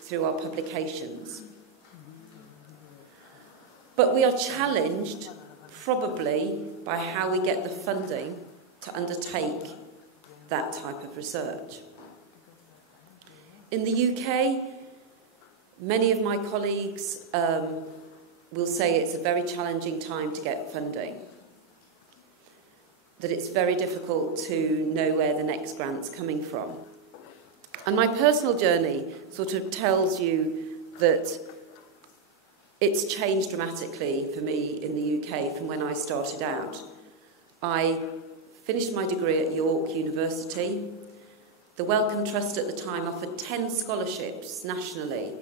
through our publications. But we are challenged probably by how we get the funding to undertake that type of research. In the UK, many of my colleagues will say it's a very challenging time to get funding, that it's very difficult to know where the next grant's coming from. And my personal journey sort of tells you that it's changed dramatically for me in the UK from when I started out. I finished my degree at York University. The Wellcome Trust at the time offered 10 scholarships nationally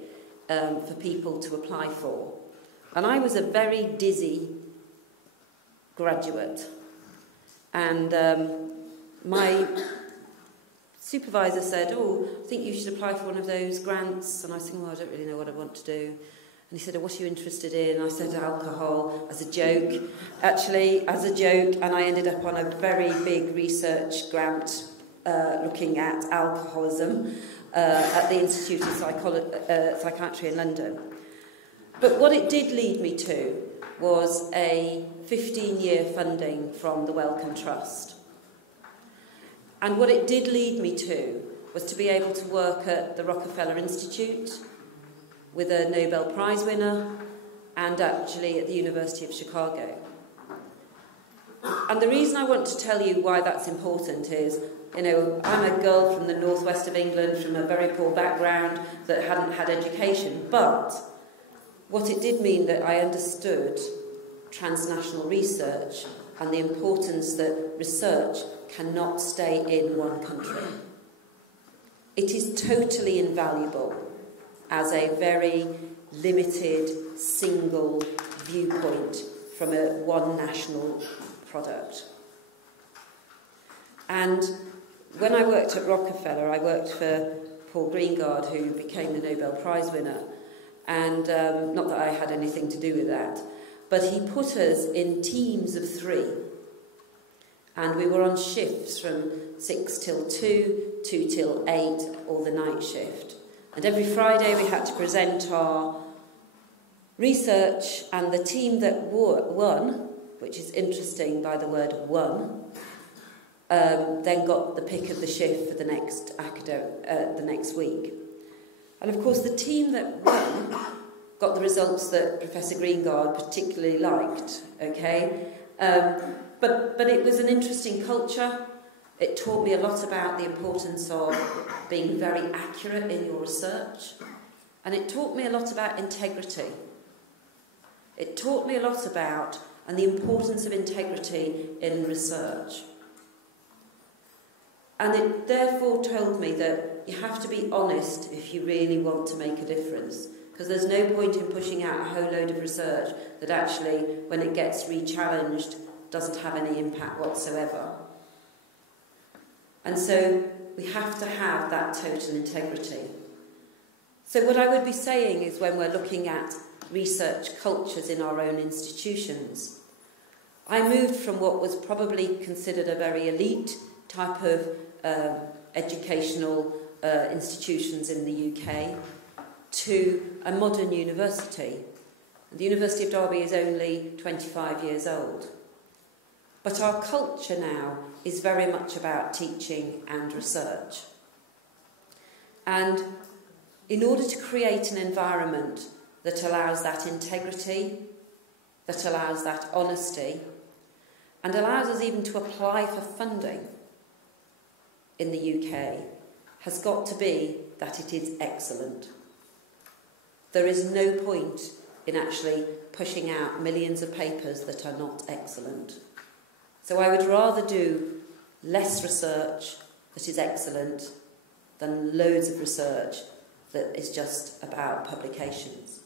for people to apply for. And I was a very dizzy graduate. And my supervisor said, "Oh, I think you should apply for one of those grants." And I said, "Well, I don't really know what I want to do." And he said, "Oh, what are you interested in?" I said, "Alcohol," as a joke, and I ended up on a very big research grant looking at alcoholism at the Institute of Psychiatry in London. But what it did lead me to was a 15-year funding from the Wellcome Trust. And what it did lead me to was to be able to work at the Rockefeller Institute with a Nobel Prize winner, and actually at the University of Chicago. And the reason I want to tell you why that's important is, you know, I'm a girl from the northwest of England, from a very poor background that hadn't had education, but what it did mean that I understood transnational research and the importance that research cannot stay in one country. It is totally invaluable as a very limited, single viewpoint from one national product. And when I worked at Rockefeller, I worked for Paul Greengard, who became the Nobel Prize winner, and not that I had anything to do with that, but he put us in teams of 3, and we were on shifts from 6 till 2, 2 till 8, or the night shift. And every Friday we had to present our research, and the team that won, which is interesting by the word won, then got the pick of the shift for the next week. And of course the team that won got the results that Professor Greengard particularly liked, okay? But it was an interesting culture. It taught me a lot about the importance of being very accurate in your research. And it taught me a lot about integrity. It taught me a lot about and the importance of integrity in research. And it therefore told me that you have to be honest if you really want to make a difference. Because there's no point in pushing out a whole load of research that actually, when it gets re-challenged, doesn't have any impact whatsoever. And so we have to have that total integrity. So what I would be saying is, when we're looking at research cultures in our own institutions, I moved from what was probably considered a very elite type of educational institutions in the UK to a modern university. The University of Derby is only 25 years old. But our culture now is very much about teaching and research. And in order to create an environment that allows that integrity, that allows that honesty, and allows us even to apply for funding in the UK, has got to be that it is excellent. There is no point in actually pushing out millions of papers that are not excellent. So I would rather do less research that is excellent than loads of research that is just about publications.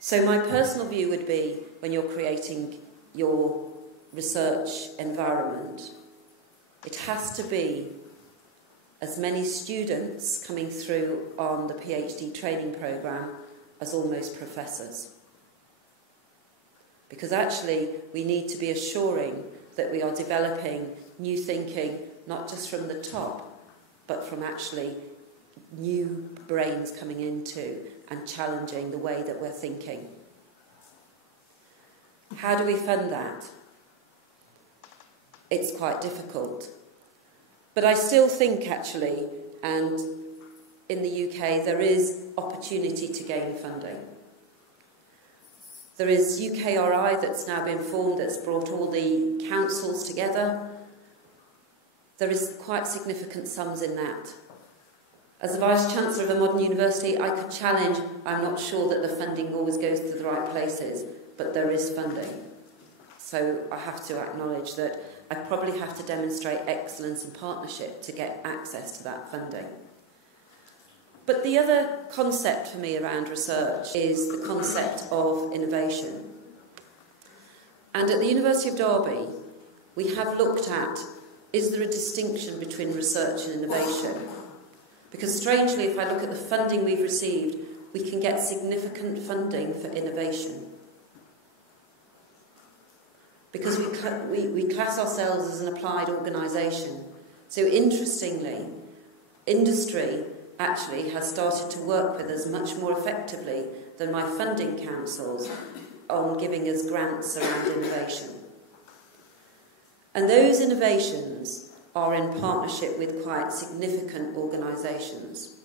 So my personal view would be, when you're creating your research environment, it has to be as many students coming through on the PhD training programme as almost professors. Because actually we need to be assuring that we are developing new thinking, not just from the top, but from actually new brains coming into and challenging the way that we're thinking. How do we fund that? It's quite difficult. But I still think, actually, and in the UK, there is opportunity to gain funding. There is UKRI that's now been formed, that's brought all the councils together. There is quite significant sums in that. As the Vice-Chancellor of a modern university, I could challenge, I'm not sure that the funding always goes to the right places, but there is funding. So I have to acknowledge that I probably have to demonstrate excellence and partnership to get access to that funding. But the other concept for me around research is the concept of innovation. And at the University of Derby, we have looked at, is there a distinction between research and innovation? Because strangely, if I look at the funding we've received, we can get significant funding for innovation. Because we class ourselves as an applied organisation. So interestingly, industry actually has started to work with us much more effectively than my funding councils on giving us grants around innovation. And those innovations are in partnership with quite significant organisations.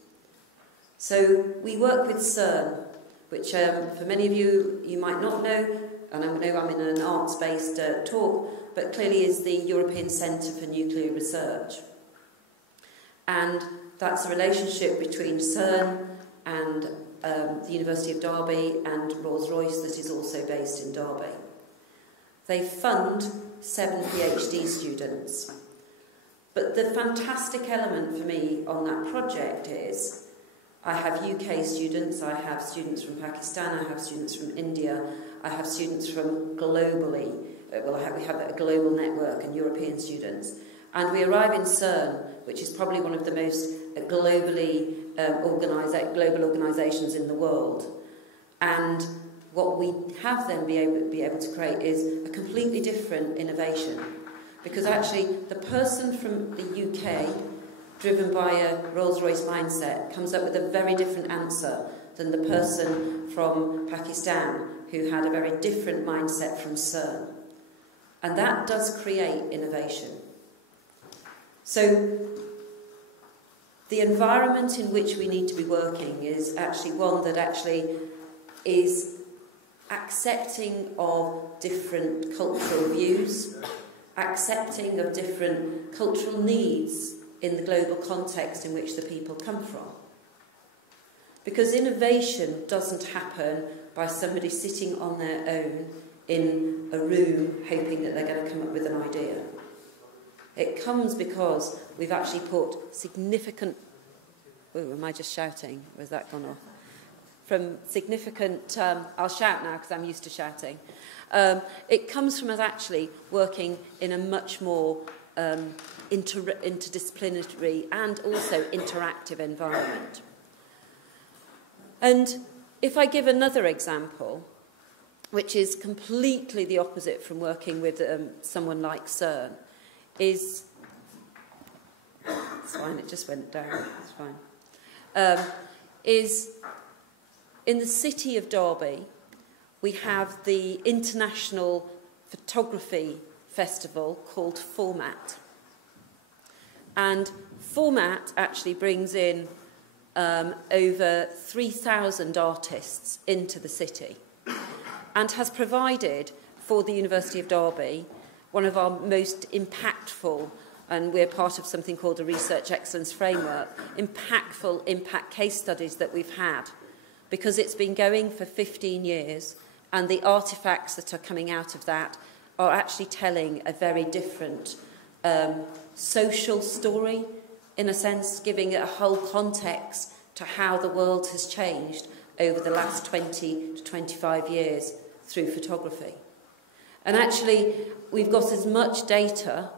So we work with CERN, which for many of you, you might not know, and I know I'm in an arts-based talk, but clearly is the European Centre for Nuclear Research. And that's a relationship between CERN and the University of Derby and Rolls-Royce that is also based in Derby. They fund 7 PhD students. But the fantastic element for me on that project is I have UK students, I have students from Pakistan, I have students from India, I have students from globally, we have a global network and European students. And we arrive in CERN, which is probably one of the most globally global organisations in the world. And what we have then be able to create is a completely different innovation. Because actually, the person from the UK, driven by a Rolls-Royce mindset, comes up with a very different answer than the person from Pakistan, who had a very different mindset from CERN. And that does create innovation. So the environment in which we need to be working is actually one that actually is accepting of different cultural views, accepting of different cultural needs in the global context in which the people come from. Because innovation doesn't happen by somebody sitting on their own in a room hoping that they're going to come up with an idea. It comes because we've actually put significant... Oh, am I just shouting? Or has that gone off? From significant... I'll shout now because I'm used to shouting. It comes from us actually working in a much more interdisciplinary and also interactive environment. And if I give another example, which is completely the opposite from working with someone like CERN, is... It's fine, it just went down, it's fine. Is in the city of Derby, we have the International Photography Festival called Format. And Format actually brings in over 3,000 artists into the city and has provided for the University of Derby one of our most impactful, and we're part of something called a Research Excellence Framework, impactful impact case studies that we've had, because it's been going for 15 years and the artefacts that are coming out of that are actually telling a very different social story, in a sense, giving it a whole context to how the world has changed over the last 20 to 25 years through photography. And actually, we've got as much data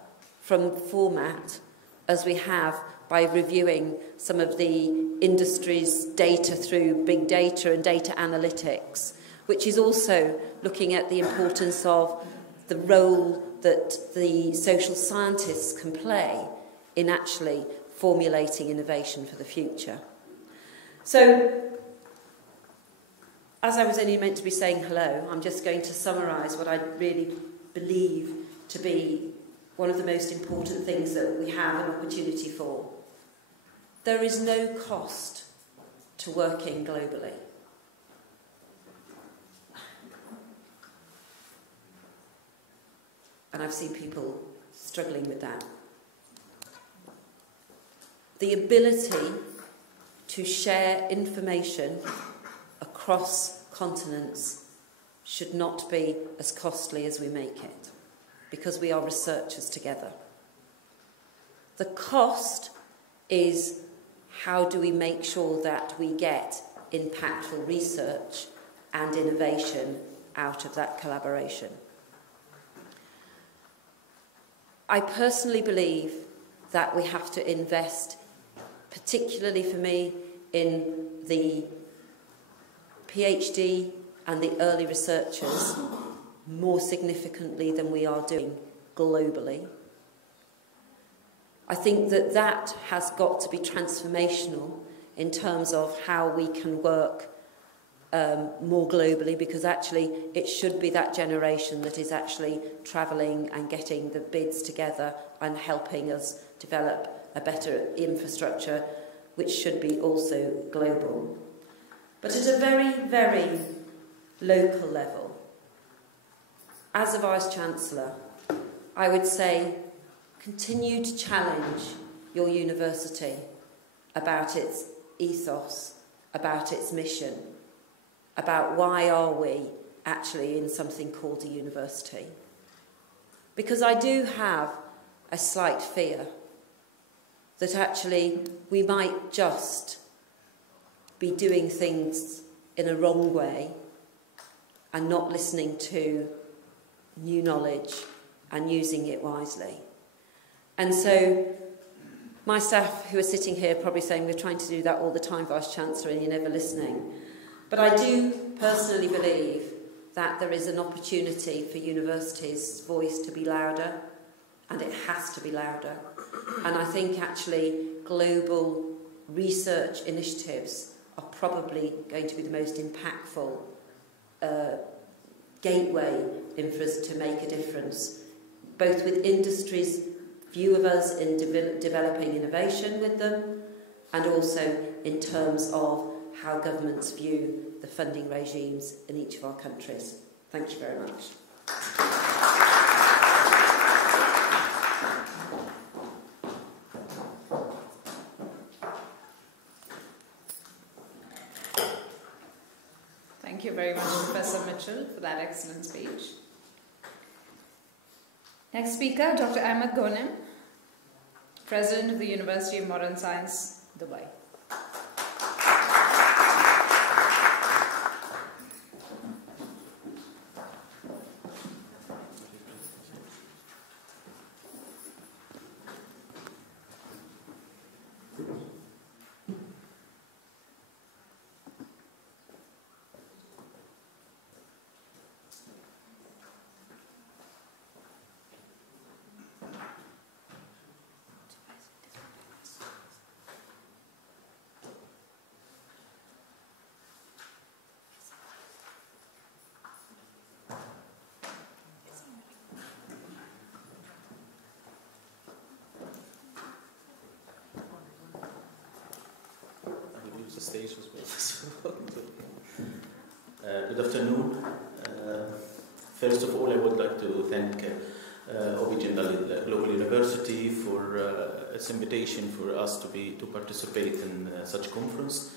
from Format as we have by reviewing some of the industry's data through big data and data analytics, which is also looking at the importance of the role that the social scientists can play in actually formulating innovation for the future. So, as I was only meant to be saying hello, I'm just going to summarise what I really believe to be one of the most important things that we have an opportunity for. There is no cost to working globally. And I've seen people struggling with that. The ability to share information across continents should not be as costly as we make it, because we are researchers together. The cost is how do we make sure that we get impactful research and innovation out of that collaboration. I personally believe that we have to invest, particularly for me, in the PhD and the early researchers more significantly than we are doing globally. I think that that has got to be transformational in terms of how we can work more globally, because actually it should be that generation that is actually travelling and getting the bids together and helping us develop a better infrastructure, which should be also global. But at a very, very local level, as a Vice-Chancellor, I would say continue to challenge your university about its ethos, about its mission, about why are we actually in something called a university. Because I do have a slight fear that actually we might just be doing things in a wrong way and not listening to new knowledge and using it wisely. And so my staff who are sitting here are probably saying we're trying to do that all the time, Vice-Chancellor, and you're never listening. But I do personally believe that there is an opportunity for universities' voice to be louder, and it has to be louder. And I think actually global research initiatives are probably going to be the most impactful gateway for us to make a difference, both with industry's view of us in developing innovation with them, and also in terms of how governments view the funding regimes in each of our countries. Thank you very much. Thank you very much, Professor Mitchell, for that excellent speech. Next speaker, Dr. Ahmed Ghonim, President of the University of Modern Science, Dubai. The stage as well. Good afternoon. First of all, I would like to thank Original Global University for its invitation for us to participate in such conference,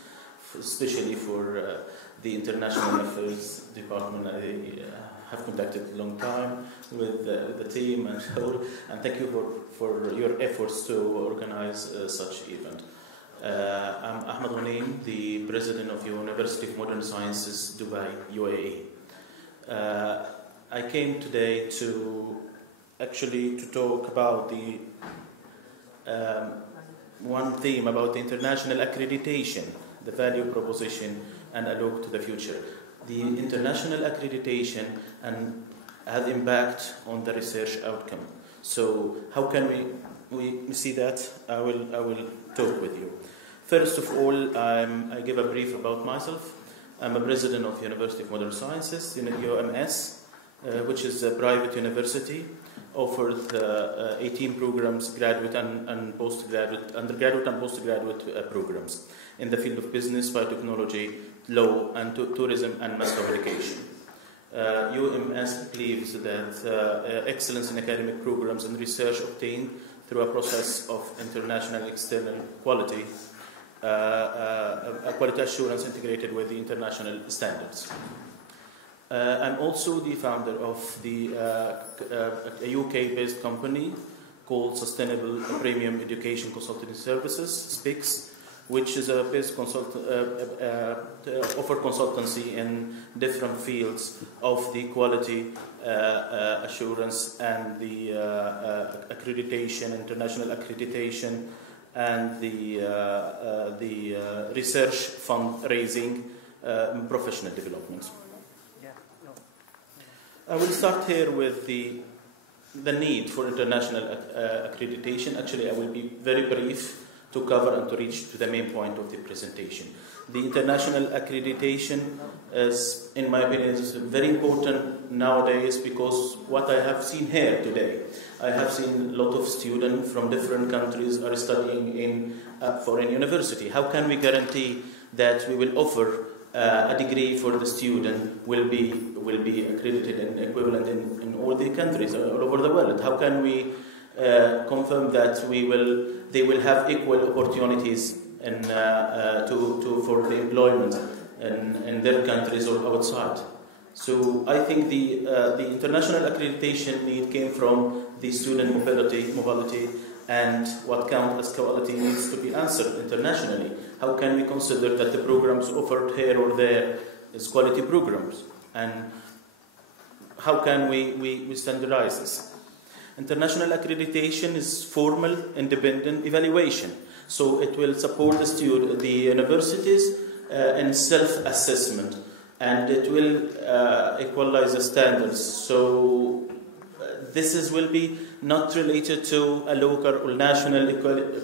especially for the International Affairs Department. I have conducted a long time with the team and so, and thank you for your efforts to organize such event. I'm Ahmed Ghonim, the President of University of Modern Sciences, Dubai, UAE. I came today to talk about the one theme about the international accreditation, the value proposition, and a look to the future. The international accreditation and has impact on the research outcome. So how can we see that? I will talk with you. First of all, I give a brief about myself. I'm a president of University of Modern Sciences, UMS, which is a private university, offered 18 programs, graduate and postgraduate, undergraduate and postgraduate programs in the field of business, biotechnology, law, and tourism and mass communication. UMS believes that excellence in academic programs and research obtained through a process of international external quality, quality assurance integrated with the international standards. I'm also the founder of a UK-based company called Sustainable Premium Education Consulting Services, SPICS, which is a based offer consultancy in different fields of the quality assurance and the accreditation, international accreditation, and the research fundraising, professional development. I will start here with the need for international accreditation. Actually, I will be very brief to cover and to reach to the main point of the presentation. The international accreditation is, in my opinion, is very important nowadays, because what I have seen here today, I have seen a lot of students from different countries are studying in a foreign university. How can we guarantee that we will offer a degree for the student will be accredited and equivalent in all the countries all over the world? How can we confirm that they will have equal opportunities for the employment in their countries or outside? So I think the international accreditation need came from the student mobility, and what counts as quality needs to be answered internationally. How can we consider that the programs offered here or there is quality programs? And how can we standardize this? International accreditation is formal, independent evaluation. So it will support the universities in self-assessment, and it will equalize the standards. So this will be not related to a local or national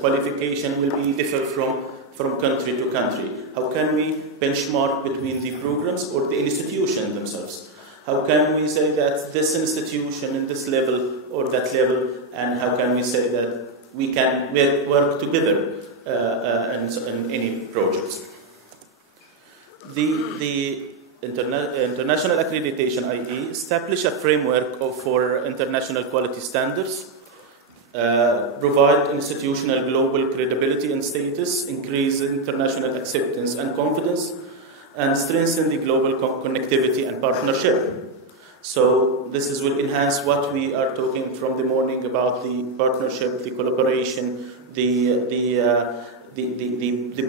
qualification, will be different from country to country. How can we benchmark between the programs or the institution themselves? How can we say that this institution in this level or that level, and how can we say that we can work together in any projects? The international accreditation, i.e., establish a framework for international quality standards, provide institutional global credibility and status, increase international acceptance and confidence, and strengthen the global connectivity and partnership. So this will enhance what we are talking from the morning about the partnership, the collaboration, the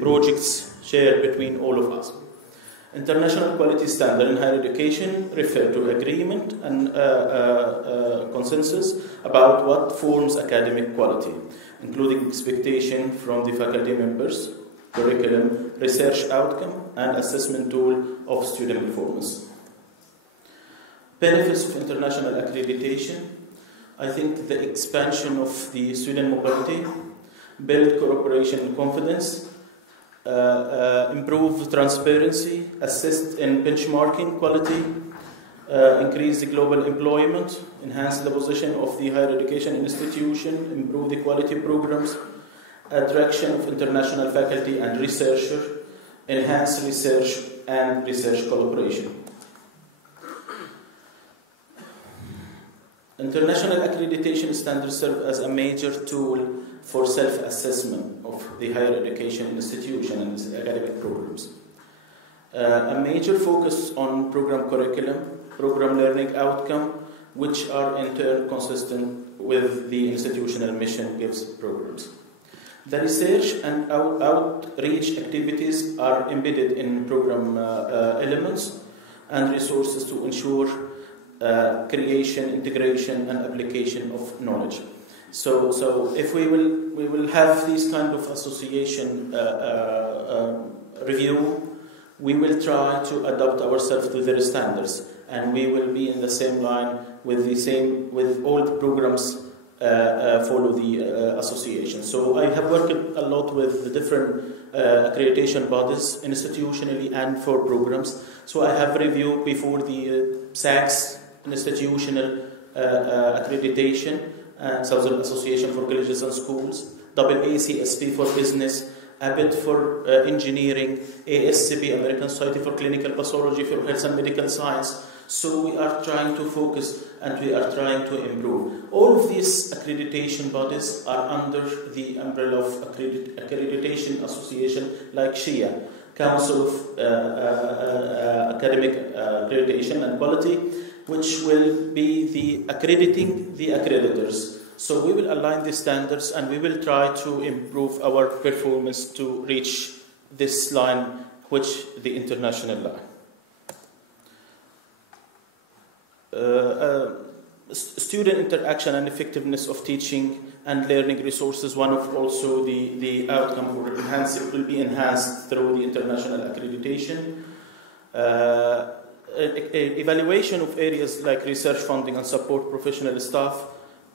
projects shared between all of us. International quality standard in higher education refer to agreement and consensus about what forms academic quality, including expectation from the faculty members, curriculum, research outcome, and assessment tool of student performance. Benefits of international accreditation. I think the expansion of the student mobility, build cooperation and confidence, improve transparency, assist in benchmarking quality, increase the global employment, enhance the position of the higher education institution, improve the quality programs, attraction of international faculty and researchers, enhance research and research collaboration. International accreditation standards serve as a major tool for self-assessment of the higher education institution and its academic programs. A major focus on program curriculum, program learning outcome, which are in turn consistent with the institutional mission gives programs. The research and outreach activities are embedded in program elements and resources to ensure creation, integration, and application of knowledge. So if we will have this kind of association review, we will try to adapt ourselves to their standards, and we will be in the same line with all the programs follow the association. So I have worked a lot with the different accreditation bodies, institutionally and for programs. So I have reviewed before the SACS, institutional accreditation, Southern Association for Colleges and Schools, AACSP for business, ABIT for engineering, ASCP, American Society for Clinical Pathology, for Health and Medical Science. So we are trying to focus and we are trying to improve. All of these accreditation bodies are under the umbrella of accreditation association like SHIA, Council of Academic Accreditation and Quality, which will be the accrediting the accreditors. So we will align the standards and we will try to improve our performance to reach this line, which the international line. Student interaction and effectiveness of teaching and learning resources, one of also the outcome will be enhanced through the international accreditation. Evaluation of areas like research funding and support professional staff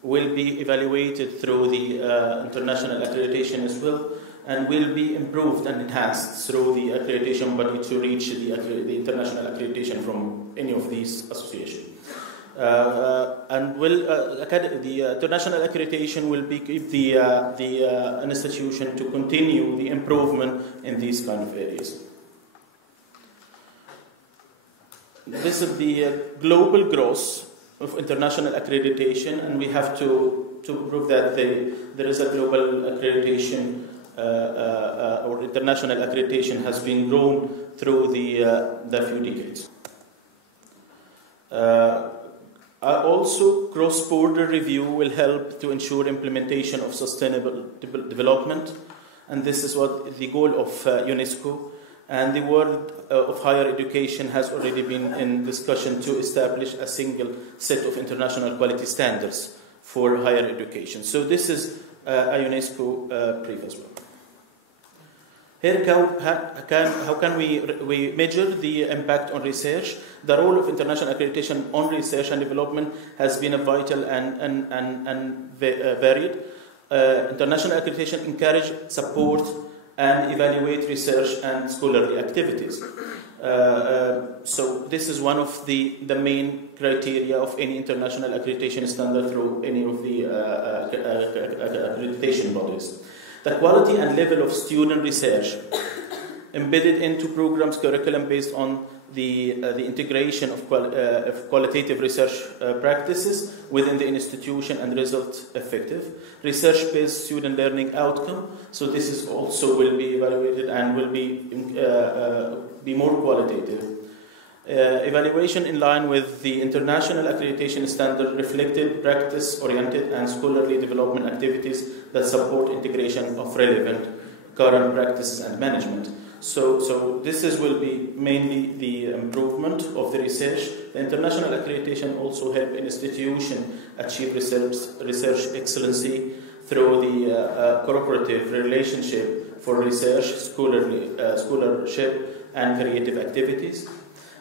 will be evaluated through the international accreditation as well, and will be improved and enhanced through the accreditation body to reach the international accreditation from any of these associations. And the international accreditation will be the institution to continue the improvement in these kind of areas. This is the global growth of international accreditation, and we have to prove that there is a global accreditation or international accreditation has been grown through the few decades. Also, cross-border review will help to ensure implementation of sustainable development, and this is what the goal of UNESCO. And the World of Higher Education has already been in discussion to establish a single set of international quality standards for higher education. So this is a UNESCO brief as well. Here, how can we measure the impact on research? The role of international accreditation on research and development has been vital and varied. International accreditation encourage, support, and evaluate research and scholarly activities. So this is one of the main criteria of any international accreditation standard through any of the accreditation bodies. The quality and level of student research embedded into programs curriculum based on the integration of qualitative research practices within the institution and result effective. Research-based student learning outcome. So this is also will be evaluated and will be more qualitative. Evaluation in line with the international accreditation standard reflected practice-oriented and scholarly development activities that support integration of relevant current practices and management. So this will be mainly the improvement of the research. The international accreditation also help an institution achieve research excellency through the cooperative relationship for research, scholarship, and creative activities.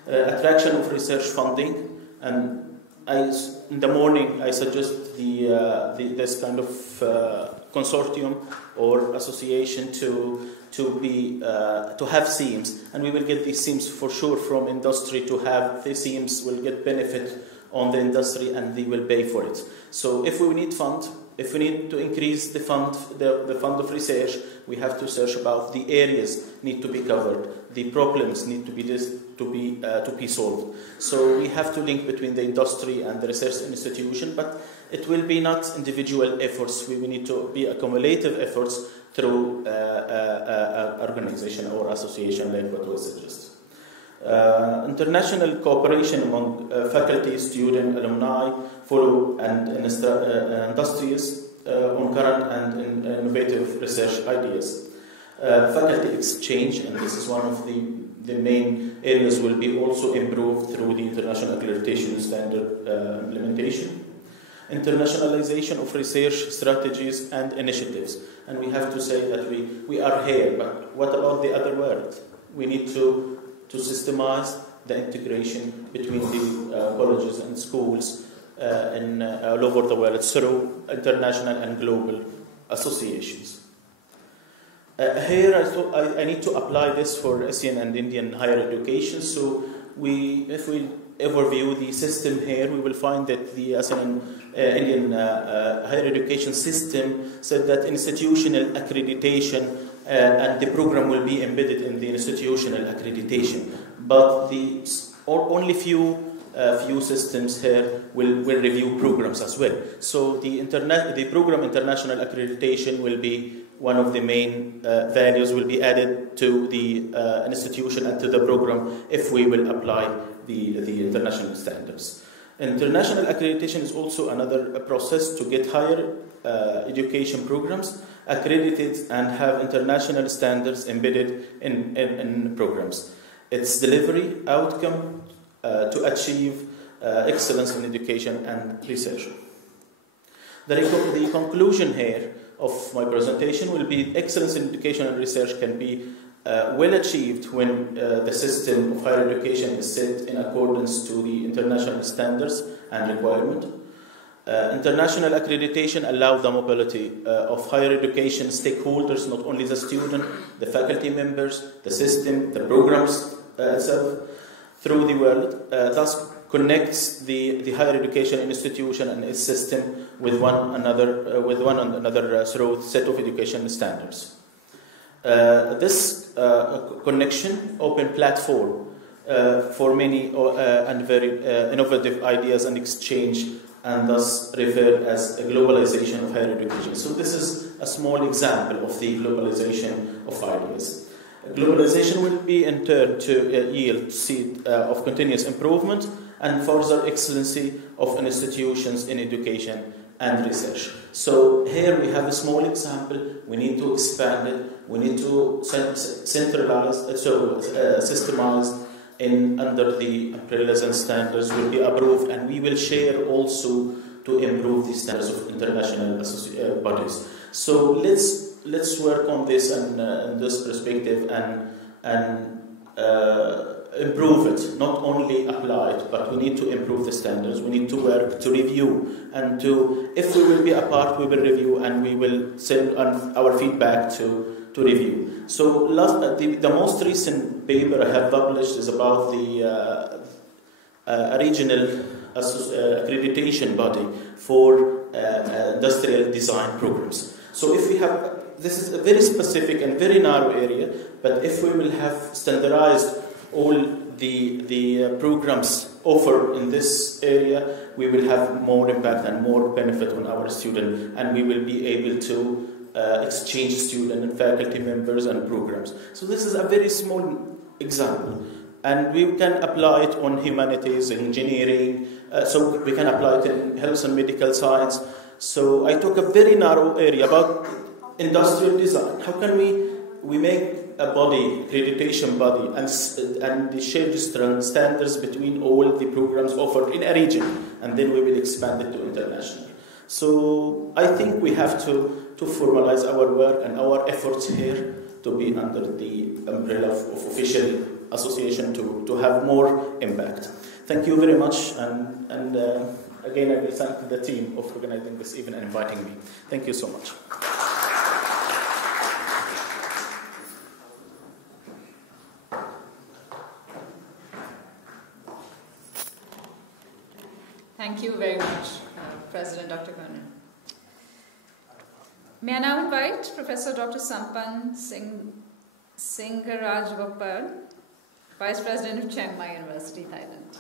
Attraction of research funding, and in the morning I suggest this kind of consortium or association to have themes, and we will get these themes for sure from industry. To have these themes will get benefit on the industry, and they will pay for it. So if we need fund, if we need to increase the fund of research, we have to search about the areas need to be covered, the problems need to be solved. So we have to link between the industry and the research institution, but it will be not individual efforts. We need to be accumulative efforts through organization or association, like what was suggested. International cooperation among faculty, student, alumni, fellow and industries on current and innovative research ideas. Faculty exchange, and this is one of the main areas, will be also improved through the international accreditation standard implementation. Internationalization of research strategies and initiatives. And we have to say that we are here, but what about the other world? We need to systemize the integration between the colleges and schools all over the world through international and global associations. Here I need to apply this for ASEAN and Indian higher education. So if we overview the system here, we will find that the ASEAN Indian higher education system said that institutional accreditation and the program will be embedded in the institutional accreditation. But the only few systems here will review programs as well. So the program international accreditation will be one of the main values will be added to the institution and to the program if we will apply the international standards. International accreditation is also another process to get higher education programs accredited and have international standards embedded in programs. Its delivery outcome to achieve excellence in education and research. The conclusion here of my presentation will be excellence in education and research can be well achieved when the system of higher education is set in accordance to the international standards and requirement. International accreditation allows the mobility of higher education stakeholders, not only the student, the faculty members, the system, the programs itself, through the world, thus connects the higher education institution and its system with one another through set of education standards. This connection open platform for many and very innovative ideas and exchange, and thus referred as a globalization of higher education. So this is a small example of the globalization of ideas. Globalization will be in turn to yield seed of continuous improvement and further excellency of institutions in education and research. So here we have a small example. We need to expand it. We need to centralize, systemize under the umbrellas and standards will be approved, and we will share also to improve the standards of international bodies. So let's work on this and in this perspective and improve it, not only apply it, but we need to improve the standards. We need to work to review and if we will be a part, we will review and we will send our feedback to review. So the most recent paper I have published is about the regional accreditation body for industrial design programs. So if we have, this is a very specific and very narrow area, but if we will have standardized all the programs offered in this area, we will have more impact and more benefit on our students, and we will be able to exchange student and faculty members and programs. So this is a very small example, and we can apply it on humanities, engineering, so we can apply it in health and medical science. So I took a very narrow area about industrial design. How can we make a body, accreditation body, and share the standards between all the programs offered in a region, and then we will expand it to international. So I think we have to formalize our work and our efforts here to be under the umbrella of official association to have more impact. Thank you very much, and again I will thank the team of organizing this event and inviting me. Thank you so much. Thank you very much, President Dr. Gonin. May I now invite Professor Dr. Sampan Singarajgopal, Vice President of Chiang Mai University, Thailand.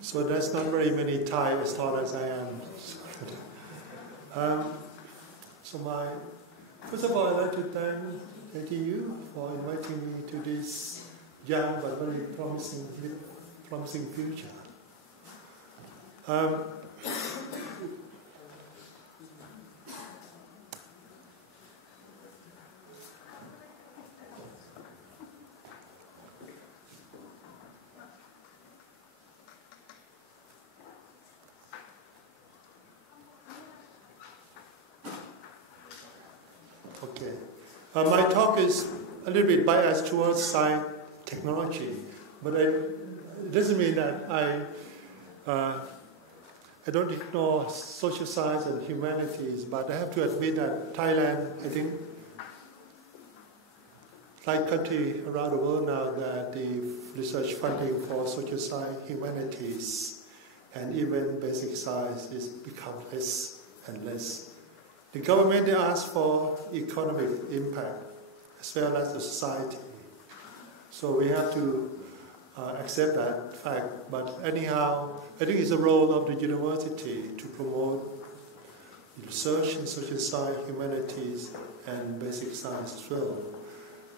So there's not very many Thai as tall as I am. First of all, I'd like to thank ATU for inviting me to this young but very promising future. Okay. My talk is a little bit biased towards science technology, but it doesn't mean that I don't ignore social science and humanities, but I have to admit that Thailand, I think, like country around the world now, that the research funding for social science, humanities, and even basic science is become less and less. The government, they ask for economic impact as well as the society. So we have to accept that fact. But anyhow, I think it's the role of the university to promote research in social science, humanities, and basic science as well.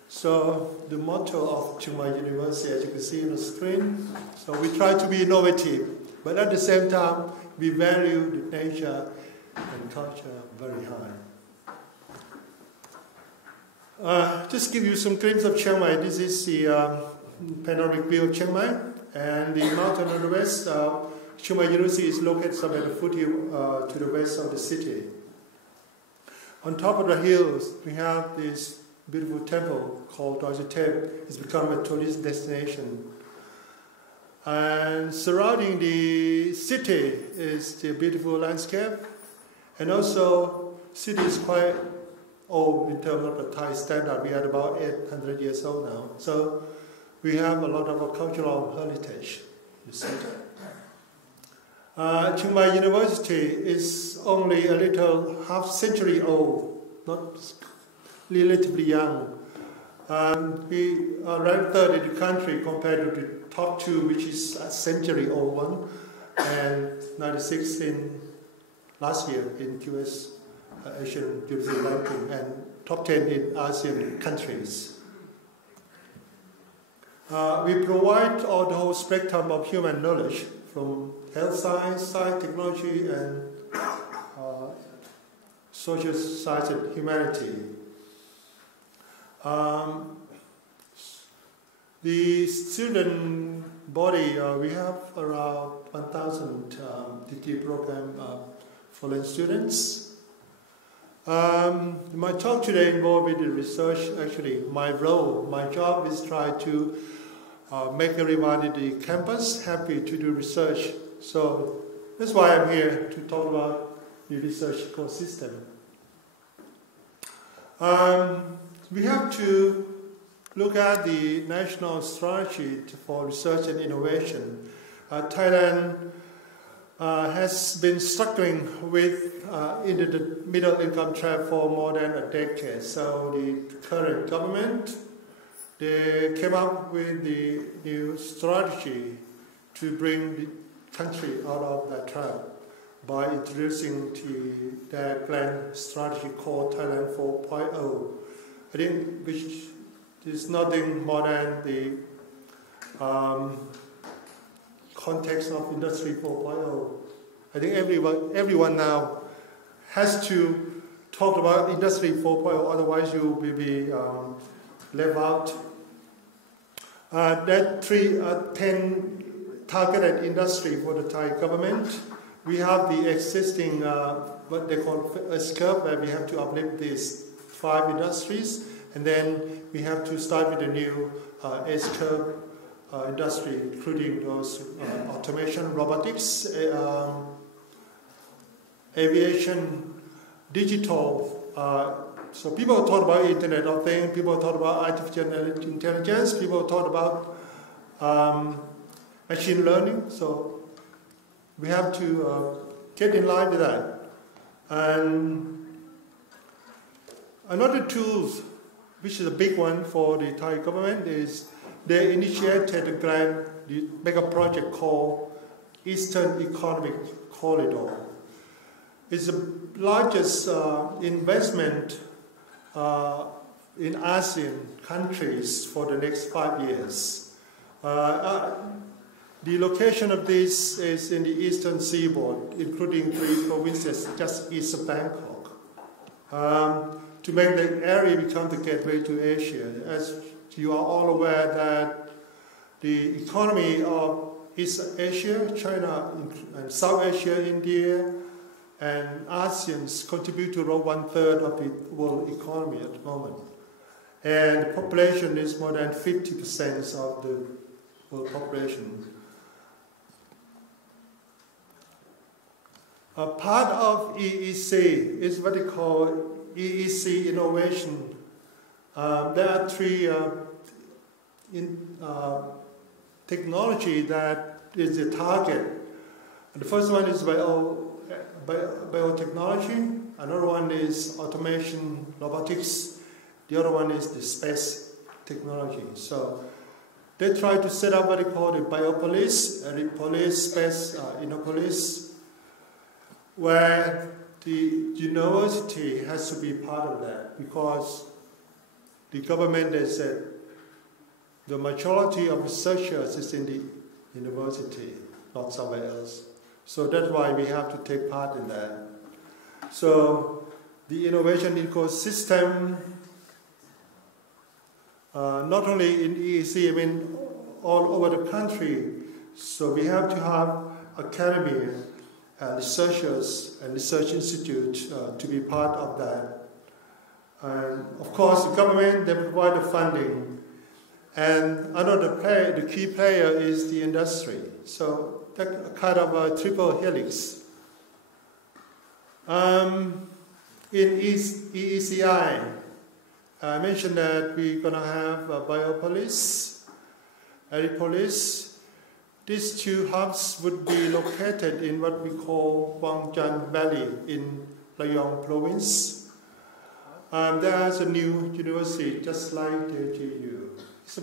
So the motto of Chiang Mai University, as you can see on the screen, so we try to be innovative, but at the same time, we value the nature and culture very high. Just give you some glimpse of Chiang Mai. This is the panoramic view of Chiang Mai, and the mountain on the west. Chiang Mai University is located somewhere at the foothill to the west of the city. On top of the hills, we have this beautiful temple called Dojatep. It's become a tourist destination. And surrounding the city is the beautiful landscape. And also, city is quite old in terms of the Thai standard. We are about 800 years old now. So we have a lot of cultural heritage in the city. Chiang Mai University is only a little half century old, not relatively young. We are ranked third in the country compared to the top two, which is a century old one, and 96 in last year in QS Asian University ranking, and top 10 in ASEAN countries. We provide all the whole spectrum of human knowledge, from health science, science, technology, and social science and humanity. The student body, we have around 1,000 degree program foreign students. My talk today involved with the research. Actually, my job is try to make everyone in the campus happy to do research. So that's why I'm here to talk about the research ecosystem. We have to look at the national strategy for research and innovation. Thailand has been struggling with into the middle income trap for more than a decade. So the current government, they came up with the new strategy to bring the country out of that trap by introducing their planned strategy called Thailand 4.0. I think which is nothing more than the context of Industry 4.0. I think everyone now has to talk about Industry 4.0, otherwise you will be left out. That 10 targeted industry for the Thai government. We have the existing, what they call S-curve, where we have to uplift these 5 industries, and then we have to start with a new S-curve industry, including those automation, robotics, aviation, digital. So people talk about Internet of Things, people talk about artificial intelligence, people talk about machine learning. So we have to get in line with that. And another tool, which is a big one for the Thai government, is they initiated a grant, the mega project called Eastern Economic Corridor. It's the largest investment in ASEAN countries for the next 5 years. The location of this is in the eastern seaboard, including 3 provinces just east of Bangkok, to make the area become the gateway to Asia. As you are all aware that the economy of East Asia, China, and South Asia, India, and ASEAN contribute to around 1/3 of the world economy at the moment. And the population is more than 50% of the world population. A part of EEC is what they call EEC innovation. There are 3 technology that is the target. The first one is biotechnology. Another one is automation, robotics. The other one is the space technology. So they try to set up what they call the biopolis, the police space innopolis, where the university has to be part of that, because the government has said the majority of researchers is in the university, not somewhere else. So that's why we have to take part in that. So the innovation ecosystem, not only in EEC, I mean all over the country. So we have to have academia, researchers and research institute to be part of that. And of course, the government, they provide the funding. And another player, the key player is the industry. So that kind of a triple helix. In EECI, I mentioned that we're going to have a biopolis, Aripolis. These 2 hubs would be located in what we call Wangjan Valley in Rayong province. There's a new university just like the GU. It's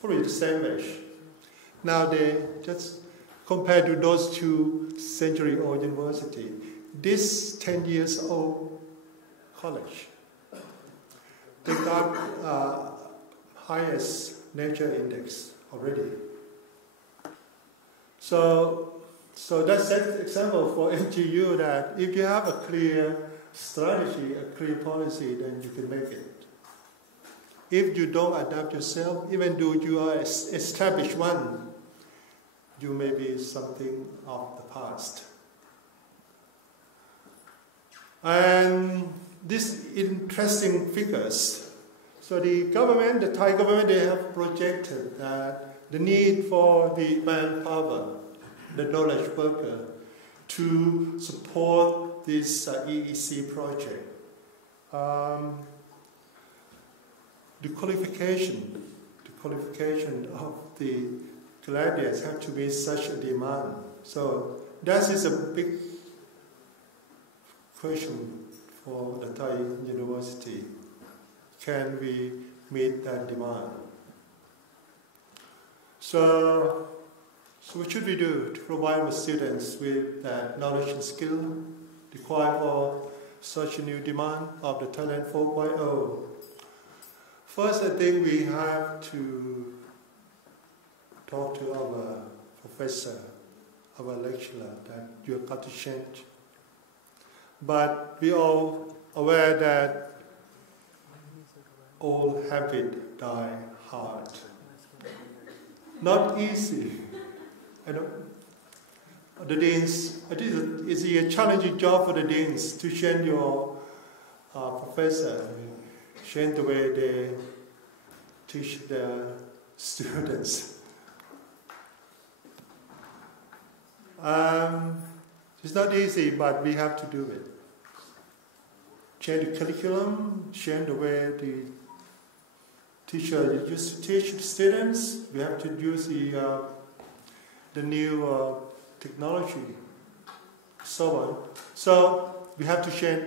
probably the same age. Now they just compared to those 2 century-old university, this 10 years old college, they got highest nature index already. So that's an example for NGU that if you have a clear strategy, a clear policy, then you can make it. If you don't adapt yourself, even though you are established one, you may be something of the past. And these interesting figures. So the government, the Thai government, they have projected that the need for the manpower, the knowledge worker, to support this EEC project. The qualification of the graduates have to be such a demand. So that is a big question for the Thai university. Can we meet that demand? So what should we do to provide our students with that knowledge and skill required for such a new demand of the Thailand 4.0? First, I think we have to talk to our professor, our lecturer, that you've got to change. But we all aware that old habit die hard. Not easy. The deans, it's a challenging job for the deans to change your professor, change the way they teach their students. It's not easy, but we have to do it. Change the curriculum, change the way the teacher used to teach students. We have to use the new technology, so on. So we have to change.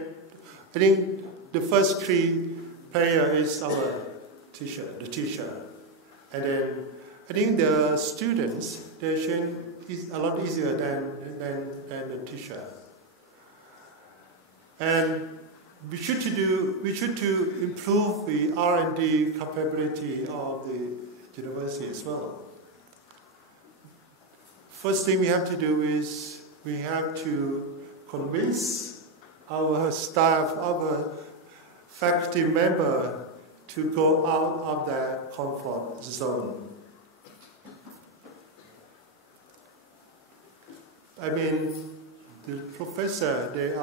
I think the first key player is our teacher, the teacher. And then I think the students, their change is a lot easier than the teacher. And we should to improve the R&D capability of the university as well. First thing we have to do is we have to convince our staff, our faculty member to go out of their comfort zone. I mean, the professor, they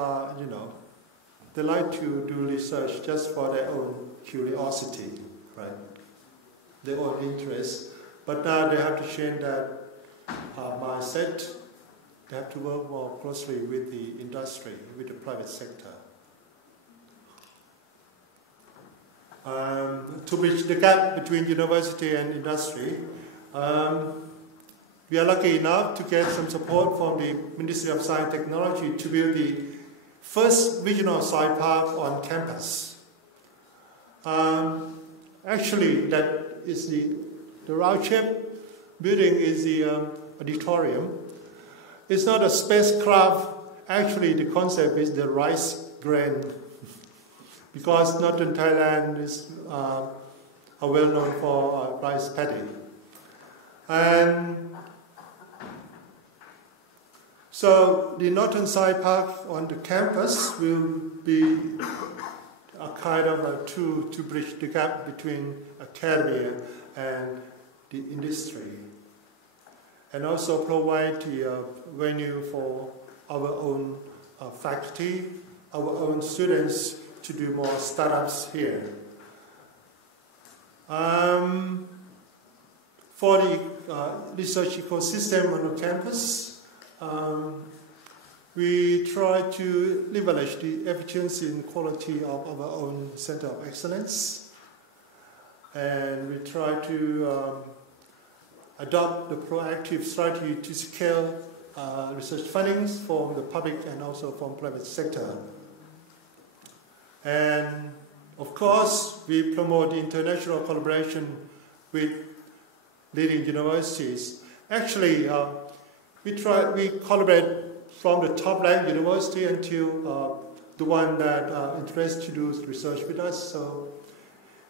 like to do research just for their own curiosity, right? Their own interest. But now they have to change that mindset. They have to work more closely with the industry, with the private sector. To bridge the gap between university and industry, we are lucky enough to get some support from the Ministry of Science and Technology to build the first regional science park on campus. Actually, that is the round-shaped building is the auditorium. It's not a spacecraft. Actually, the concept is the rice grain, because northern Thailand is are well known for rice paddy. And so the Northern Side Park on the campus will be a kind of a tool to bridge the gap between academia and the industry, and also provide the venue for our own faculty, our own students to do more startups here. For the research ecosystem on the campus, we try to leverage the efficiency and quality of our own Center of Excellence, and we try to adopt the proactive strategy to scale research fundings from the public and also from private sector. And of course, we promote international collaboration with leading universities. Actually, we collaborate from the top-ranked university until the one that interested to do research with us. So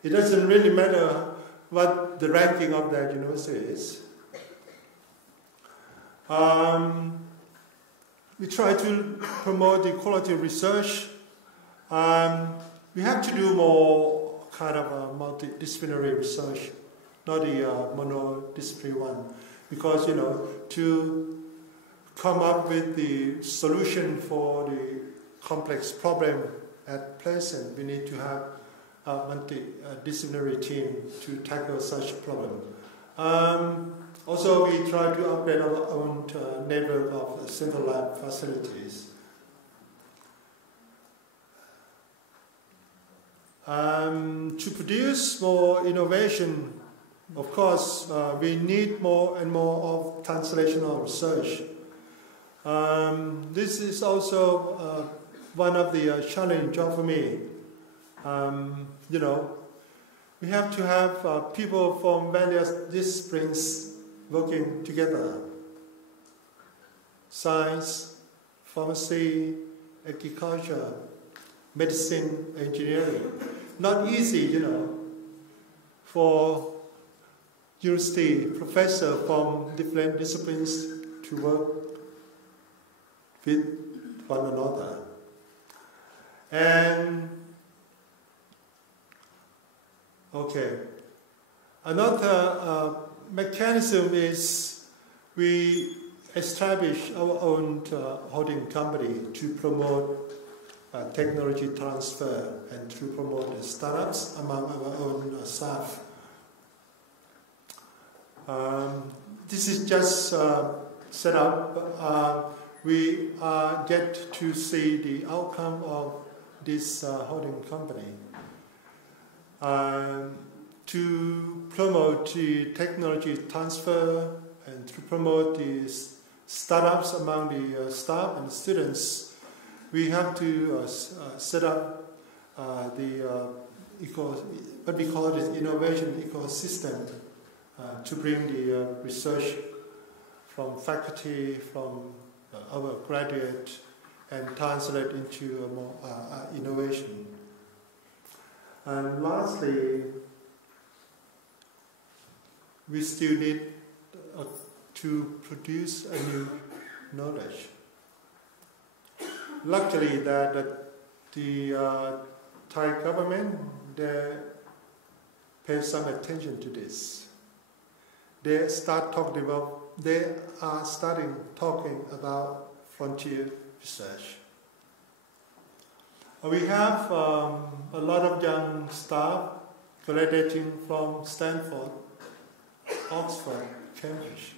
it doesn't really matter what the ranking of that university is. We try to promote the quality of research. We have to do more kind of a multidisciplinary research, not the monodisciplinary one, because to come up with the solution for the complex problem at present, we need to have a multidisciplinary team to tackle such problem. Also, we try to upgrade our own network of central lab facilities. To produce more innovation, of course, we need more and more of translational research. This is also one of the challenging jobs for me. We have to have people from various disciplines working together. Science, pharmacy, agriculture, medicine, engineering. Not easy, for university professor from different disciplines to work with one another. And okay, another mechanism is we establish our own holding company to promote technology transfer and to promote the startups among our own staff. This is just set up. We get to see the outcome of this holding company. To promote the technology transfer and to promote the startups among the staff and students, we have to set up what we call the innovation ecosystem to bring the research from faculty, from our graduate, and translate into more innovation. And lastly, we still need to produce a new knowledge. Luckily, that the Thai government, they pay some attention to this. They are starting talking about frontier research. We have a lot of young staff graduating from Stanford, Oxford, Cambridge.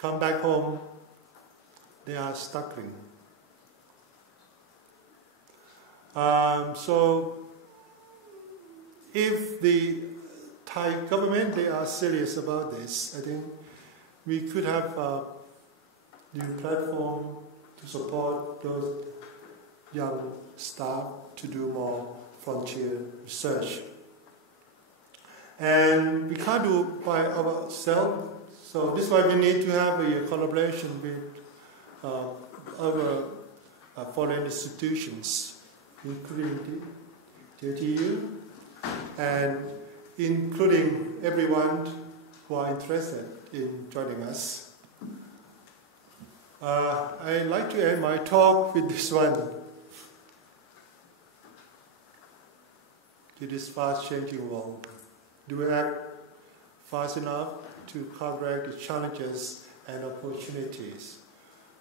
Come back home, they are struggling. So if the Thai government, they are serious about this, I think we could have a new platform to support those young staff to do more frontier research. And we can't do it by ourselves, so this is why we need to have a collaboration with other foreign institutions, including the JTU, and including everyone who are interested in joining us. I'd like to end my talk with this one. To this fast-changing world, do we act fast enough to correct the challenges and opportunities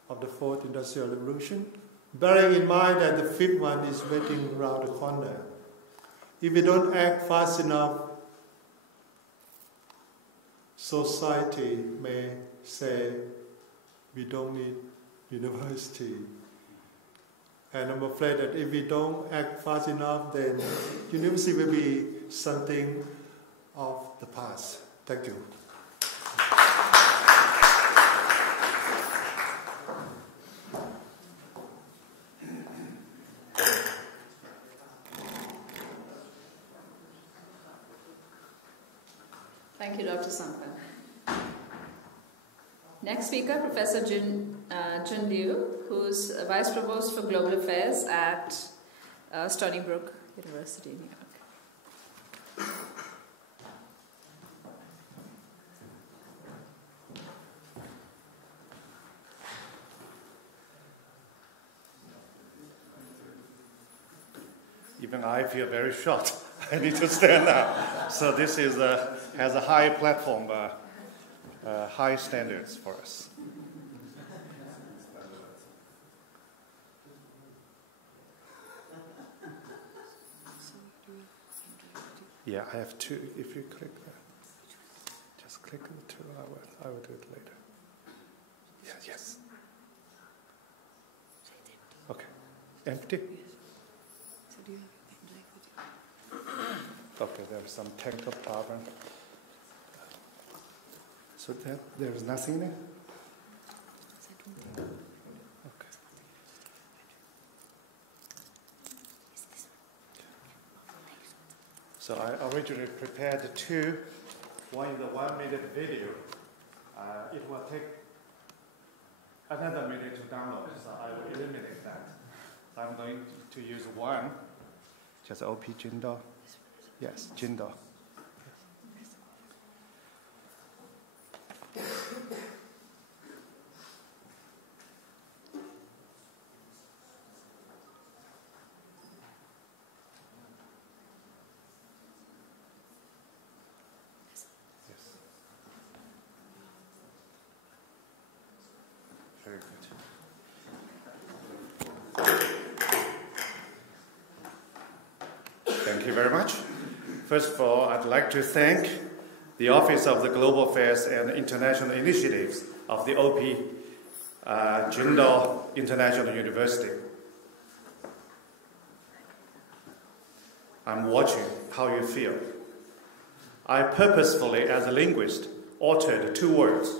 of the fourth industrial revolution, bearing in mind that the fifth one is waiting around the corner? If we don't act fast enough, society may say we don't need university. And I'm afraid that if we don't act fast enough, then university will be something of the past. Thank you. Thank you, Dr. Sampan. Next speaker, Professor Jun Liu, who's Vice Provost for Global Affairs at Stony Brook University, New York. Even I feel very short. I need to stand up. So this is has a high platform, high standards for us. Yeah, I have two. If you click that, just click the two. I will do it later. Yeah, yes. Okay. Empty? Okay, there's some technical problem. So there's nothing there? Okay. So I originally prepared two. One is a 1 minute video. It will take another minute to download, so I will eliminate that. So I'm going to use one, just OP Jindo. Yes, Jindo. Very good. Thank you very much. First of all, I'd like to thank the Office of the Global Affairs and International Initiatives of the OP Jindo International University. I'm watching how you feel. I purposefully, as a linguist, altered two words.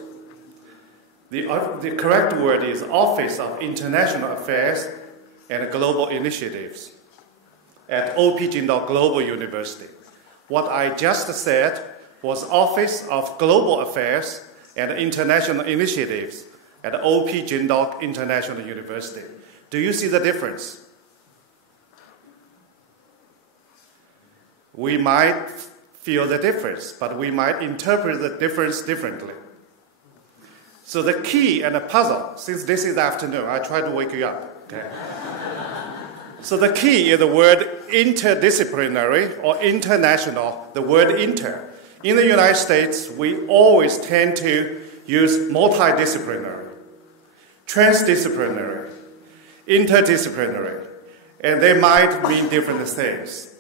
The correct word is Office of International Affairs and Global Initiatives at OP Jindal Global University. What I just said was Office of Global Affairs and International Initiatives at OP Jindal International University. Do you see the difference? We might feel the difference, but we might interpret the difference differently. So the key and the puzzle, since this is afternoon, I try to wake you up. Okay? So the key is the word interdisciplinary or international, the word inter. In the United States, we always tend to use multidisciplinary, transdisciplinary, interdisciplinary, and they might mean different things.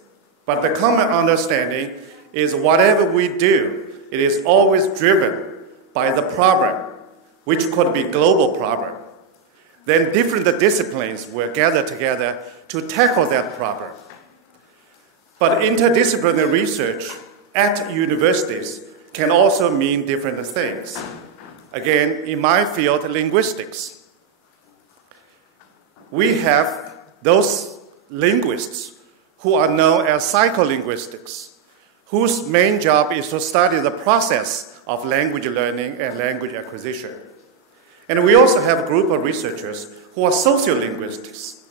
But the common understanding is whatever we do, it is always driven by the problem, which could be global problem. Then different disciplines will gather together to tackle that problem. But interdisciplinary research at universities can also mean different things. Again, in my field, linguistics, we have those linguists who are known as psycholinguistics, whose main job is to study the process of language learning and language acquisition. And we also have a group of researchers who are sociolinguists,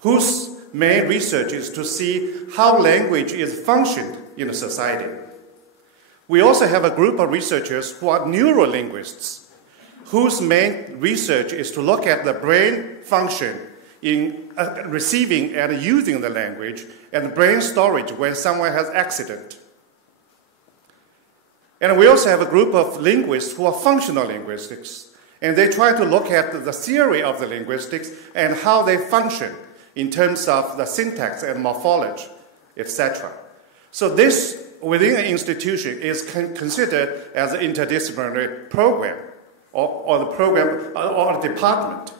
whose main research is to see how language is functioned in a society. We also have a group of researchers who are neurolinguists, whose main research is to look at the brain function in receiving and using the language and brain storage when someone has accident. And we also have a group of linguists who are functional linguistics, and they try to look at the theory of the linguistics and how they function in terms of the syntax and morphology, etc. So this, within an institution, is considered as an interdisciplinary program or the program or a department.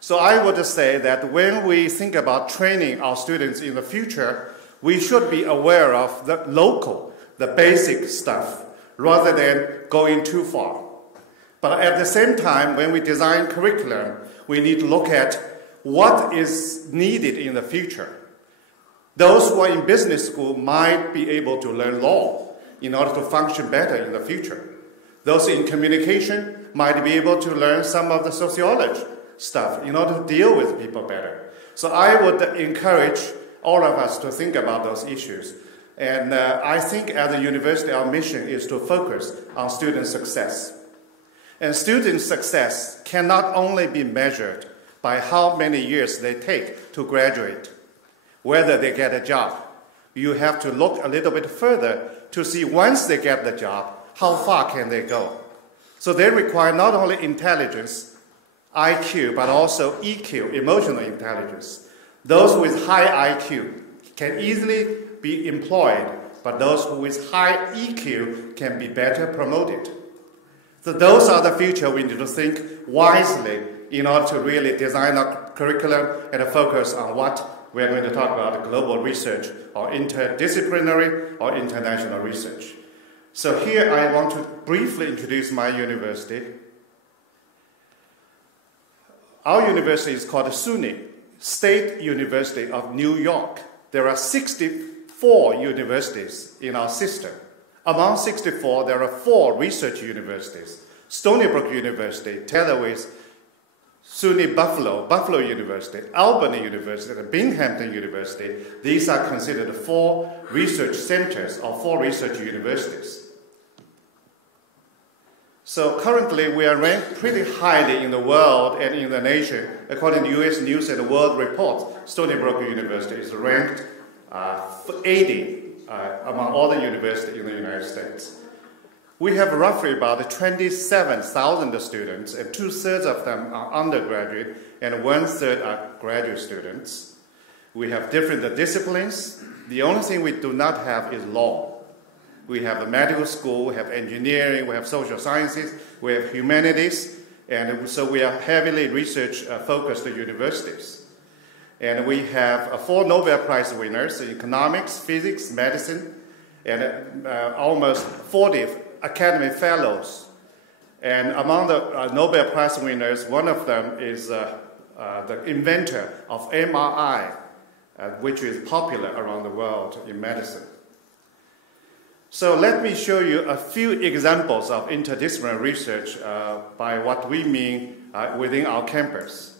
So I would say that when we think about training our students in the future, we should be aware of the local, the basic stuff, rather than going too far. But at the same time, when we design curriculum, we need to look at what is needed in the future. Those who are in business school might be able to learn law in order to function better in the future. Those in communication might be able to learn some of the sociology stuff in order to deal with people better. So I would encourage all of us to think about those issues. And I think as a university, our mission is to focus on student success. And student success cannot only be measured by how many years they take to graduate, whether they get a job. You have to look a little bit further to see once they get the job, how far can they go. So they require not only intelligence, IQ, but also EQ, emotional intelligence. Those with high IQ can easily be employed, but those with high EQ can be better promoted. So those are the future we need to think wisely in order to really design our curriculum and focus on what we're going to talk about, global research or interdisciplinary or international research. So here I want to briefly introduce my university. Our university is called SUNY, State University of New York. There are 64 universities in our system. Among 64, there are 4 research universities. Stony Brook University, together with SUNY Buffalo University, Albany University, and Binghamton University. These are considered 4 research centers or 4 research universities. So currently, we are ranked pretty highly in the world and in the nation. According to U.S. News and World Report, Stony Brook University is ranked 80 among all the universities in the United States. We have roughly about 27,000 students, and 2/3 of them are undergraduate, and 1/3 are graduate students. We have different disciplines. The only thing we do not have is law. We have a medical school, we have engineering, we have social sciences, we have humanities, and so we are heavily research-focused universities. And we have 4 Nobel Prize winners in economics, physics, medicine, and almost 40 academic fellows. And among the Nobel Prize winners, one of them is the inventor of MRI, which is popular around the world in medicine. So let me show you a few examples of interdisciplinary research by what we mean within our campus.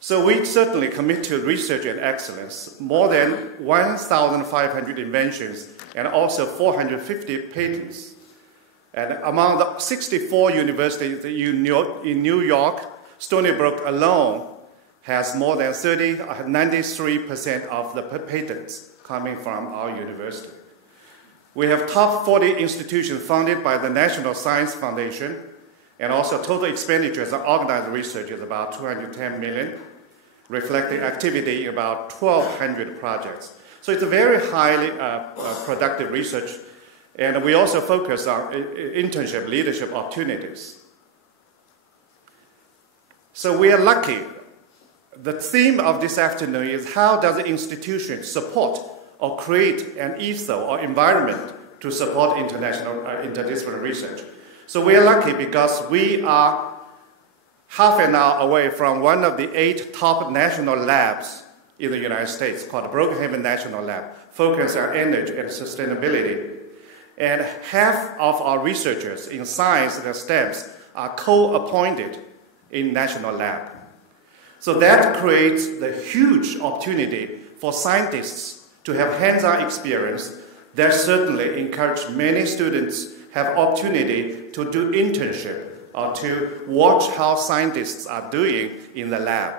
So we certainly commit to research and excellence, more than 1,500 inventions and also 450 patents. And among the 64 universities in New York, Stony Brook alone has more than 93% of the patents coming from our university. We have top 40 institutions funded by the National Science Foundation, and also total expenditures on organized research is about 210 million, reflecting activity in about 1,200 projects. So it's a very highly productive research, and we also focus on internship leadership opportunities. So we are lucky. The theme of this afternoon is how does the institution support or create an ethos or environment to support interdisciplinary research. So we are lucky because we are half an hour away from one of the 8 top national labs in the United States called Brookhaven National Lab, focused on energy and sustainability. And half of our researchers in science and STEMs are co-appointed in national lab. So that creates the huge opportunity for scientists to have hands-on experience. That certainly encourage many students have opportunity to do internship or to watch how scientists are doing in the lab.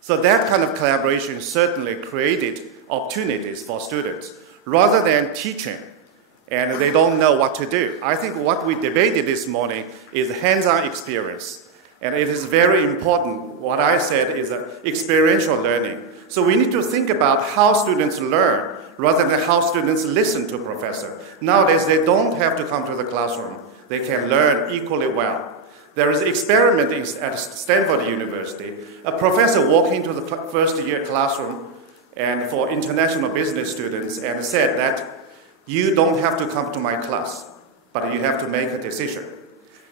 So that kind of collaboration certainly created opportunities for students rather than teaching and they don't know what to do. I think what we debated this morning is hands-on experience. And it is very important. What I said is experiential learning. So we need to think about how students learn rather than how students listen to a professor. Nowadays, they don't have to come to the classroom. They can learn equally well. There is an experiment at Stanford University. A professor walked into the first-year classroom and for international business students and said that you don't have to come to my class, but you have to make a decision.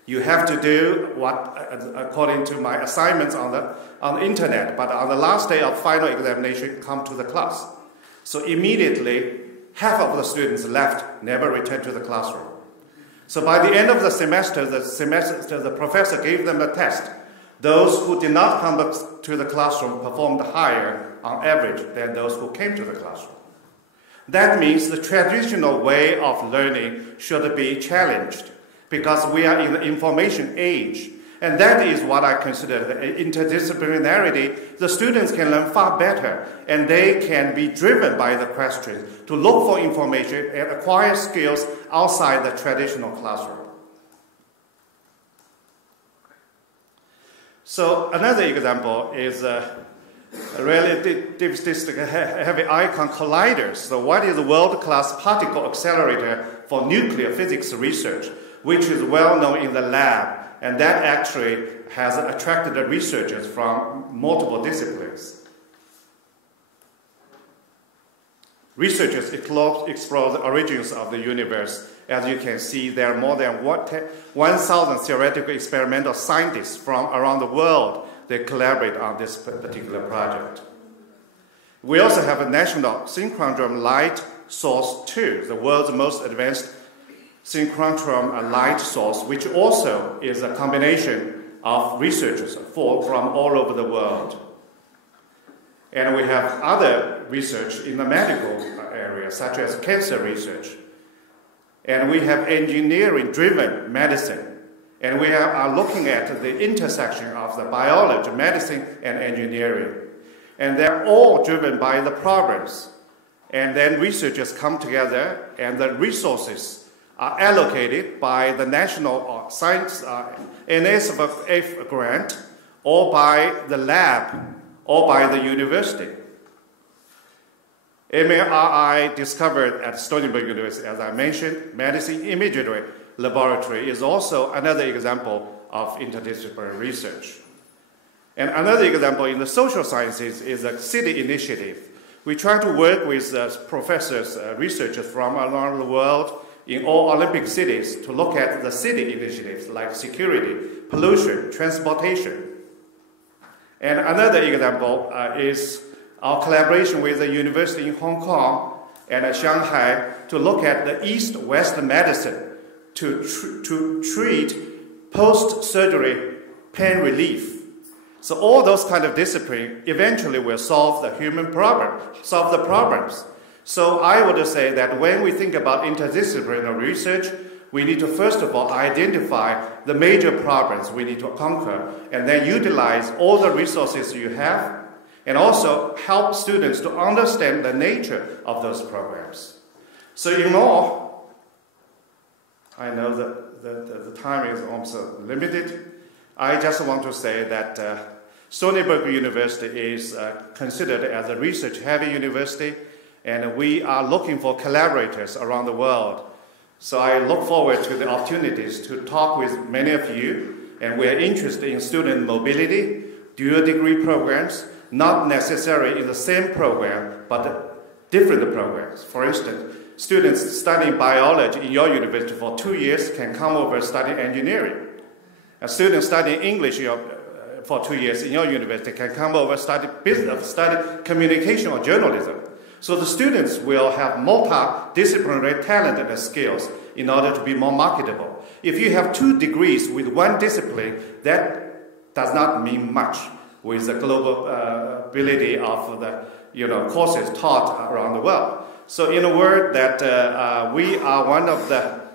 You have to do what, according to my assignments on the internet, but on the last day of final examination, come to the class. So immediately, half of the students left, never returned to the classroom. So by the end of the semester, the professor gave them a test. Those who did not come to the classroom performed higher on average than those who came to the classroom. That means the traditional way of learning should be challenged because we are in the information age. And that is what I consider the interdisciplinarity. The students can learn far better, and they can be driven by the questions to look for information and acquire skills outside the traditional classroom. So another example is relativistic heavy ion colliders. So what is a world-class particle accelerator for nuclear physics research, which is well known in the lab, and that actually has attracted the researchers from multiple disciplines. Researchers explore the origins of the universe. As you can see, there are more than 1,000 theoretical experimental scientists from around the world that collaborate on this particular project. We also have a national synchrotron light source too, the world's most advanced synchrotron light source, which also is a combination of researchers from all over the world. And we have other research in the medical area, such as cancer research. And we have engineering-driven medicine. And we are looking at the intersection of the biology, medicine, and engineering. And they're all driven by the problems. And then researchers come together, and the resources are allocated by the National Science NSF grant, or by the lab, or by the university. MRI discovered at Stony Brook University, as I mentioned, medicine imagery laboratory is also another example of interdisciplinary research. And another example in the social sciences is a city initiative. We try to work with professors, researchers from around the world in all Olympic cities to look at the city initiatives like security, pollution, transportation. And another example is our collaboration with the university in Hong Kong and Shanghai to look at the East-West medicine to treat post-surgery pain relief. So all those kind of disciplines eventually will solve the human problem, solve the problems. So I would say that when we think about interdisciplinary research, we need to first of all identify the major problems we need to conquer and then utilize all the resources you have and also help students to understand the nature of those programs. So in all, I know that the time is also limited. I just want to say that Stony Brook University is considered as a research-heavy university, and we are looking for collaborators around the world. So I look forward to the opportunities to talk with many of you, and we are interested in student mobility, dual degree programs, not necessarily in the same program, but different programs. For instance, students studying biology in your university for 2 years can come over study engineering. A student studying English for 2 years in your university can come over study business, study communication or journalism. So the students will have multidisciplinary talent and skills in order to be more marketable. If you have 2 degrees with 1 discipline, that does not mean much with the global ability of the courses taught around the world. So in a word that we are one of the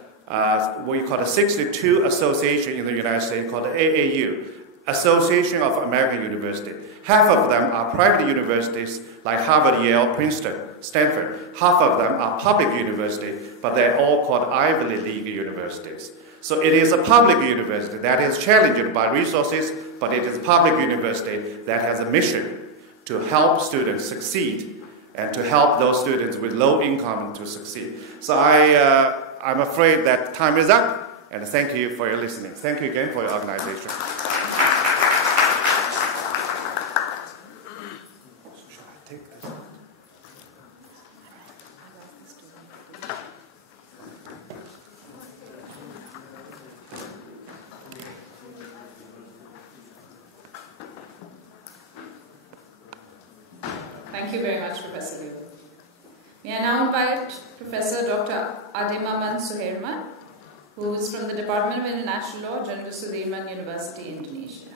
we call the 62 association in the United States called the AAU, Association of American University. Half of them are private universities like Harvard, Yale, Princeton, Stanford. Half of them are public universities, but they're all called Ivy League universities. So it is a public university that is challenged by resources, but it is a public university that has a mission to help students succeed and to help those students with low income to succeed. So I'm afraid that time is up, and thank you for your listening. Thank you again for your organization. Thank you very much, Professor Liu. May I now invite Professor Dr. Adimaman Suherman, who is from the Department of International Law, General Sudirman University, Indonesia.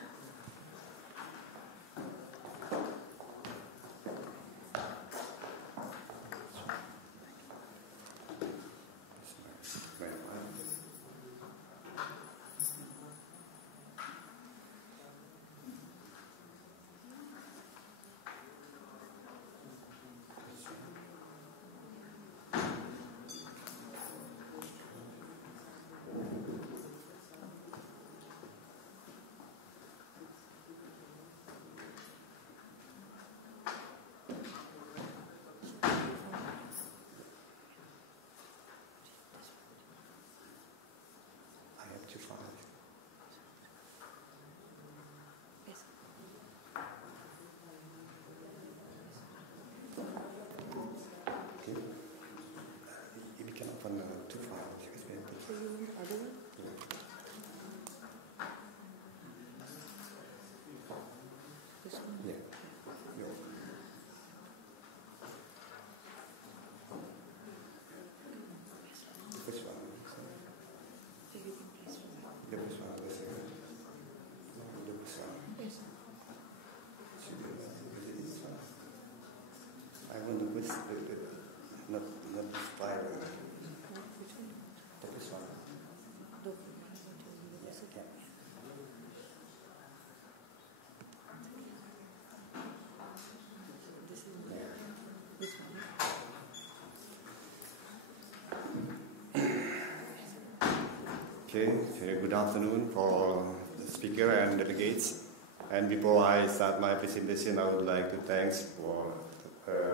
Okay, good afternoon for the speaker and delegates. And before I start my presentation, I would like to thank for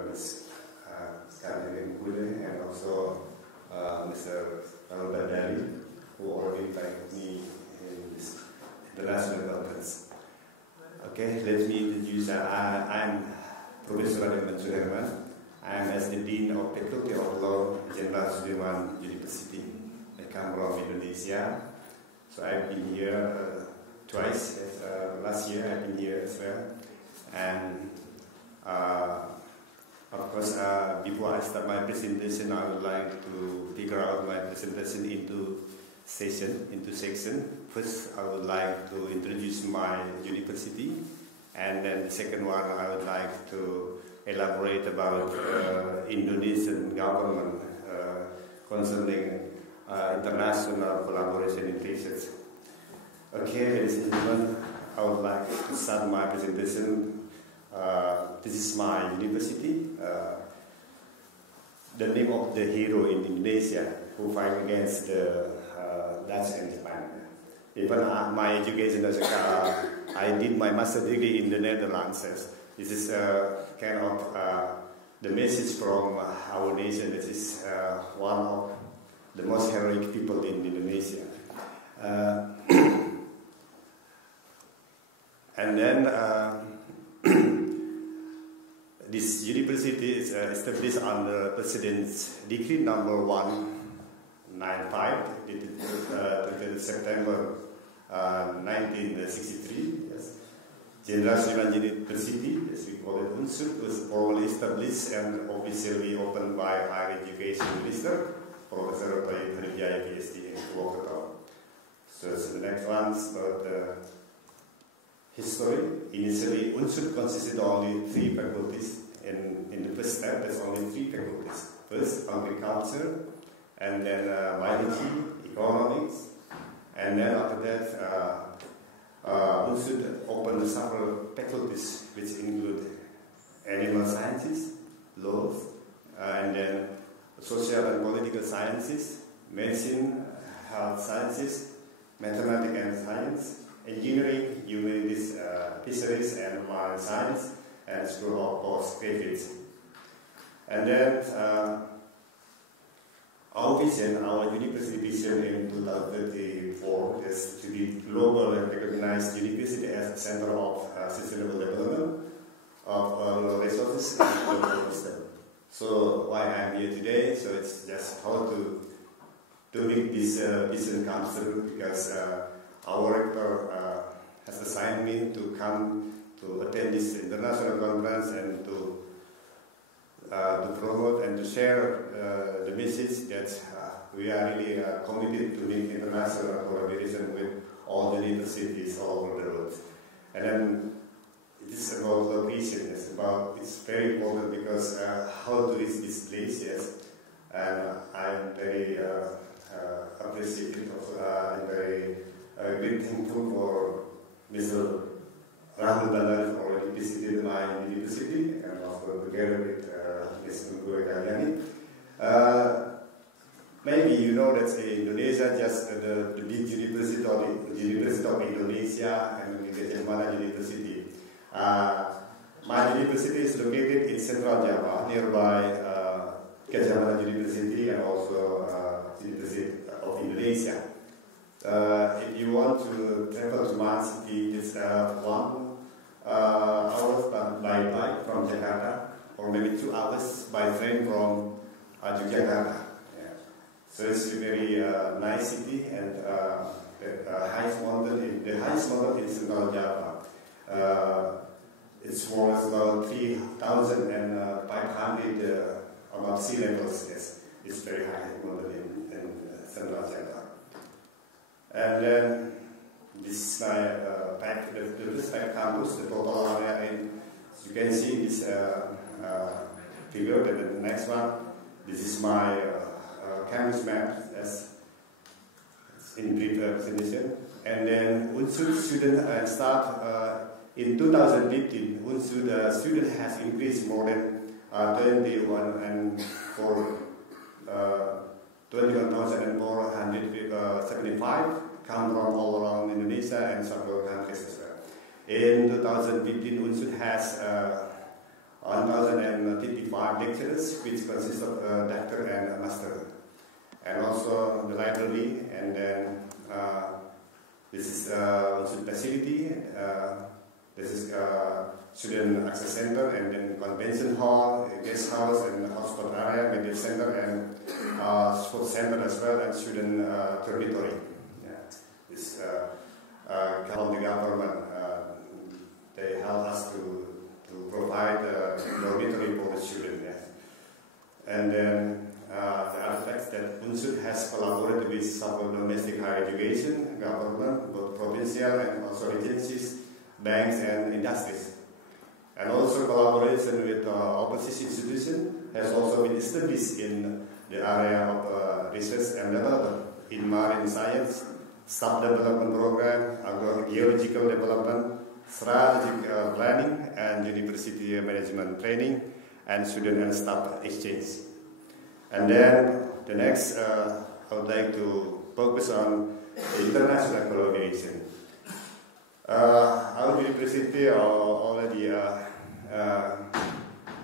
Ms. Scarlett Gude and also Mr. Badari, who already thanked me in this international conference. Okay, let me introduce I'm Professor Adimaman Suherman. I'm as the Dean of Faculty of Law, General Sudirman University. come from Indonesia. So I've been here twice. Last year I've been here as well. And of course, before I start my presentation, I would like to figure out my presentation into section. First, I would like to introduce my university, and then the second one, I would like to elaborate about Indonesian government concerning international collaboration in research. Okay, ladies and gentlemen, I would like to start my presentation. This is my university. The name of the hero in Indonesia who fight against the Dutch and Japan. Even my education as I did my master's degree in the Netherlands. This is kind of the message from our nation. This is one of the most heroic people in Indonesia. And then this university is established under President's Decree number 195, dated September 1963. Yes. General Sudirman University, as we call it, UNSUD, was formally established and officially opened by Higher Education Minister, Professor Tayyip Hanifjaya, PhD in Purwokerto. So the next one is about history. Initially, UNSUD consisted of only 3 faculties. In the first step, there's only 3 faculties. First, agriculture, and then biology, economics, and then after that, UNSUD opened several faculties which include animal sciences, laws, and then social and political sciences, medicine, health sciences, mathematics and science, engineering, humanities, fisheries and marine science, and School of Postgraduate. And then our vision, our university vision in 2034 is to be global and recognized university as a center of sustainable development of resources and global wisdom. So why I'm here today? So it's just how to make this vision come through, because our rector has assigned me to come to attend this international conference and to promote and to share the message that we are really committed to make international collaboration with all the universities all over the world. And then it is about location. It's very important because how to reach this place, yes. And I'm very appreciative of and very grateful for Mr. Rahul Dandar already visited my university, and also together with Ms. Nuguri Kalyani. Maybe you know that Indonesia, just the big university of Indonesia and Gajah Mada University. My university is located in Central Java, nearby Gajah Mada University and also University of Indonesia. If you want to travel to my city, it's 1 hour by bike from Jakarta, or maybe 2 hours by train from Yogyakarta. Yeah. So it's a very nice city, and the highest mountain in Central Java. It's more about 3,500 above sea levels. Yes, it's very high mountain in Central Java. And then this is my the first campus, the total area, and as you can see this figure, and the next one, this is my campus map as in brief presentation. And then UNSUD student start in 2015. UNSUD student has increased more than 21,475 come from all around Indonesia and several countries as well. In 2015, UNSUD has 1,055 lecturers, which consist of doctor and master, and also the library. And then this is UNSUD facility. This is student access center, and then convention hall, guest house, and hotspot area, media center, and sports center as well, and student dormitory. Yeah. This from the government, they help us to provide dormitory for the student. Yeah. And then the other fact that UNSUD has collaborated with several domestic higher education, government, both provincial and also agencies, banks and industries. And also collaboration with overseas institutions has also been established in the area of research and development in marine science, staff development program, agrogeological development, strategic planning, and university management training, and student and staff exchange. And then the next, I would like to focus on the international collaboration. Our university already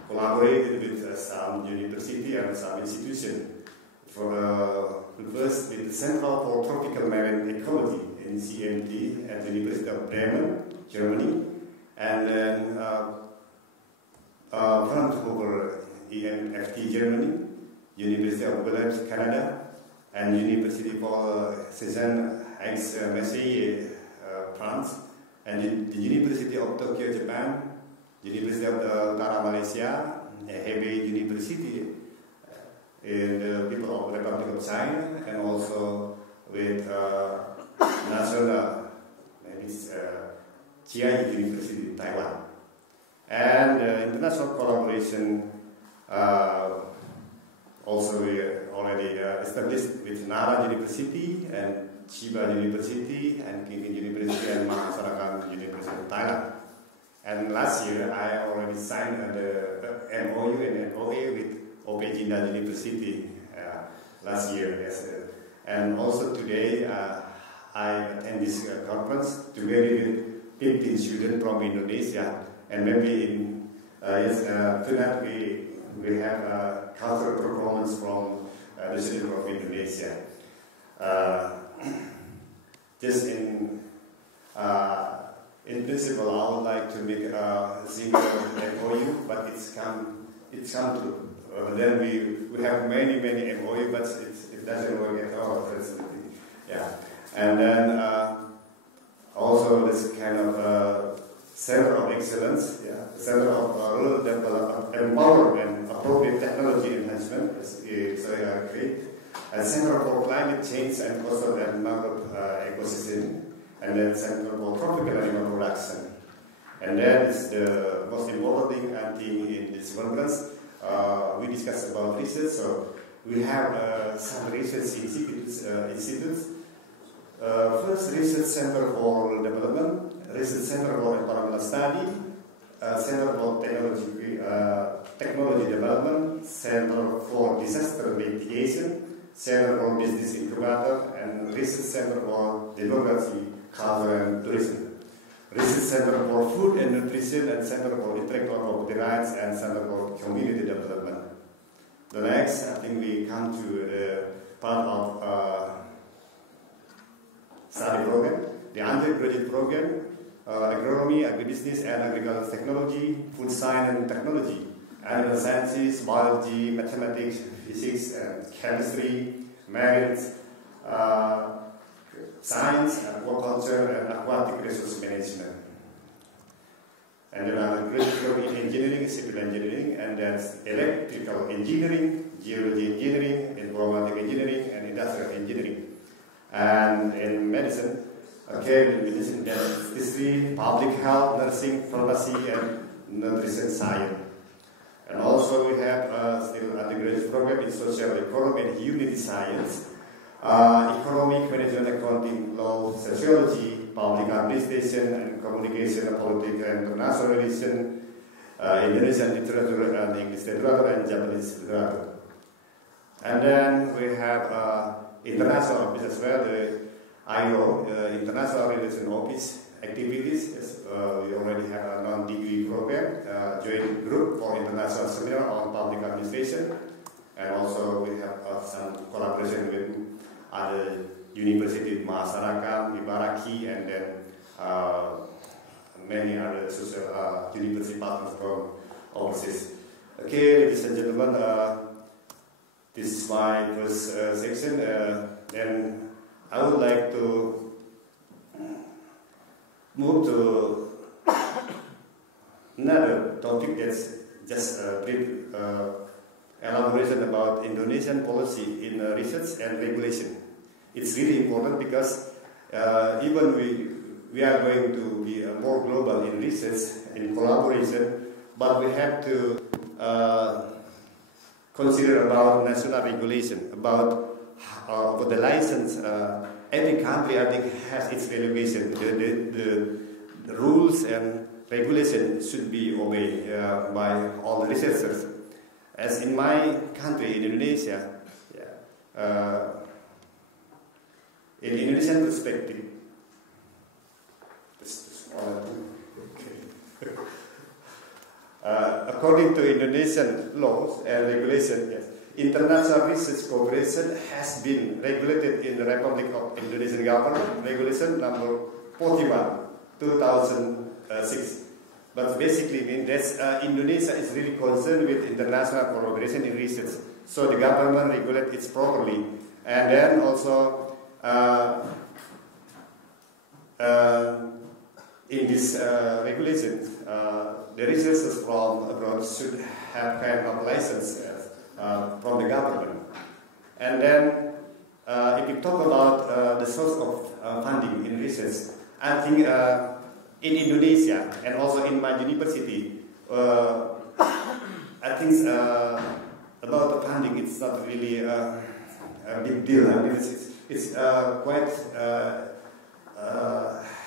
collaborated with some university and some institution. First with the Center for Tropical Marine Ecology in CMT at the University of Bremen, Germany, and then Fraunhofer EMFT, Germany, University of Williams, Canada, and University for Cézanne-Aix-Marseille, France, and the University of Tokyo, Japan, University of Utara Malaysia, Hebei University, in the people of the Republic of China, and also with national, maybe Chiai University in Taiwan. And international collaboration also we already established with Nara University and Chiba University and Kinkin University and Mahasarakan University of Thailand. And last year I already signed the MOU and MOA with Opejinda University last year. Yes. And also today I attend this conference together with 15 students from Indonesia, and maybe in tonight we have a cultural performance from the students of Indonesia. Just in principle, I would like to make a single MOU, but it's come to. Then we have many MOU, but it doesn't work at all. Yeah, and then also this kind of Center of Excellence, Center of Rural Development, Empowerment, Appropriate Technology Enhancement, is great. And Center for Climate Change and Coastal and Mangrove Ecosystem, and then Center for Tropical Animal Production. And that is the most important thing I think in this conference. We discuss about research, so we have some research institutes. First, Research Center for Development, Research Center for Environmental Study, Center for Technology Development, Center for Disaster Mitigation, Center for Business Incubator, and Research Center for Democracy, Culture and Tourism. Research Center for Food and Nutrition, and Center for Intellectual Property Rights, and Center for Community Development. The next, I think we come to part of study program, the undergraduate program, agronomy, agribusiness and agricultural technology, food science and technology, animal sciences, biology, mathematics, physics and chemistry, marine science, aquaculture and aquatic resource management. And then undergraduate in engineering, civil engineering, and then electrical engineering, geology engineering, informatic engineering, and industrial engineering. And in medicine, medicine, dentistry, public health, nursing, pharmacy, and nutrition science. And also we have still undergraduate program in social economy and humanity science, economic, management, accounting, law, sociology, public administration, and communication, politics, and international relations, Indonesian literature and English literature, and Japanese literature. And then we have international office as well, the IO, International Relations Office activities. We already have a non-degree program, joint group for international seminar on public administration, and also we have some collaboration with other universities, Mahasarakan, Ibaraki, and then many other social university partners from overseas. Okay, ladies and gentlemen, this is my first section, and I would like to move to another topic that's just a brief elaboration about Indonesian policy in research and regulation. It's really important because even we are going to be more global in research, in collaboration, but we have to consider about national regulation, about the license. Every country, I think, has its regulation. The rules and regulations should be obeyed by all the researchers. As in my country, in Indonesia, in Indonesian perspective, according to Indonesian laws and regulations, yes, international research cooperation has been regulated in the Republic of Indonesian Government, Regulation number 41, 2006. But basically means that Indonesia is really concerned with international collaboration in research. So the government regulates it properly. And then also in this regulation, the researchers from abroad should have kind of license from the government. And then if you talk about the source of funding in research, I think in Indonesia and also in my university, I think about the funding, it's not really a big deal. I mean, it's quite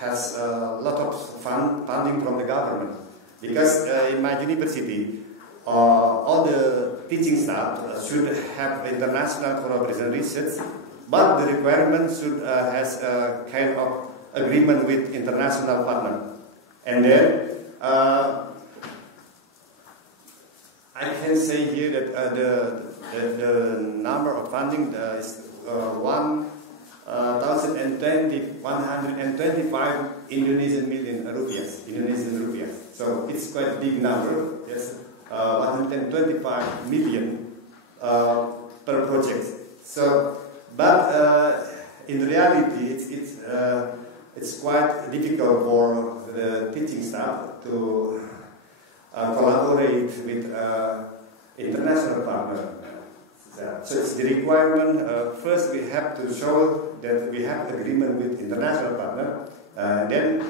has a lot of funding from the government, because in my university, all the teaching staff should have international collaboration research, but the requirement should has a kind of agreement with international partner. And then I can say here that the number of funding is 125 Indonesian million rupiahs, Indonesian rupiah. So it's quite a big number. Yes, 125 million per project. So, but in reality, it's quite difficult for the teaching staff to collaborate with international partners. So it's the requirement. First, we have to show that we have agreement with international partner. Then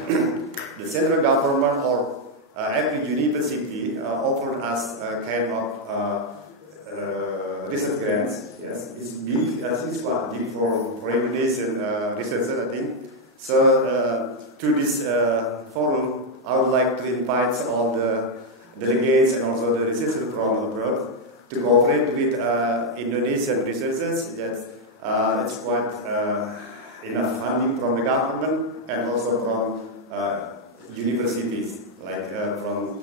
the central government or every university offered us a kind of research grants. Yes, it's big. It's quite big for Indonesian researchers, I think. So to this forum, I would like to invite all the delegates and also the researchers from abroad to cooperate with Indonesian researchers. That it's quite enough funding from the government and also from universities, like from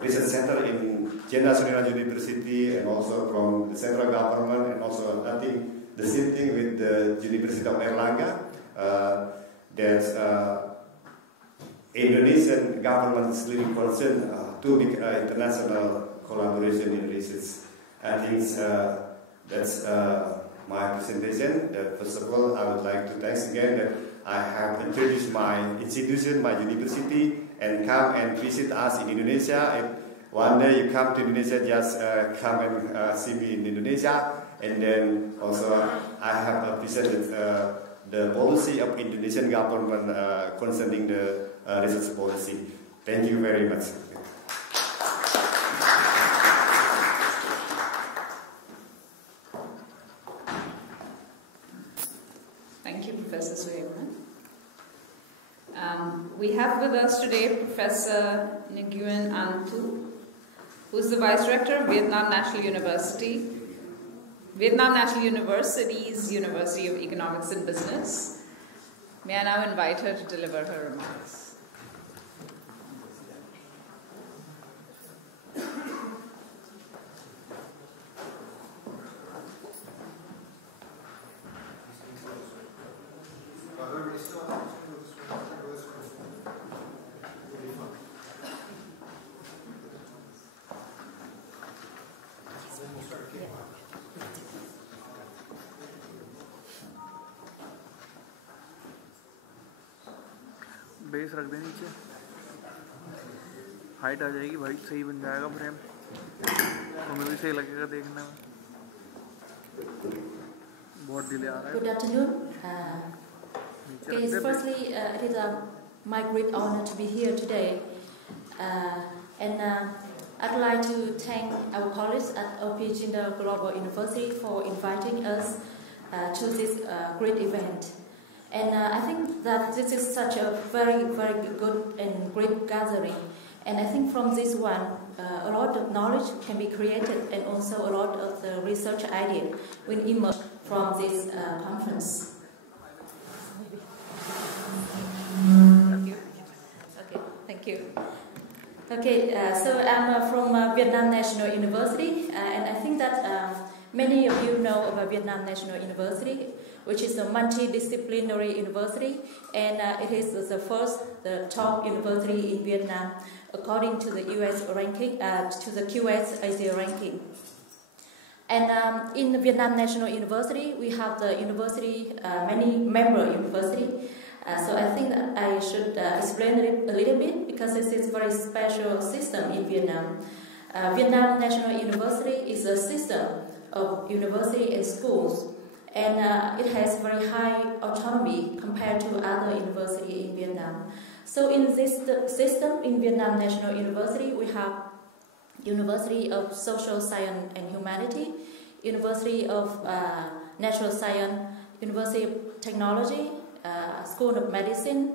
research center in Jeddah National University, and also from the central government, and also I think the same thing with the University of Erlangga. That Indonesian government is really concerned to big international collaboration in research. I think that's my presentation. First of all, I would like to thank again that I have introduced my institution, my university, and come and visit us in Indonesia. If one day you come to Indonesia, just come and see me in Indonesia. And then also I have presented the policy of Indonesian government concerning the research policy. Thank you very much. Thank you, Professor Suhaiman. We have with us today Professor Nguyen An Thu, who is the Vice Rector of Vietnam National University, Vietnam National University's University of Economics and Business. May I now invite her to deliver her remarks. Base रख दे नीचे, height आ जाएगी भाई, सही बन जाएगा frame, तुम्हें भी सही लगेगा देखने में। बहुत डिले आ रहा है। Good afternoon. Firstly, it is my great honor to be here today, and I'd like to thank our colleagues at OPG Global University for inviting us to this great event. And I think that this is such a very, very good and great gathering. And I think from this one, a lot of knowledge can be created, and also a lot of the research ideas will emerge from this conference. Okay, thank you. Okay, so I'm from Vietnam National University, and I think that many of you know about Vietnam National University, which is a multidisciplinary university, and it is the top university in Vietnam according to the US ranking, to the QS Asia ranking. And in Vietnam National University, we have the university, many member university. So I think that I should explain it a little bit, because this is a very special system in Vietnam. Vietnam National University is a system of university and schools, and it has very high autonomy compared to other universities in Vietnam. So in this system in Vietnam National University, we have University of Social Science and Humanity, University of Natural Science, University of Technology, School of Medicine,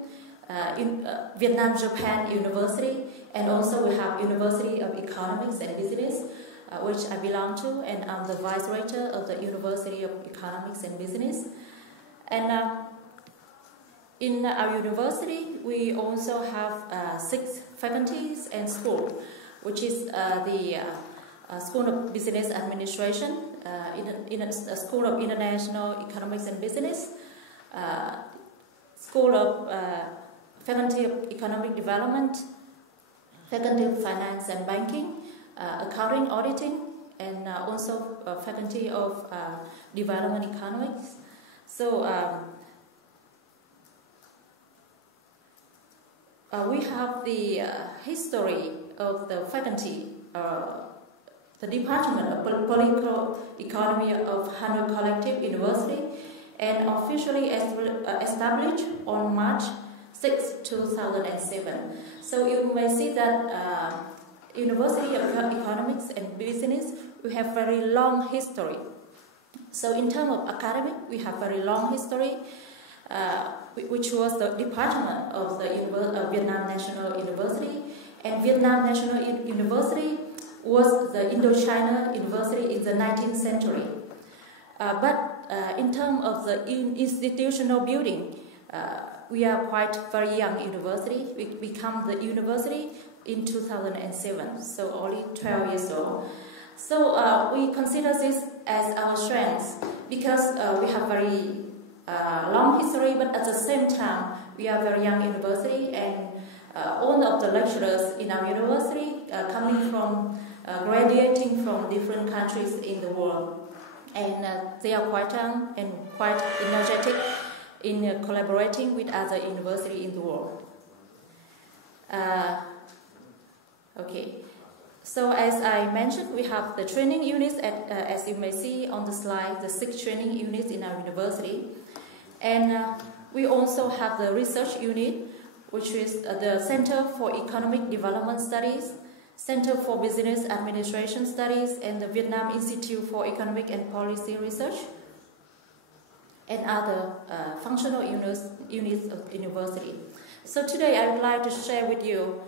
Vietnam-Japan University, and also we have University of Economics and Business, which I belong to, and I'm the Vice Rector of the University of Economics and Business. And in our university, we also have 6 faculties and schools, which is the School of Business Administration, School of International Economics and Business, School of Faculty of Economic Development, Faculty of Finance and Banking, Accounting, Auditing, and also Faculty of Development Economics. So we have the history of the faculty, the Department of Political Economy of Hanoi Collective University, and officially established on March 6, 2007. So you may see that University of Economics and Business, we have very long history. So in terms of academic, we have very long history, which was the department of the Vietnam National University. And Vietnam National University was the Indochina University in the 19th century. But in terms of the institutional building, we are quite very young university. We become the university in 2007, so only 12 years old. So we consider this as our strength, because we have very long history, but at the same time, we are very young university, and all of the lecturers in our university coming from, graduating from different countries in the world. And they are quite young and quite energetic in collaborating with other universities in the world. Okay, so as I mentioned, we have the training units, as you may see on the slide, the 6 training units in our university. And we also have the research unit, which is the Center for Economic Development Studies, Center for Business Administration Studies, and the Vietnam Institute for Economic and Policy Research, and other functional units of the university. So today I would like to share with you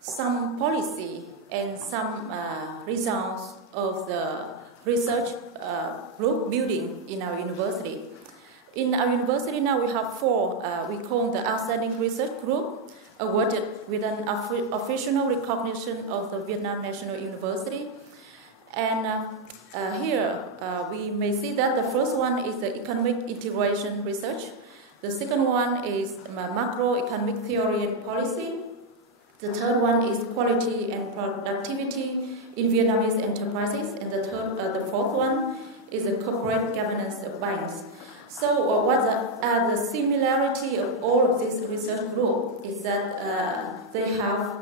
some policy and some results of the research group building in our university. In our university now we have 4, we call the Outstanding Research Group, awarded with an official recognition of the Vietnam National University. And here we may see that the first one is the Economic Integration Research. The second one is Macroeconomic Theory and Policy. The third one is Quality and Productivity in Vietnamese Enterprises. And the fourth one is the Corporate Governance of Banks. So what are the similarity of all of these research groups is that they have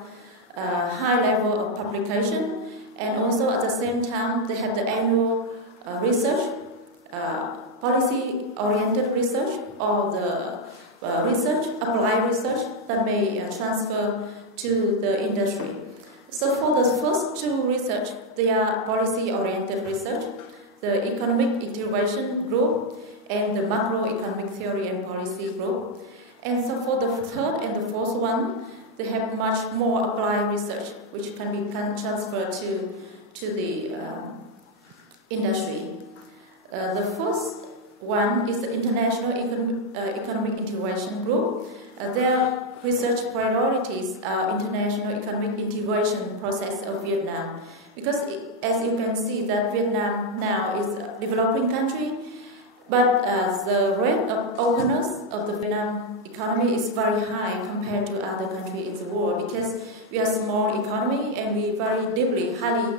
a high level of publication, and also at the same time they have the annual research, policy-oriented research, or the applied research that may transfer to the industry. So for the first two research, they are policy-oriented research, the economic integration group, and the macroeconomic theory and policy group. And so for the third and the fourth one, they have much more applied research, which can be transferred to the industry. The first one is the International Economic Integration Group. Their research priorities are international economic integration process of Vietnam. Because as you can see that Vietnam now is a developing country, but the rate of openness of the Vietnam economy is very high compared to other countries in the world, because we are a small economy and we very deeply, highly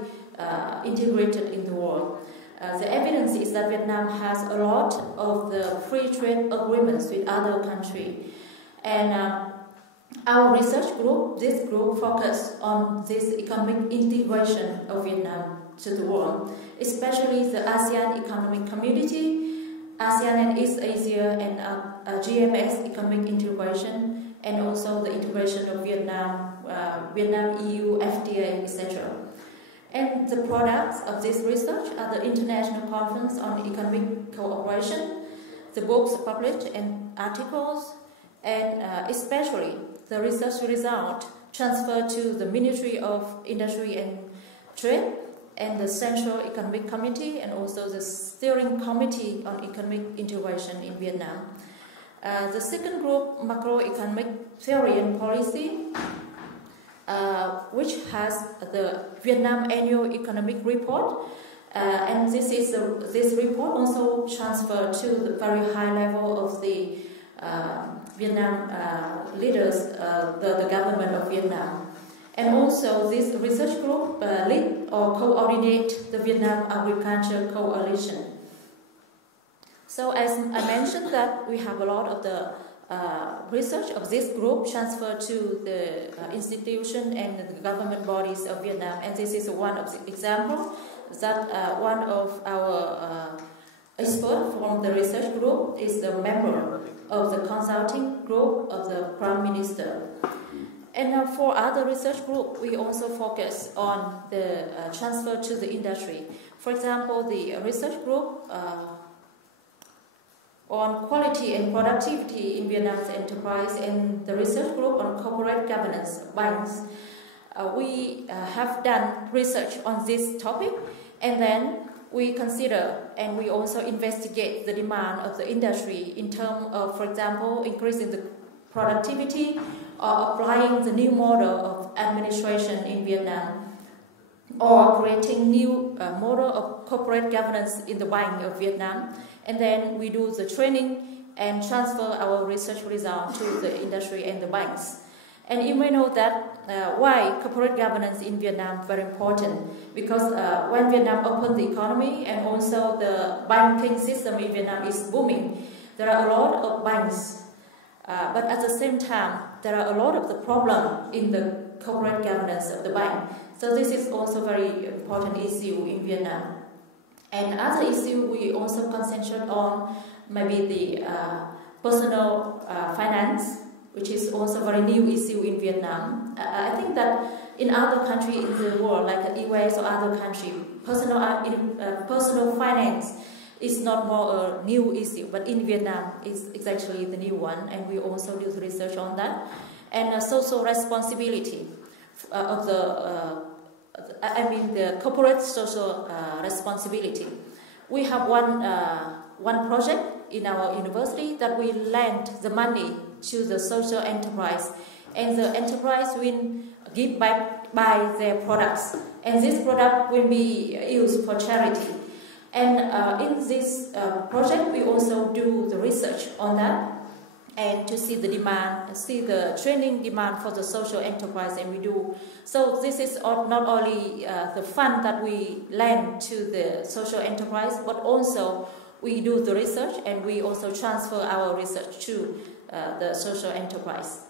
integrated in the world. The evidence is that Vietnam has a lot of the free trade agreements with other countries. And our research group, this group focused on this economic integration of Vietnam to the world, especially the ASEAN economic community, ASEAN and East Asia, and GMS economic integration, and also the integration of Vietnam, EU, FTA, etc. And the products of this research are the International Conference on Economic Cooperation, the books published and articles, and especially the research result transferred to the Ministry of Industry and Trade and the Central Economic Committee, and also the Steering Committee on Economic Integration in Vietnam. The second group, Macroeconomic Theory and Policy, which has the Vietnam Annual Economic Report, and this report also transferred to the very high level of the Vietnam leaders, the government of Vietnam. And also this research group lead or coordinate the Vietnam Agriculture Coalition. So as I mentioned that we have a lot of the research of this group transferred to the institution and the government bodies of Vietnam, and this is one of the examples that one of our experts from the research group is the member of the consulting group of the Prime Minister. And for other research groups, we also focus on the transfer to the industry. For example, the research group on quality and productivity in Vietnam's enterprise, and the research group on corporate governance banks. We have done research on this topic, and then we consider and we also investigate the demand of the industry in terms of, for example, increasing the productivity or applying the new model of administration in Vietnam, or creating new model of corporate governance in the Bank of Vietnam. And then we do the training and transfer our research result to the industry and the banks. And you may know that why corporate governance in Vietnam is very important, because when Vietnam opened the economy and also the banking system in Vietnam is booming, there are a lot of banks, but at the same time there are a lot of the problem in the corporate governance of the bank. So this is also a very important issue in Vietnam. And other issue we also concentrate on maybe the personal finance, which is also a very new issue in Vietnam. I think that in other countries in the world, like the US or other countries, personal finance is not more a new issue, but in Vietnam it's actually the new one, and we also do research on that. And social responsibility of the corporate social responsibility. We have one project in our university that we lend the money to the social enterprise, and the enterprise will give back by their products, and this product will be used for charity. And in this project we also do the research on that, and to see the demand, see the training demand for the social enterprise, and we do. So this is not only the fund that we lend to the social enterprise, but also we do the research and we also transfer our research to the social enterprise.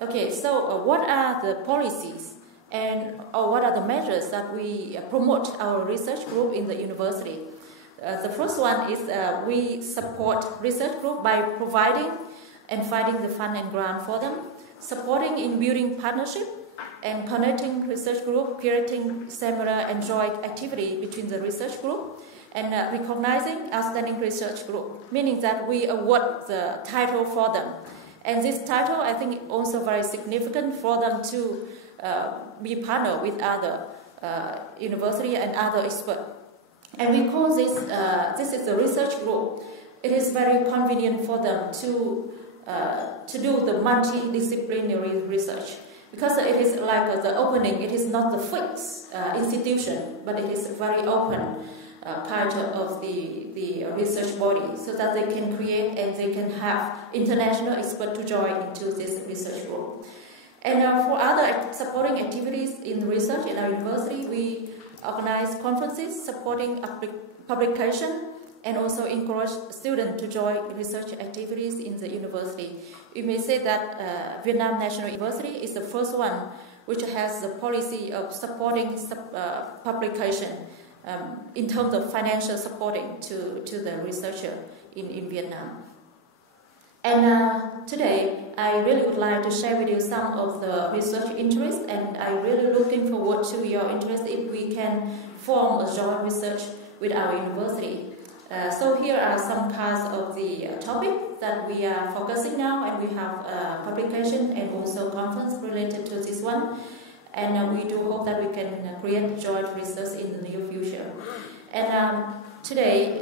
Okay, so what are the policies or what are the measures that we promote our research group in the university? The first one is we support research group by providing and finding the fund and grant for them, supporting in building partnership and connecting research group, creating similar and joint activity between the research group, and recognizing outstanding research group, meaning that we award the title for them. And this title, I think, also very significant for them to be partner with other university and other experts. And we call this is a research group. It is very convenient for them to do the multidisciplinary research, because it is like the opening. It is not the fixed institution, but it is very open part of the research body, so that they can create and they can have international experts to join into this research group. And for other supporting activities in research in our university, we organize conferences supporting publication and also encourage students to join research activities in the university. We may say that Vietnam National University is the first one which has the policy of supporting publication in terms of financial supporting to the researcher in Vietnam. And today, I really would like to share with you some of the research interests, and I'm really looking forward to your interest if we can form a joint research with our university. So here are some kinds of the topic that we are focusing now, and we have publication and also conference related to this one. And we do hope that we can create joint research in the near future. And today,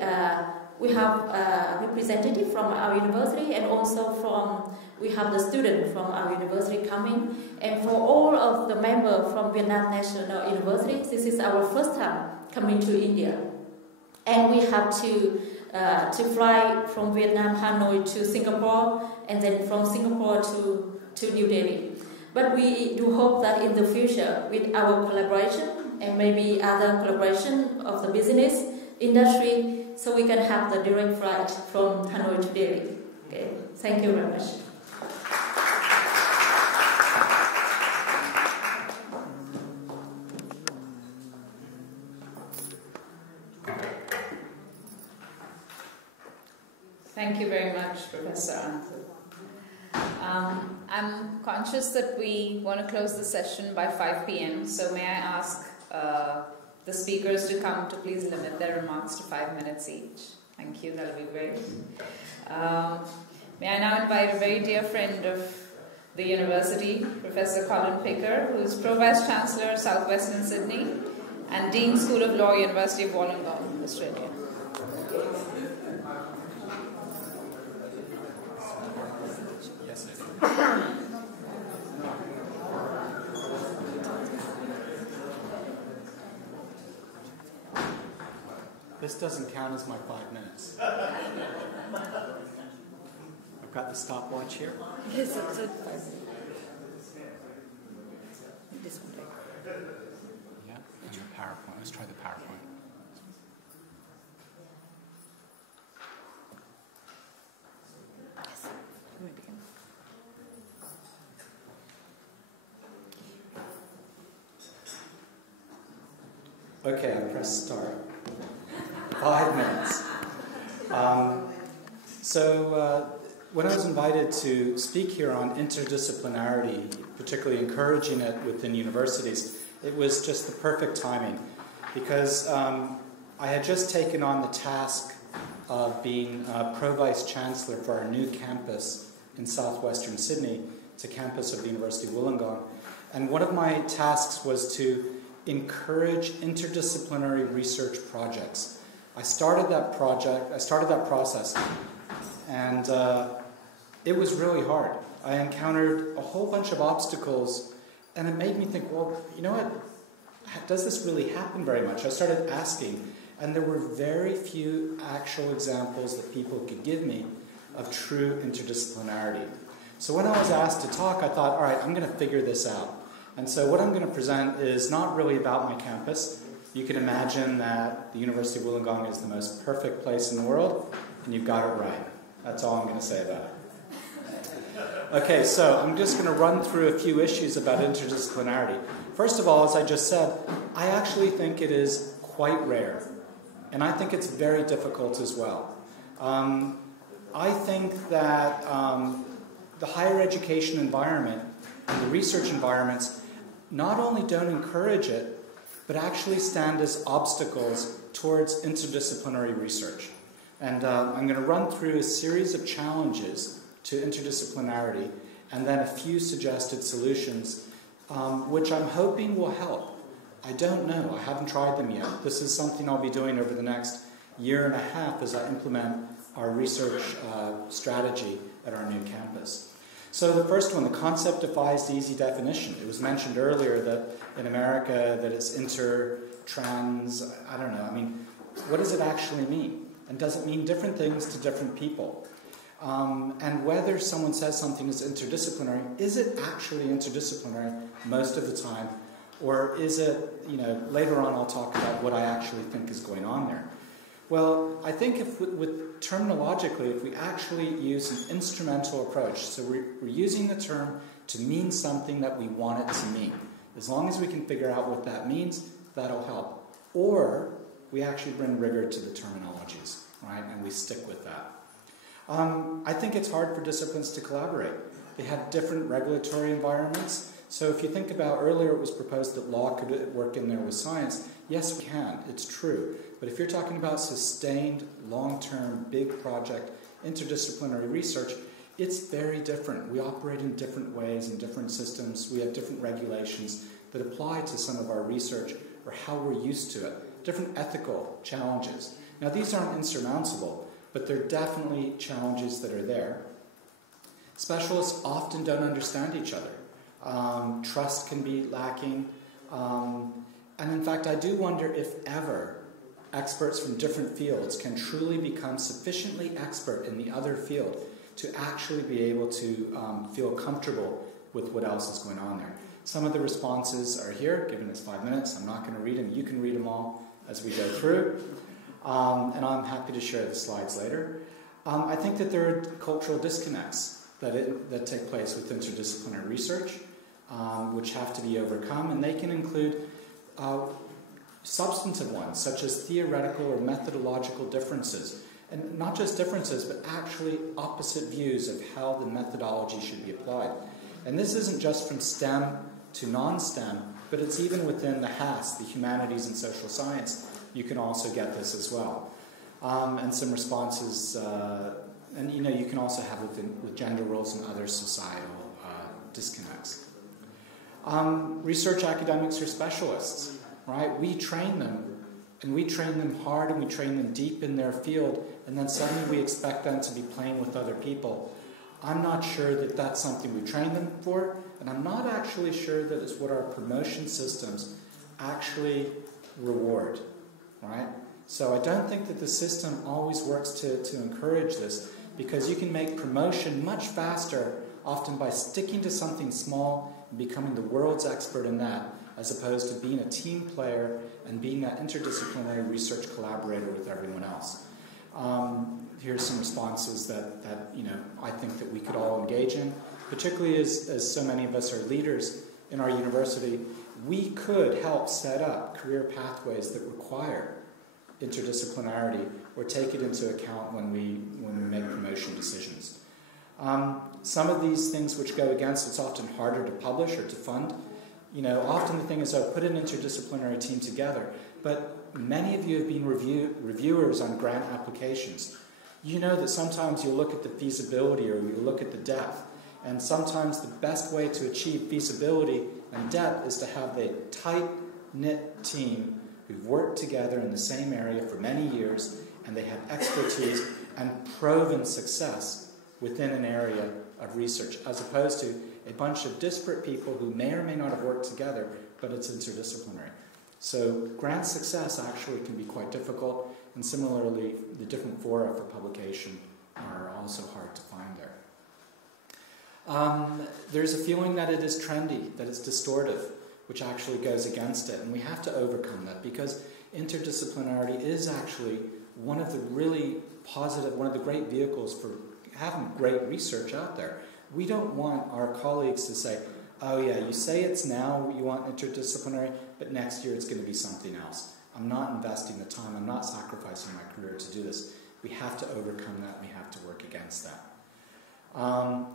we have a representative from our university, and also we have the student from our university coming. And for all of the members from Vietnam National University, this is our first time coming to India. And we have to fly from Vietnam, Hanoi to Singapore, and then from Singapore to New Delhi. But we do hope that in the future, with our collaboration and maybe other collaboration of the business industry, so we can have the direct flight from Hanoi to Delhi. Okay, thank you very much. Thank you very much, Professor Anthony. I'm conscious that we want to close the session by 5 p.m., so may I ask the speakers to come to please limit their remarks to 5 minutes each. Thank you, that'll be great. May I now invite a very dear friend of the university, Professor Colin Picker, who is Pro-Vice Chancellor, Southwestern Sydney, and Dean School of Law, University of Wollongong, Australia. This doesn't count as my 5 minutes. I've got the stopwatch here. Yes, it's a 5 minutes. This one. Yeah, and the PowerPoint. Let's try the PowerPoint. Yes. Okay, I press start. 5 minutes. When I was invited to speak here on interdisciplinarity, particularly encouraging it within universities, it was just the perfect timing, because I had just taken on the task of being Pro-Vice Chancellor for our new campus in southwestern Sydney, it's a campus of the University of Wollongong, and one of my tasks was to encourage interdisciplinary research projects. I started that process, and it was really hard. I encountered a whole bunch of obstacles, and it made me think, well, you know what, does this really happen very much? I started asking, and there were very few actual examples that people could give me of true interdisciplinarity. So when I was asked to talk, I thought, all right, I'm going to figure this out. And so what I'm going to present is not really about my campus. You can imagine that the University of Wollongong is the most perfect place in the world, and you've got it right. That's all I'm going to say about it. Okay, so I'm just going to run through a few issues about interdisciplinarity. First of all, as I just said, I actually think it is quite rare, and I think it's very difficult as well. I think that the higher education environment and the research environments not only don't encourage it, but actually stand as obstacles towards interdisciplinary research. And I'm going to run through a series of challenges to interdisciplinarity and then a few suggested solutions, which I'm hoping will help. I don't know. I haven't tried them yet. This is something I'll be doing over the next year and a half as I implement our research strategy at our new campus. So the first one, the concept defies the easy definition. It was mentioned earlier that in America that it's inter, trans, I don't know. I mean, what does it actually mean? And does it mean different things to different people? And whether someone says something is interdisciplinary, is it actually interdisciplinary most of the time? Or is it, later on I'll talk about what I actually think is going on there. Well, I think with terminologically, if we actually use an instrumental approach, so we're using the term to mean something that we want it to mean. As long as we can figure out what that means, that'll help. Or we actually bring rigor to the terminologies, right? And we stick with that. I think it's hard for disciplines to collaborate. They have different regulatory environments. So if you think about earlier, it was proposed that law could work in there with science. Yes, we can. It's true. But if you're talking about sustained, long-term, big project, interdisciplinary research, it's very different. We operate in different ways, in different systems. We have different regulations that apply to some of our research or how we're used to it. Different ethical challenges. Now, these aren't insurmountable, but they're definitely challenges that are there. Specialists often don't understand each other. Trust can be lacking. And in fact, I do wonder if ever experts from different fields can truly become sufficiently expert in the other field to actually be able to feel comfortable with what else is going on there. Some of the responses are here, given it's 5 minutes. I'm not going to read them. You can read them all as we go through. And I'm happy to share the slides later. I think that there are cultural disconnects that take place with interdisciplinary research, which have to be overcome, and they can include substantive ones, such as theoretical or methodological differences. And not just differences, but actually opposite views of how the methodology should be applied. And this isn't just from STEM to non-STEM, but it's even within the HAS, the Humanities and Social Science. You can also get this as well. And some responses, and you can also have with gender roles and other societal disconnects. Research academics are specialists, right? We train them, and we train them hard, and we train them deep in their field, and then suddenly we expect them to be playing with other people. I'm not sure that that's something we train them for, and I'm not actually sure that it's what our promotion systems actually reward, right? So I don't think that the system always works to encourage this, because you can make promotion much faster, often by sticking to something small and becoming the world's expert in that, as opposed to being a team player and being that interdisciplinary research collaborator with everyone else. Here's some responses that I think that we could all engage in, particularly as so many of us are leaders in our university. We could help set up career pathways that require interdisciplinarity or take it into account when we make promotion decisions. Some of these things which go against, it's often harder to publish or to fund. Often the thing is, put an interdisciplinary team together, but many of you have been reviewers on grant applications. You know that sometimes you look at the feasibility or you look at the depth, and sometimes the best way to achieve feasibility and depth is to have a tight-knit team who've worked together in the same area for many years, and they have expertise and proven success within an area of research, as opposed to a bunch of disparate people who may or may not have worked together, but it's interdisciplinary. So grant success actually can be quite difficult, and similarly, the different fora for publication are also hard to find there. There's a feeling that it is trendy, that it's distortive. which actually goes against it. And we have to overcome that, because interdisciplinarity is actually one of the really positive, one of the great vehicles for having great research out there. We don't want our colleagues to say, oh yeah, you say it's now you want interdisciplinary, but next year it's going to be something else. I'm not investing the time, I'm not sacrificing my career to do this. We have to overcome that, we have to work against that.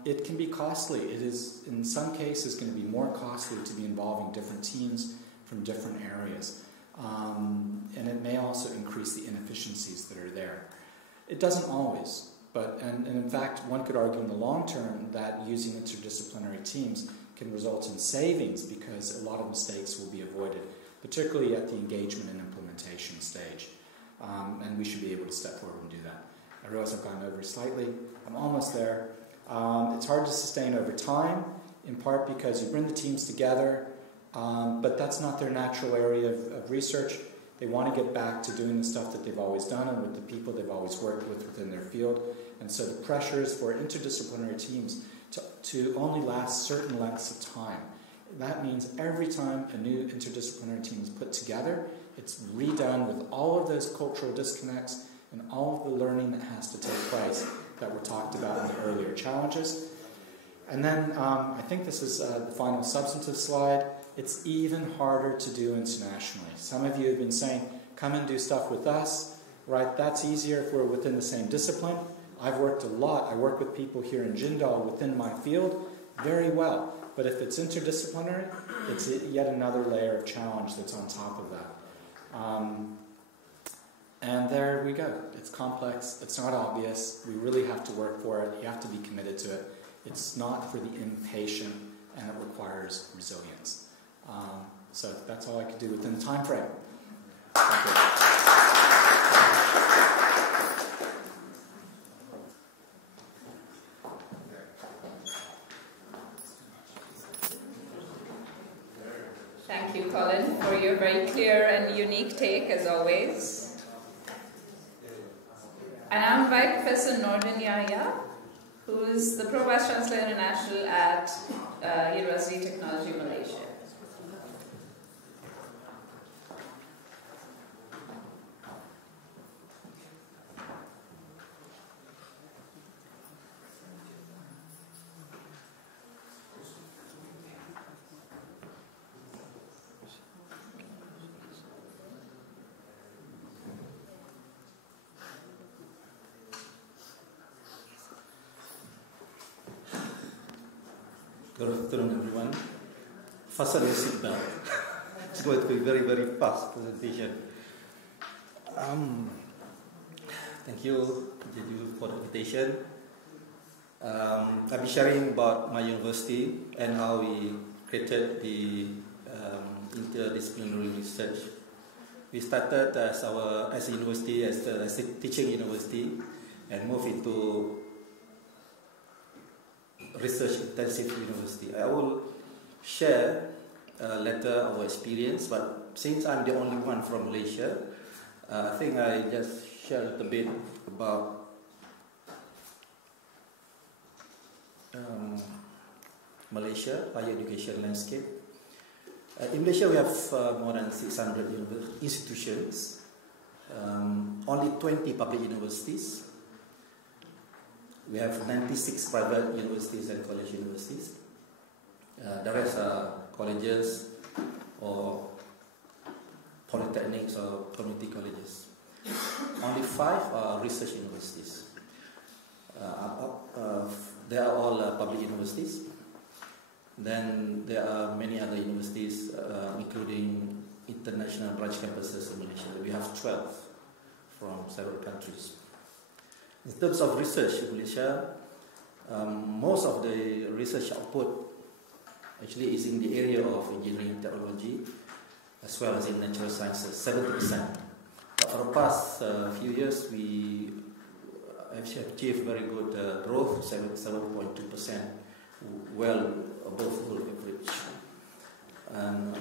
It can be costly. It is, in some cases, going to be more costly to be involving different teams from different areas. And it may also increase the inefficiencies that are there. It doesn't always, but and in fact, one could argue in the long term that using interdisciplinary teams can result in savings, because a lot of mistakes will be avoided, particularly at the engagement and implementation stage. And we should be able to step forward and do that. I realize I've gone over slightly. I'm almost there. It's hard to sustain over time, in part because you bring the teams together, but that's not their natural area of research. They want to get back to doing the stuff that they've always done and with the people they've always worked with within their field. And so the pressures for interdisciplinary teams to only last certain lengths of time. That means every time a new interdisciplinary team is put together, it's redone with all of those cultural disconnects and all of the learning that has to take place that were talked about in the earlier challenges. And then I think this is the final substantive slide. It's even harder to do internationally. Some of you have been saying, come and do stuff with us, right? That's easier if we're within the same discipline. I've worked a lot. I work with people here in Jindal within my field very well. But if it's interdisciplinary, it's yet another layer of challenge that's on top of that. And there we go. It's complex. It's not obvious. We really have to work for it. You have to be committed to it. It's not for the impatient, and it requires resilience. So that's all I could do within the time frame. Thank you. Thank you, Colin, for your very clear and unique take, as always. And I invite Professor Nordin Yahya, who is the Pro Vice Chancellor International at University Technology Malaysia. Good afternoon, everyone. Fasten your seatbelt. It's going to be a very, very fast presentation. Thank you, Jeju, for the invitation. I'll be sharing about my university and how we created the interdisciplinary research. We started as a university, as a teaching university, and moved into research-intensive university. I will share later our experience, but since I'm the only one from Malaysia, I think I just share a little bit about Malaysia higher education landscape. In Malaysia, we have more than 600 institutions, only 20 public universities. We have 96 private universities and college universities. The rest are colleges or polytechnics or community colleges. Only 5 are research universities. They are all public universities. Then there are many other universities, including international branch campuses in Malaysia. We have 12 from several countries. In terms of research in Malaysia, most of the research output actually is in the area of engineering and technology, as well as in natural sciences, 70%. But for the past few years, we actually achieved very good growth, 7.2%, well above full average, and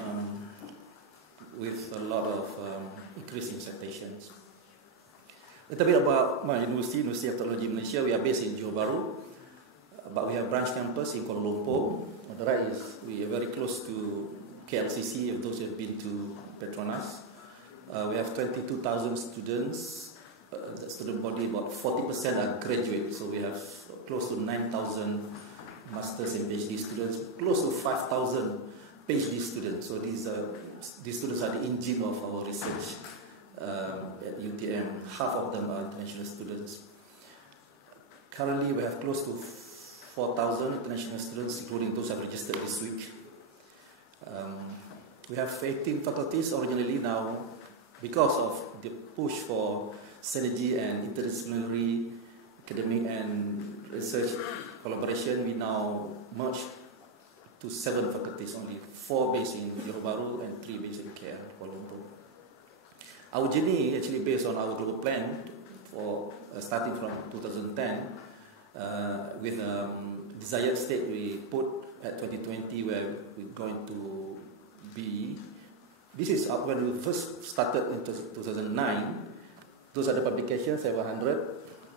with a lot of increasing citations. A little bit about my university, University of Technology Malaysia. We are based in Johor Bahru, but we have branch campus in Kuala Lumpur. On the right is we are very close to KLCC, of those who have been to Petronas. We have 22,000 students. The student body, about 40% are graduates, so we have close to 9,000 masters and PhD students, close to 5,000 PhD students. So these students are the engine of our research at UTM. Half of them are international students. Currently, we have close to 4,000 international students, including those who have registered this week. We have 18 faculties originally. Now, because of the push for synergy and interdisciplinary academic and research collaboration, we now merge to 7 faculties only, 4 based in Johor Bahru and 3 based in KL, Kuala Lumpur. Our journey actually based on our global plan for starting from 2010 with desired state we put at 2020 where we're going to be. This is when we first started in 2009. Those are the publications, 700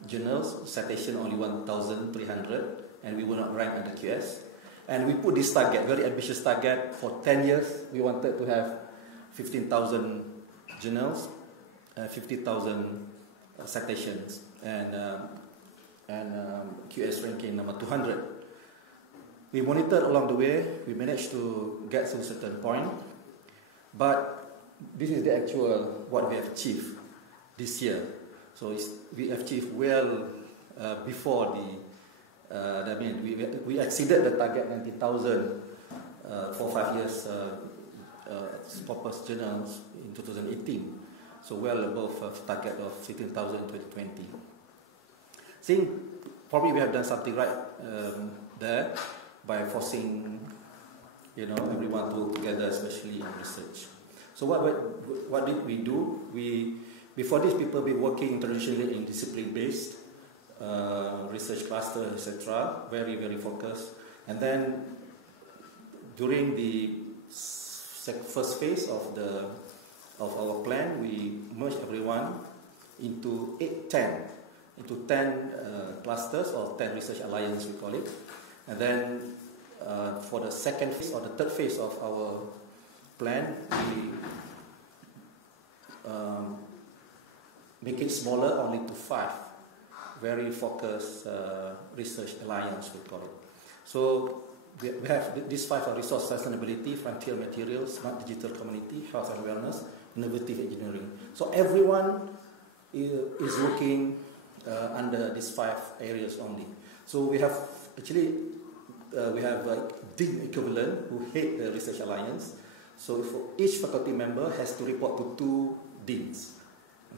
journals, citation only 1,300, and we were not ranked under QS. And we put this target, very ambitious target, for 10 years. We wanted to have 15,000 journals, 50,000 citations, and QS ranking number 200. We monitored along the way. We managed to get to a certain point, but this is the actual what we have achieved this year. So we achieved well before we exceeded the target 90,000 for 5 years Scopus journals in 2018. So well above target of 15,000 in 2020. I think probably we have done something right there by forcing everyone to work together, especially in research. So what did we do? Before this, people been working traditionally in discipline-based research cluster, etc. Very, very focused. And then during the first phase of our plan, we merged everyone into 10 clusters or 10 research alliance, we call it. And then for the second phase or the third phase of our plan, we make it smaller only to 5 very focused research alliance, we call it. So we have these 5 are resource sustainability, frontier materials, smart digital community, health and wellness, innovative engineering. So everyone is working under these 5 areas only. So we have actually we have like dean equivalent who head the research alliance. So for each faculty member has to report to 2 deans.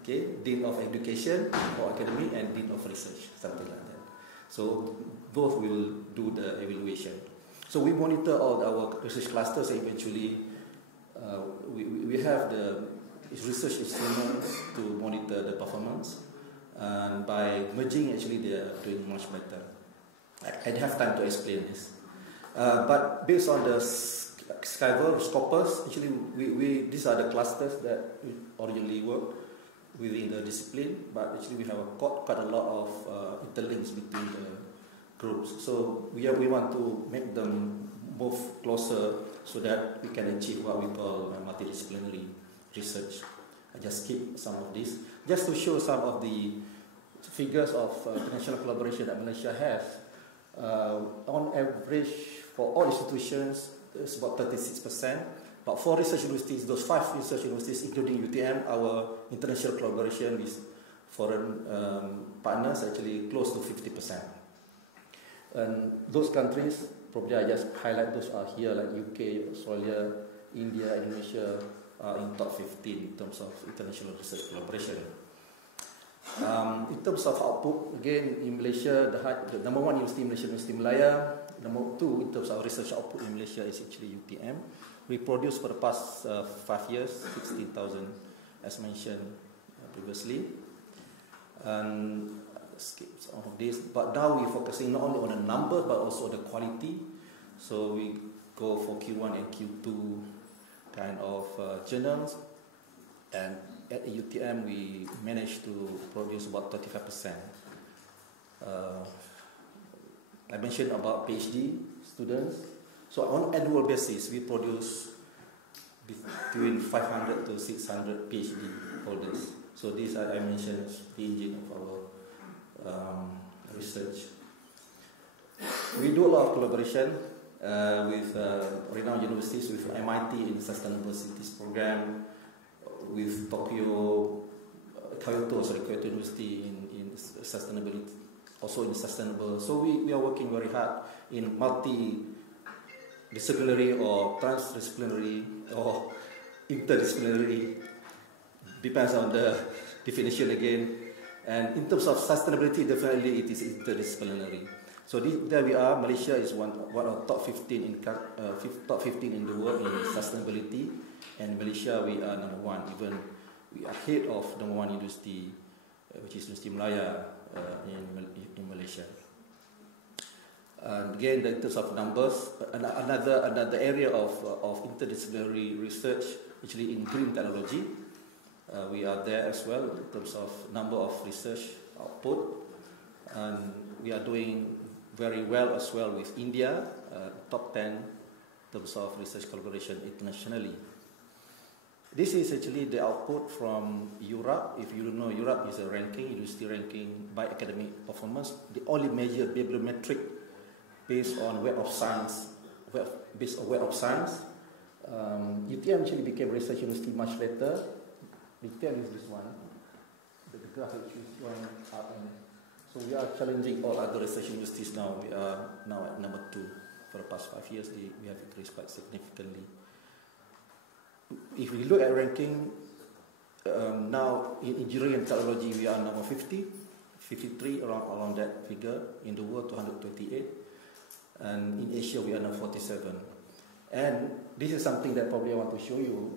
Okay, Dean of Education or Academy and Dean of Research, something like that. So both will do the evaluation. So we monitor all our research clusters and eventually we have the research instruments to monitor the performance. And by merging, actually they are doing much better. I don't have time to explain this. But based on the Skyver, Scopus, actually these are the clusters that we originally work within the discipline, but actually we have quite a lot of interlinks between the groups. So we want to make them move closer so that we can achieve what we call multidisciplinary research. I just skip some of this, just to show some of the figures of international collaboration that Malaysia has. On average, for all institutions, it's about 36%. But for research universities, those 5 research universities, including UTM, our international collaboration with foreign partners actually close to 50%. And those countries, probably I just highlight those are here, like UK, Australia, India, Indonesia, are in top 15 in terms of international research collaboration. In terms of output, again, in Malaysia, the number 1 university in Malaysia, University Malaya. Number 2 in terms of research output in Malaysia is actually UTM. We produced for the past 5 years, 16,000 as mentioned previously. And skip some of this, but now we're focusing not only on the number but also the quality. So we go for Q1 and Q2 kind of journals, and at UTM we managed to produce about 35%. I mentioned about PhD students. So on annual basis we produce between 500 to 600 PhD holders. So these are, I mentioned, the engine of our research. We do a lot of collaboration with renowned universities, with MIT in Sustainable Cities program, with Kyoto University in sustainability, also in sustainable. So we are working very hard in multidisciplinary or transdisciplinary or interdisciplinary, depends on the definition again. And in terms of sustainability, definitely it is interdisciplinary. So there we are. Malaysia is one of top 15 in the world in sustainability, and Malaysia we are number one. Even we are ahead of number one university, which is University Malaya in Malaysia. Again, in terms of numbers, another area of interdisciplinary research, actually in green technology, we are there as well in terms of number of research output, and we are doing very well as well with India, top 10 in terms of research collaboration internationally. This is actually the output from Europe. If you don't know, Europe is a ranking, university ranking by academic performance. The only major bibliometric based on Web of Science. UTM actually became research university much later. UTM is this one. The graphic is going up, and so we are challenging all other research universities now. We are now at number 2. For the past 5 years, we have increased quite significantly. If we look at ranking, now in engineering and technology, we are number 50, 53, around that figure. In the world, 228. And in Asia, we are number 47. And this is something that probably I want to show you.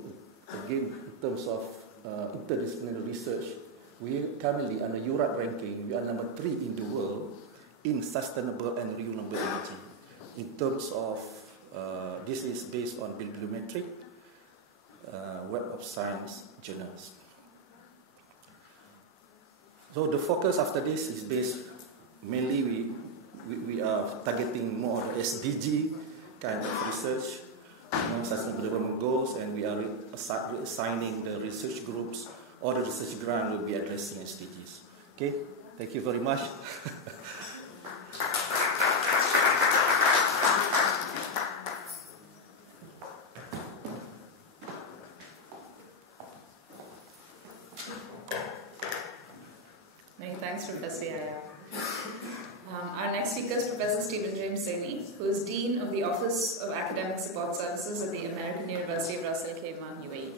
Again, in terms of interdisciplinary research, we currently, on the Europe ranking, we are number 3 in the world in sustainable and renewable energy. In terms of, this is based on bibliometric Web of Science journals. So the focus after this is based, mainly we are targeting more SDG kind of research, sustainable development goals, and we are assigning the research groups or the research grant will be addressing SDGs. Okay, thank you very much. Many thanks, Professor Yaya. Our next speaker is Professor Stephen James Saini, who is Dean of the Office of Academic Support Services at the American University of Ras Al Khaimah, UAE.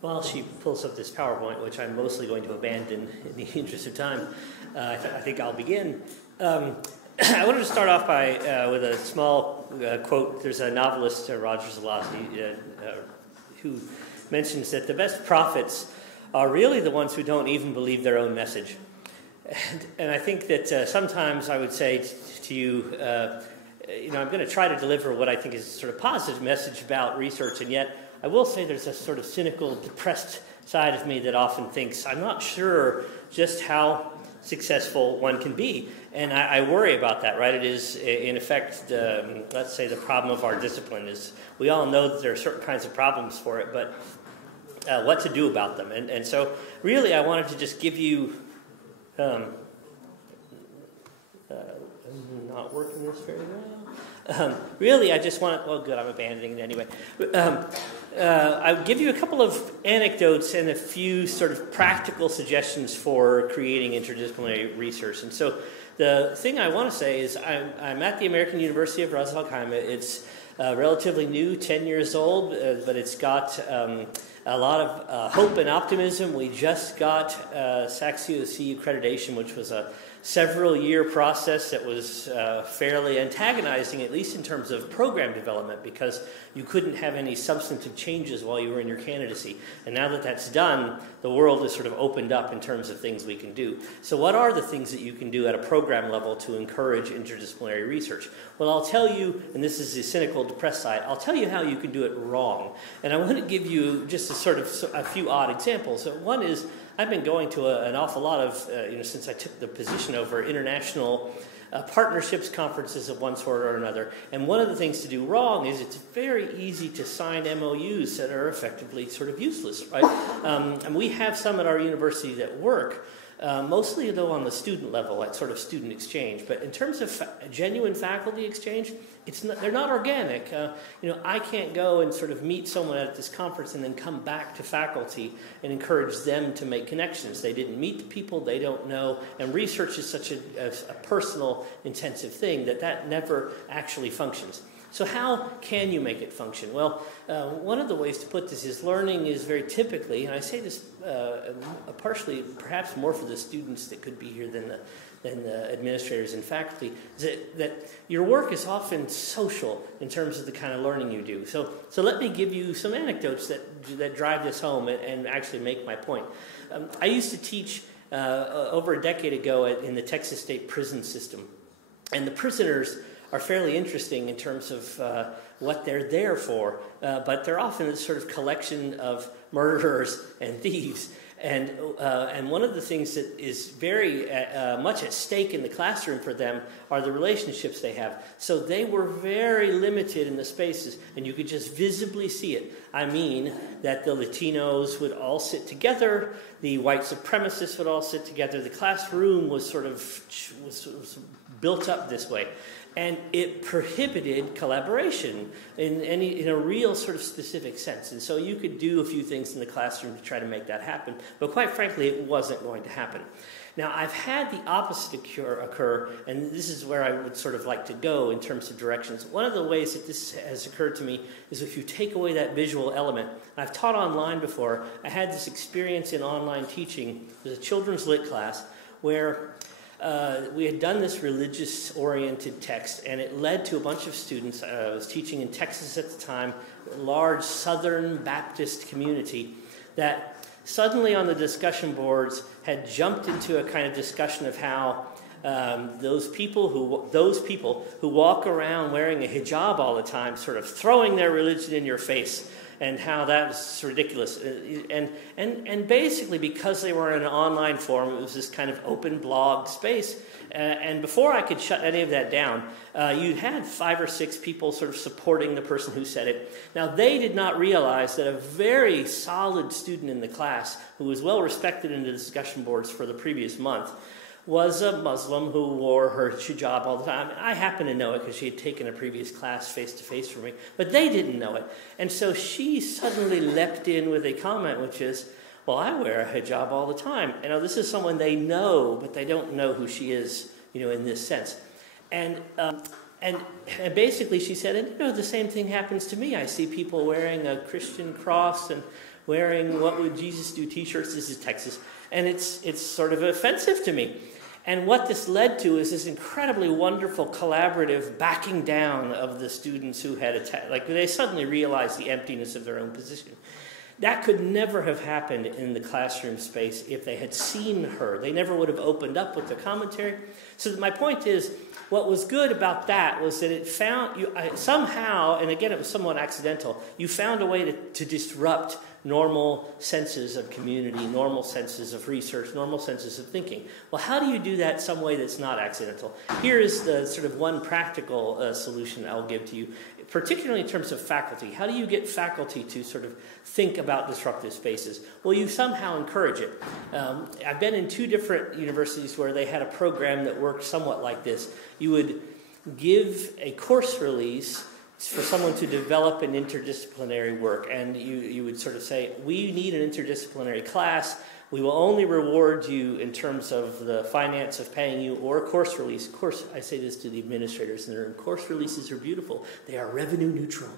While she pulls up this PowerPoint, which I'm mostly going to abandon in the interest of time, I think I'll begin. I wanted to start off with a small quote. There's a novelist, Roger Zelazny, who mentions that the best prophets are really the ones who don't even believe their own message. And I think that sometimes I would say to you, I'm going to try to deliver what I think is a sort of positive message about research, and yet I will say there's a sort of cynical, depressed side of me that often thinks, I'm not sure just how successful one can be. And I worry about that, right? It is, in effect, let's say the problem of our discipline is we all know that there are certain kinds of problems for it, but what to do about them. And so really I wanted to just give you, not working this very well. Really, I just want, well, good, I'm abandoning it anyway. I'll give you a couple of anecdotes and a few sort of practical suggestions for creating interdisciplinary research. And so the thing I want to say is I'm at the American University of Ras Al Khaimah. It's relatively new, 10 years old, but it's got a lot of hope and optimism. We just got SACSUOC accreditation, which was a several-year process that was fairly antagonizing, at least in terms of program development, because you couldn't have any substantive changes while you were in your candidacy. And now that that's done, the world is sort of opened up in terms of things we can do. So what are the things that you can do at a program level to encourage interdisciplinary research? Well, I'll tell you, and this is the cynical, depressed side, I'll tell you how you can do it wrong. And I want to give you just a few odd examples. So one is, I've been going to an awful lot of, since I took the position over international partnerships conferences of one sort or another. And one of the things to do wrong is it's very easy to sign MOUs that are effectively sort of useless, right? And we have some at our university that work, mostly though on the student level, at sort of student exchange. But in terms of genuine faculty exchange, they're not organic. I can't go and sort of meet someone at this conference and then come back to faculty and encourage them to make connections. They didn't meet the people, they don't know, and research is such a personal, intensive thing that never actually functions. So how can you make it function? Well, one of the ways to put this is learning is very typically, and I say this partially perhaps more for the students that could be here than the administrators and faculty, is that your work is often social in terms of the kind of learning you do. So let me give you some anecdotes that drive this home and actually make my point. I used to teach over a decade ago in the Texas State prison system, and the prisoners are fairly interesting in terms of what they're there for, but they're often a sort of collection of murderers and thieves. And one of the things that is very much at stake in the classroom for them are the relationships they have. So they were very limited in the spaces, and you could just visibly see it. I mean that the Latinos would all sit together, the white supremacists would all sit together. The classroom was sort of was built up this way. And it prohibited collaboration in a real sort of specific sense. And so you could do a few things in the classroom to try to make that happen. But quite frankly, it wasn't going to happen. Now, I've had the opposite occur, and this is where I would sort of like to go in terms of directions. One of the ways that this has occurred to me is if you take away that visual element. I've taught online before. I had this experience in online teaching. It was a children's lit class where we had done this religious-oriented text, and it led to a bunch of students. I was teaching in Texas at the time, a large Southern Baptist community, that suddenly on the discussion boards had jumped into a kind of discussion of how those people who walk around wearing a hijab all the time, sort of throwing their religion in your face, and how that was ridiculous. And basically, because they were in an online forum, it was this kind of open blog space. And before I could shut any of that down, you had 5 or 6 people sort of supporting the person who said it. Now, they did not realize that a very solid student in the class, who was well respected in the discussion boards for the previous month, was a Muslim who wore her hijab all the time. I happen to know it because she had taken a previous class face-to-face from me, but they didn't know it. And so she suddenly leapt in with a comment, which is, well, I wear a hijab all the time. This is someone they know, but they don't know who she is, in this sense. And basically she said, and the same thing happens to me. I see people wearing a Christian cross and wearing what would Jesus do t-shirts. This is Texas. And it's sort of offensive to me. And what this led to is this incredibly wonderful collaborative backing down of the students who had attacked. Like, they suddenly realized the emptiness of their own position. That could never have happened in the classroom space if they had seen her. They never would have opened up with the commentary. So my point is, what was good about that was that it found, somehow, and again it was somewhat accidental, you found a way to disrupt normal senses of community, normal senses of research, normal senses of thinking. Well, how do you do that some way that's not accidental? Here is the sort of one practical solution I'll give to you, particularly in terms of faculty. How do you get faculty to sort of think about disruptive spaces? Well, you somehow encourage it. I've been in 2 different universities where they had a program that worked somewhat like this. You would give a course release for someone to develop an interdisciplinary work, and you would sort of say, we need an interdisciplinary class. We will only reward you in terms of the finance of paying you or a course release. Of course, I say this to the administrators in the room. Course releases are beautiful. They are revenue neutral.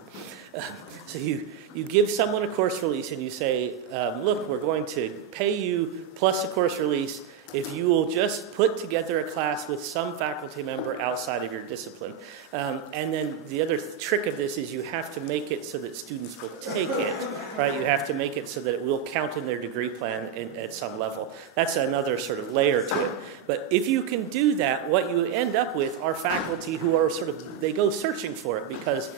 So you give someone a course release and you say, look, we're going to pay you plus a course release if you will just put together a class with some faculty member outside of your discipline. And then the other trick of this is you have to make it so that students will take it, right? You have to make it so that it will count in their degree plan at some level. That's another sort of layer to it. But if you can do that, what you end up with are faculty who are they go searching for it, because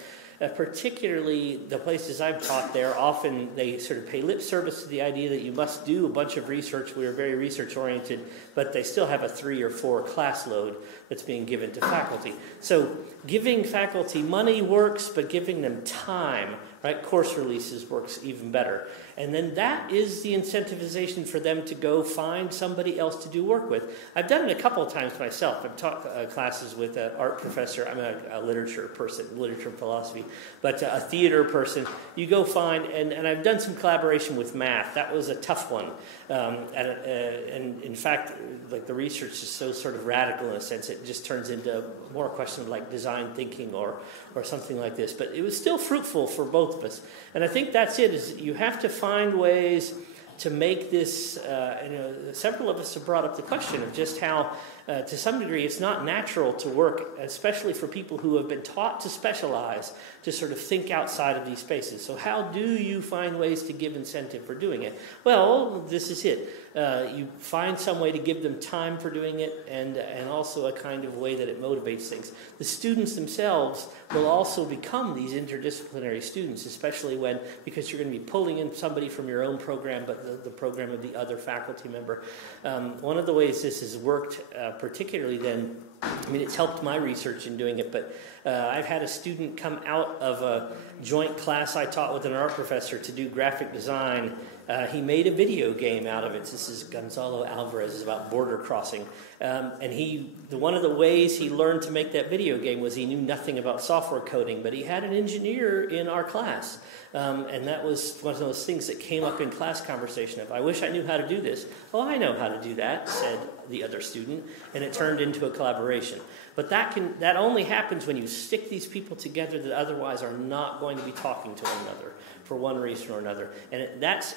particularly the places I've taught there, often they sort of pay lip service to the idea that you must do a bunch of research. We are very research oriented, but they still have a 3 or 4 class load that's being given to faculty. So giving faculty money works, but giving them time, right? Course releases works even better. And then that is the incentivization for them to go find somebody else to do work with. I've done it a couple of times myself. I've taught classes with an art professor. I'm a literature person, literature and philosophy, but a theater person. You go find, and I've done some collaboration with math. That was a tough one. And in fact, like the research is so sort of radical in a sense, it just turns into more a question of like design thinking or something like this. But it was still fruitful for both of us. And I think that's it, is you have to find ways to make this, several of us have brought up the question of just how, to some degree, it's not natural to work, especially for people who have been taught to specialize, to sort of think outside of these spaces. So how do you find ways to give incentive for doing it? Well, this is it. You find some way to give them time for doing it, and also a kind of way that it motivates things. The students themselves will also become these interdisciplinary students, especially because you're going to be pulling in somebody from your own program, but the program of the other faculty member. One of the ways this has worked, particularly then, it's helped my research in doing it, but I've had a student come out of a joint class I taught with an art professor to do graphic design. He made a video game out of it. This is Gonzalo Alvarez. It's about border crossing. And one of the ways he learned to make that video game was he knew nothing about software coding, but he had an engineer in our class. And that was one of those things that came up in class conversation of, I wish I knew how to do this. Oh, I know how to do that, said the other student, and it turned into a collaboration. But that only happens when you stick these people together that otherwise are not going to be talking to one another for one reason or another. And that's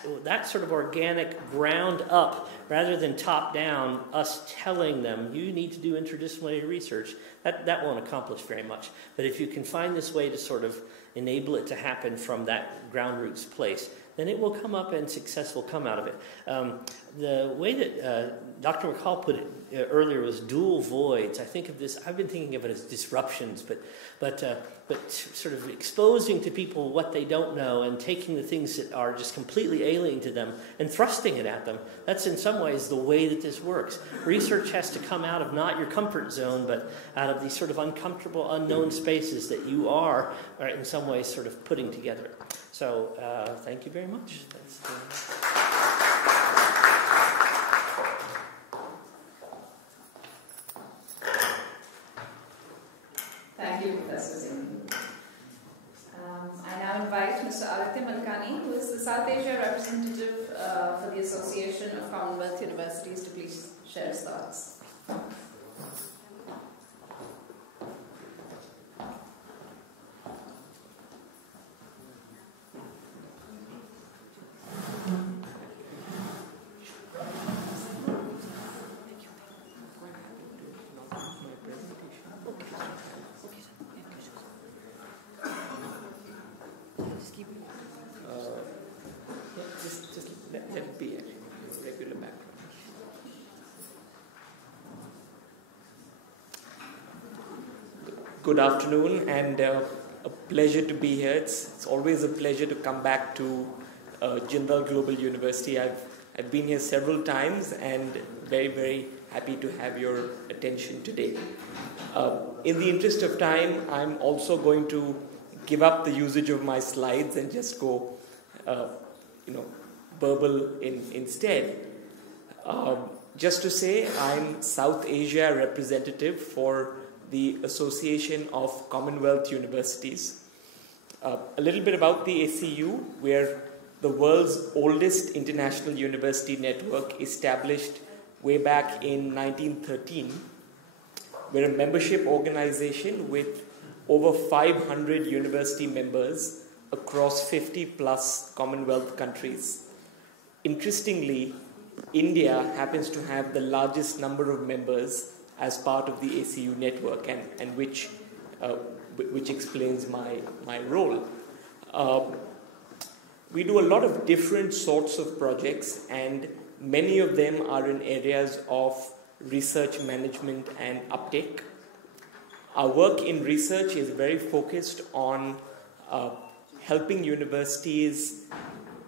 sort of organic, ground up, rather than top down, us telling them, you need to do interdisciplinary research. That won't accomplish very much. But if you can find this way to sort of enable it to happen from that ground roots place, then it will come up and success will come out of it. The way that Dr. McCall put it earlier was dual voids. I think of this, I've been thinking of it as disruptions, but sort of exposing to people what they don't know and taking the things that are just completely alien to them and thrusting it at them. That's in some ways the way that this works. Research has to come out of not your comfort zone, but out of these sort of uncomfortable, unknown spaces that you are in some ways sort of putting together. So thank you very much. Thank you, Professor Singh. I now invite Mr. Aditya Malkani, who is the South Asia representative for the Association of Commonwealth Universities, to please share his thoughts. Let it be a regular background. Good afternoon, and a pleasure to be here. It's always a pleasure to come back to Jindal Global University. I've been here several times, and very, very happy to have your attention today. In the interest of time, I'm also going to give up the usage of my slides and just go, verbal instead. Just to say, I'm South Asia representative for the Association of Commonwealth Universities. A little bit about the ACU. We're the world's oldest international university network, established way back in 1913. We're a membership organization with over 500 university members across 50 plus Commonwealth countries. Interestingly, India happens to have the largest number of members as part of the ACU network, and which explains my role. We do a lot of different sorts of projects, and many of them are in areas of research management and uptake. Our work in research is very focused on helping universities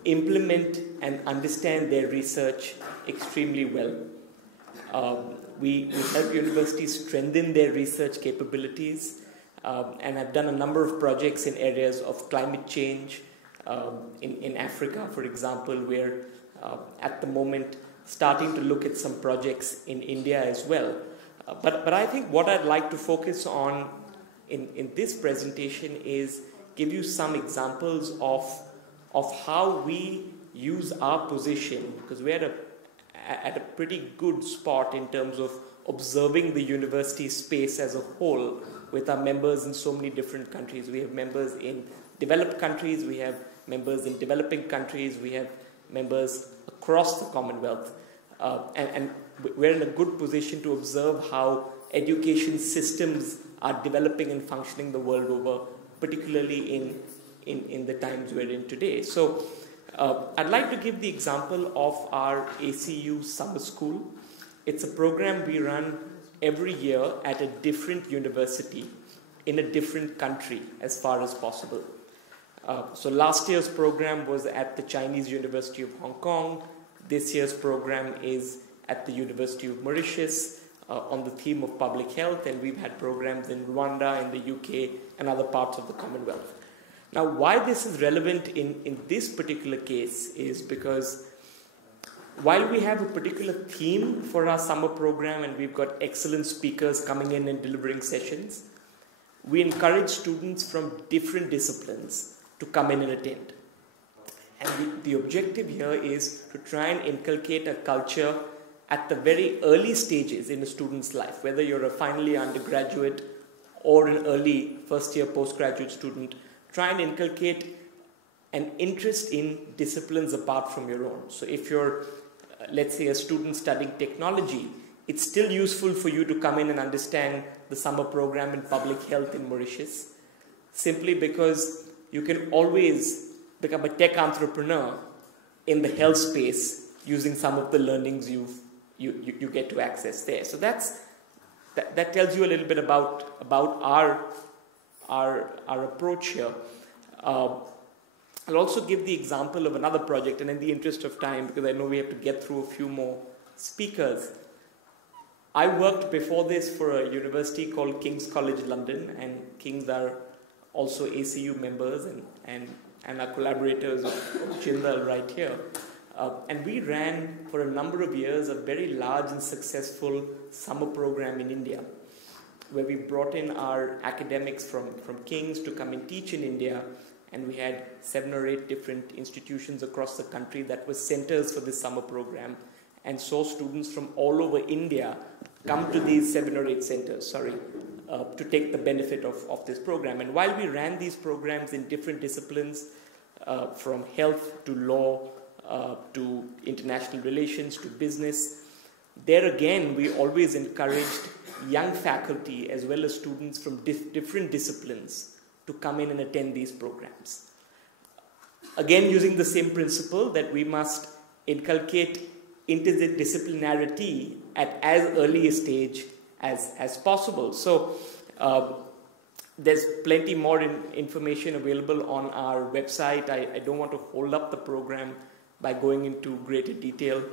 implement and understand their research extremely well. We help universities strengthen their research capabilities, and I've done a number of projects in areas of climate change. In Africa, for example, we're at the moment starting to look at some projects in India as well. But I think what I'd like to focus on in this presentation is give you some examples of how we use our position, because we're at a pretty good spot in terms of observing the university space as a whole with our members in so many different countries. We have members in developed countries, we have members in developing countries, we have members across the Commonwealth. And we're in a good position to observe how education systems are developing and functioning the world over, particularly in the times we're in today. So I'd like to give the example of our ACU Summer School. It's a program we run every year at a different university in a different country as far as possible. So last year's program was at the Chinese University of Hong Kong. This year's program is at the University of Mauritius on the theme of public health, and we've had programs in Rwanda, in the UK, and other parts of the Commonwealth. Now, why this is relevant in this particular case is because while we have a particular theme for our summer program and we've got excellent speakers coming in and delivering sessions, we encourage students from different disciplines to come in and attend. And the objective here is to try and inculcate a culture at the very early stages in a student's life, whether you're a final year undergraduate or an early first year postgraduate student. Try and inculcate an interest in disciplines apart from your own. So if you're, let's say, a student studying technology, it's still useful for you to come in and understand the summer program in public health in Mauritius, simply because you can always become a tech entrepreneur in the health space using some of the learnings you get to access there. So that tells you a little bit about our approach here. I'll also give the example of another project, and in the interest of time, because I know we have to get through a few more speakers, I worked before this for a university called King's College London, and King's are also ACU members and our collaborators of Jindal right here. And we ran for a number of years a very large and successful summer program in India, where we brought in our academics from King's to come and teach in India, and we had 7 or 8 different institutions across the country that were centers for this summer program, and saw students from all over India come to these 7 or 8 centers, to take the benefit of this program. And while we ran these programs in different disciplines, from health to law, to international relations, to business, there again we always encouraged young faculty as well as students from different disciplines to come in and attend these programs. Again, using the same principle that we must inculcate interdisciplinarity at as early a stage as possible. So there's plenty more information available on our website. I don't want to hold up the program by going into greater detail,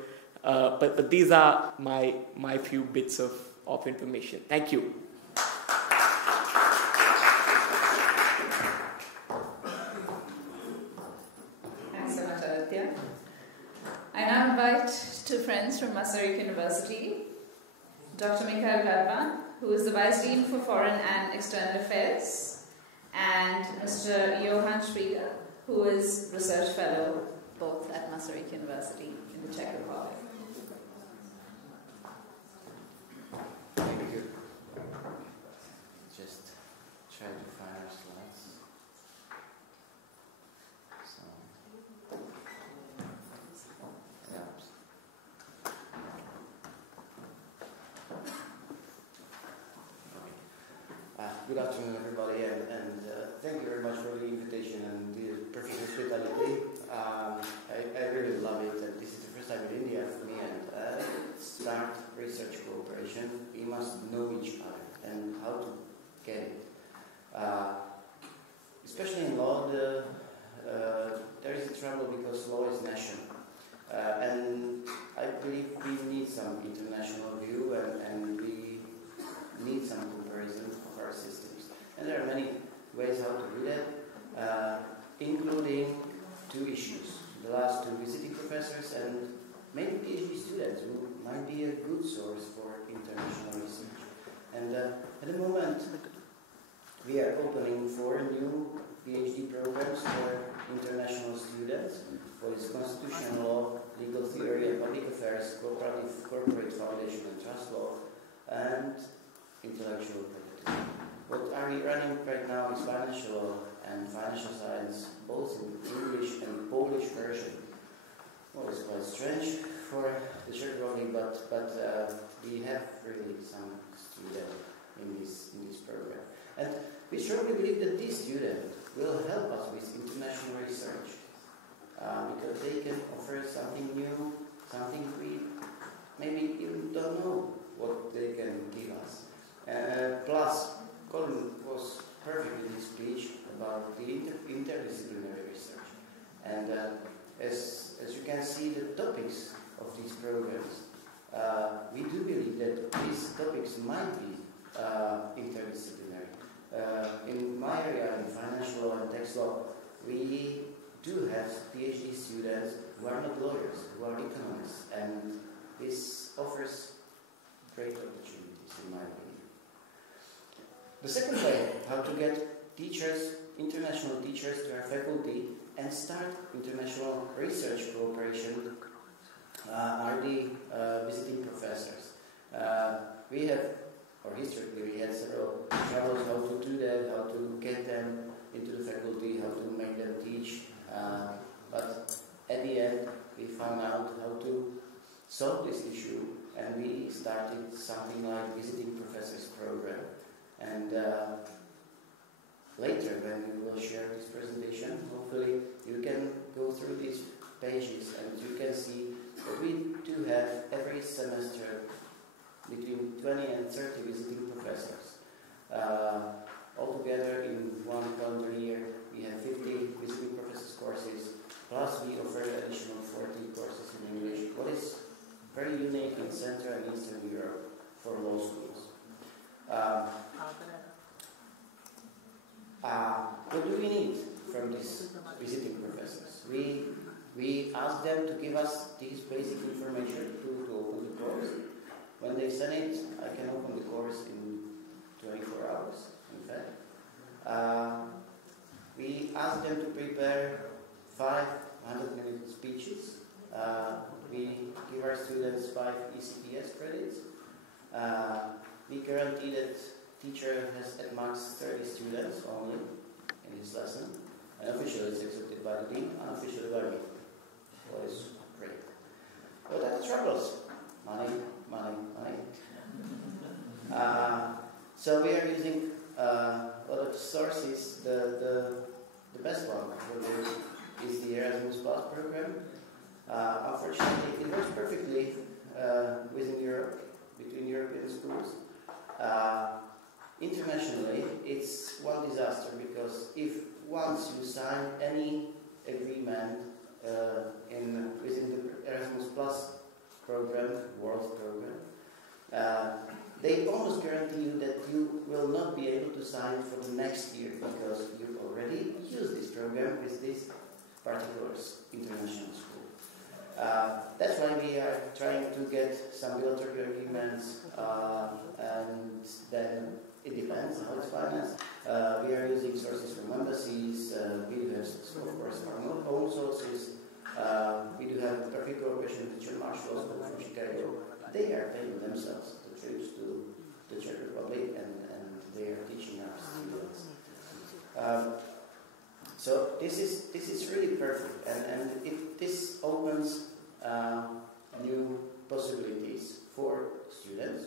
but these are my few bits of information. Thank you. Thanks so much, Aditya. I now invite 2 friends from Masaryk University, Dr. Mikhail Galvan, who is the Vice Dean for Foreign and External Affairs, and Mr. Johan Schwieger, who is Research Fellow both at Masaryk University in the Czech Republic. Thank you. Just try to find our slides. So, yeah. Good afternoon, everybody, and thank you very much for the invitation and the perfect hospitality. I really love it, and this is the first time in India for me. And start research cooperation. We must know each other and how to get it. Especially in law, there is a trouble because law is national, and I believe we need some international view, and we need some comparison of our systems. And there are many ways how to do that, including two issues. The last two, visiting professors and maybe PhD students who might be a good source for international research. And at the moment, we are opening 4 new PhD programs for international students. What is constitutional law, legal theory and public affairs, corporate foundation and trust law, and intellectual property. What are we running right now is financial law and financial science, both in English and Polish version. Well, it's quite strange for the Czech Republic, but we have really some students in this program. And we strongly believe that these students will help us with international research because they can offer something new, something we maybe even don't know what they can give us. Plus, Colin was perfect in his speech about the interdisciplinary research. And as you can see, the topics of these programs, we do believe that these topics might be interdisciplinary. In my area, in financial law and tax law, we do have PhD students who are not lawyers, who are economists, and this offers great opportunities, in my opinion. The second way how to get teachers, international teachers to our faculty and start international research cooperation are the visiting professors. We have, or historically, we had several travels how to do that, how to get them into the faculty, how to make them teach. But at the end, we found out how to solve this issue, and we started something like visiting professors program. And later, when we will share this presentation, hopefully you can go through these pages and you can see that we do have every semester between 20 and 30 visiting professors. Altogether, in one calendar year, we have 50 visiting professors courses, plus we offer additional 40 courses in English, what is very unique in Central and Eastern Europe for law schools. What do we need from these visiting professors? We ask them to give us this basic information to open the course. When they send it, I can open the course in 24 hours, in fact. We ask them to prepare 500-minute speeches. We give our students 5 ECTS credits. We guarantee that teacher has at max 30 students only in his lesson. And officially it's accepted by the dean, unofficially by me. What is great. What are the troubles? Money, money, money. So we are using a lot of sources. The best one for this is the Erasmus Plus program. Unfortunately, it works perfectly within Europe, between European schools. Internationally, it's one disaster because if once you sign any agreement within the Erasmus Plus program, world program, they almost guarantee you that you will not be able to sign for the next year because you already used this program with this particular international school. That's why we are trying to get some bilateral agreements, and then it depends how it's financed. We are using sources from embassies. We do have, of course, our own sources. We do have perfect cooperation with the German Marshall School from Chicago. They are paying themselves the trips to the Czech Republic, and they are teaching our students. So this is really perfect, and this opens new possibilities for students,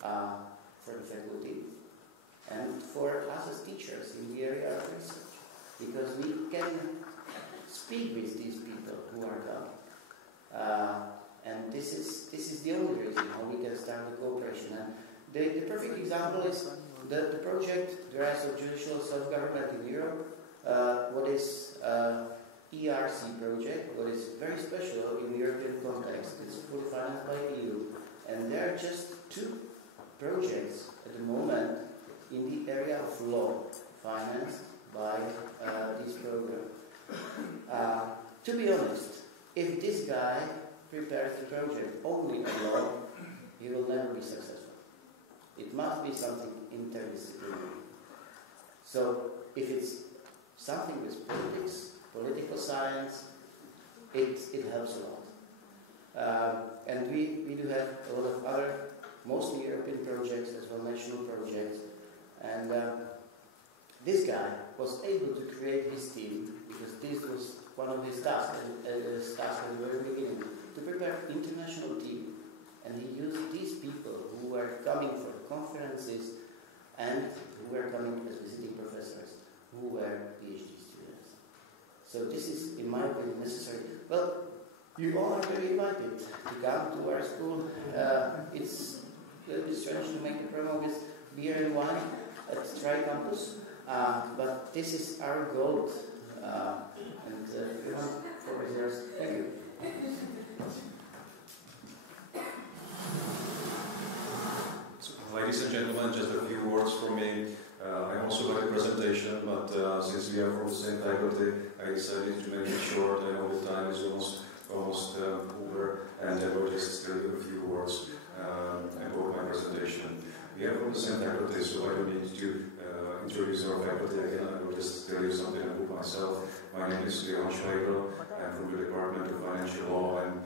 for the faculty, and for us as teachers in the area of research, because we can speak with these people who are coming. And this is the only reason how we can start the cooperation. And the perfect example is the project, the Rise of Judicial Self-Government in Europe, what is ERC project, what is very special in the European context. It's fully financed by the EU. And there are just 2 projects at the moment in the area of law financed by this program. To be honest, if this guy prepares the project only on law, he will never be successful. It must be something interdisciplinary. So if it's something with politics, political science, it helps a lot. And we do have a lot of other, mostly European projects as well, national projects. And this guy was able to create his team, because this was one of his tasks at the very beginning, to prepare an international team. And he used these people who were coming for conferences and who were coming as visiting professors, who were PhD students. So this is, in my opinion, necessary. Well, you all are very invited to come to our school. It's a little bit strange to make a promo with beer and wine at Tri Campus, but this is our goal. And if you want for reserves, thank you. Ladies and gentlemen, just a few words from me. I also got a presentation, but since we are from the same faculty, I decided to make it short. I know the time is almost over, and I will just tell you a few words about my presentation. We are from the same faculty, so I don't need to introduce our faculty again. I will just tell you something about myself. My name is Johan Schweigel. I'm from the Department of Financial Law. I'm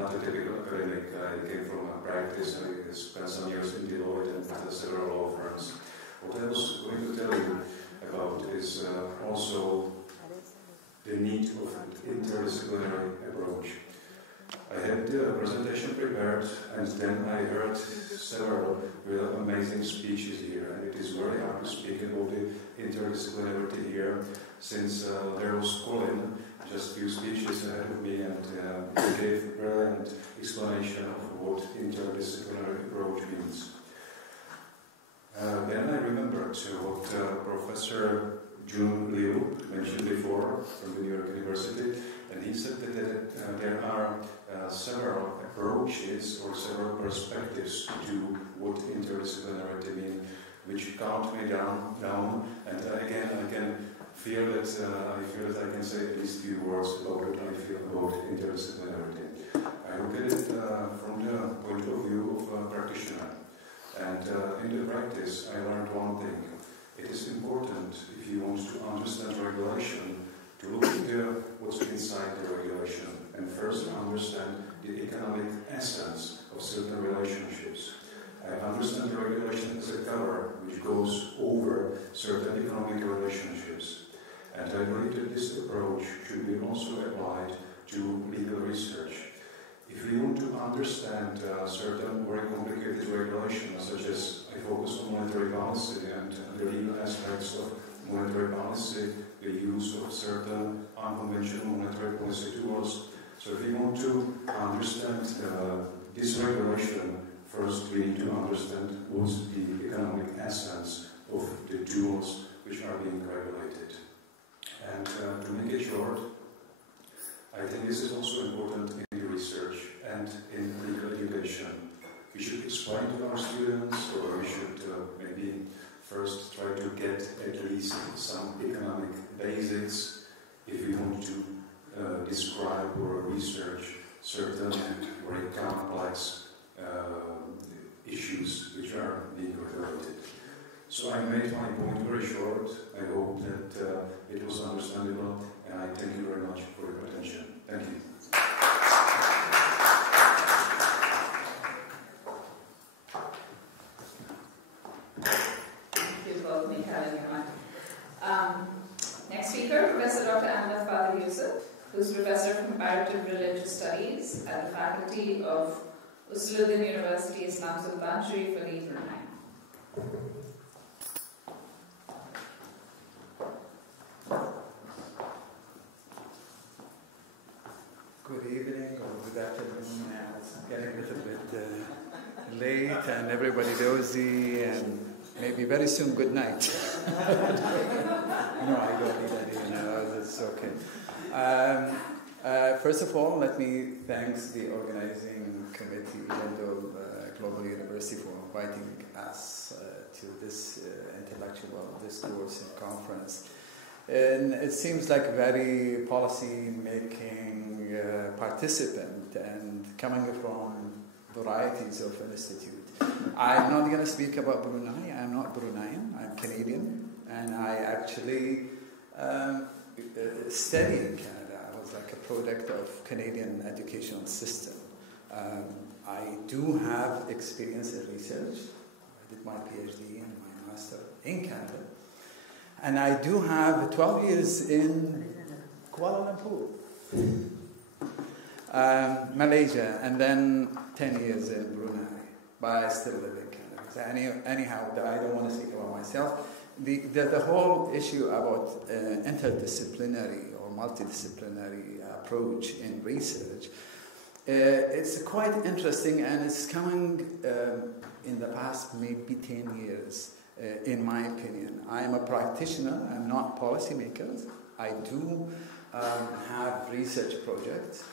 not a typical academic. I came from practice. I spent some years in Deloitte and several law firms. What I was going to tell you about is also the need of an interdisciplinary approach. I had the presentation prepared, and then I heard several real amazing speeches here, and it is very hard to speak about the interdisciplinarity here, since there was Colin, just a few speeches ahead of me, and he gave a brilliant explanation of what interdisciplinary approach means. Then I remembered what Professor Jun Liu mentioned before from the New York University, and he said that there are several approaches or several perspectives to what interdisciplinarity means, which calmed me down, and again I can feel that I can say at least a few words about what I feel about interdisciplinarity. I look at it from the point of view of a practitioner, and in the practice I learned one thing. It is important, if you want to understand regulation, to look at what's inside the regulation, and first understand the economic essence of certain relationships. I understand the regulation as a cover which goes over certain economic relationships. And I believe that this approach should be also applied to legal research. If we want to understand certain very complicated regulations, such as I focus on monetary policy and the legal aspects of monetary policy, the use of certain unconventional monetary policy tools. So if we want to understand this regulation, first we need to understand what's the economic essence of the tools which are being regulated. And to make it short, I think this is also important in research and in legal education. We should explain to our students, or we should maybe first try to get at least some economic basics if we want to describe or research certain very complex issues which are being regulated. So I made my point very short. I hope that it was understandable, and I thank you very much for your attention. Thank you. Next speaker, Professor Dr. Ahmed Father Yusuf, who's Professor of Comparative Religious Studies at the Faculty of Usuluddin University, Islam Sultan Sharif Ali, Brunei. and everybody dozy, and maybe very soon good night. No, I don't need any. No, it's okay. First of all, let me thank the organizing committee, London Global University, for inviting us to this intellectual discourse and conference. And it seems like a very policy-making participant and coming from varieties of institutes. I'm not going to speak about Brunei. I'm not Bruneian. I'm Canadian. And I actually study in Canada. I was like a product of Canadian educational system. I do have experience in research. I did my PhD and my master in Canada. And I do have 12 years in Kuala Lumpur, Malaysia, and then 10 years in Brunei. But I still live in Canada. So anyhow, I don't want to speak about myself. The whole issue about interdisciplinary or multidisciplinary approach in research, it's quite interesting, and it's coming in the past maybe 10 years, in my opinion. I am a practitioner. I'm not policymaker. I do have research projects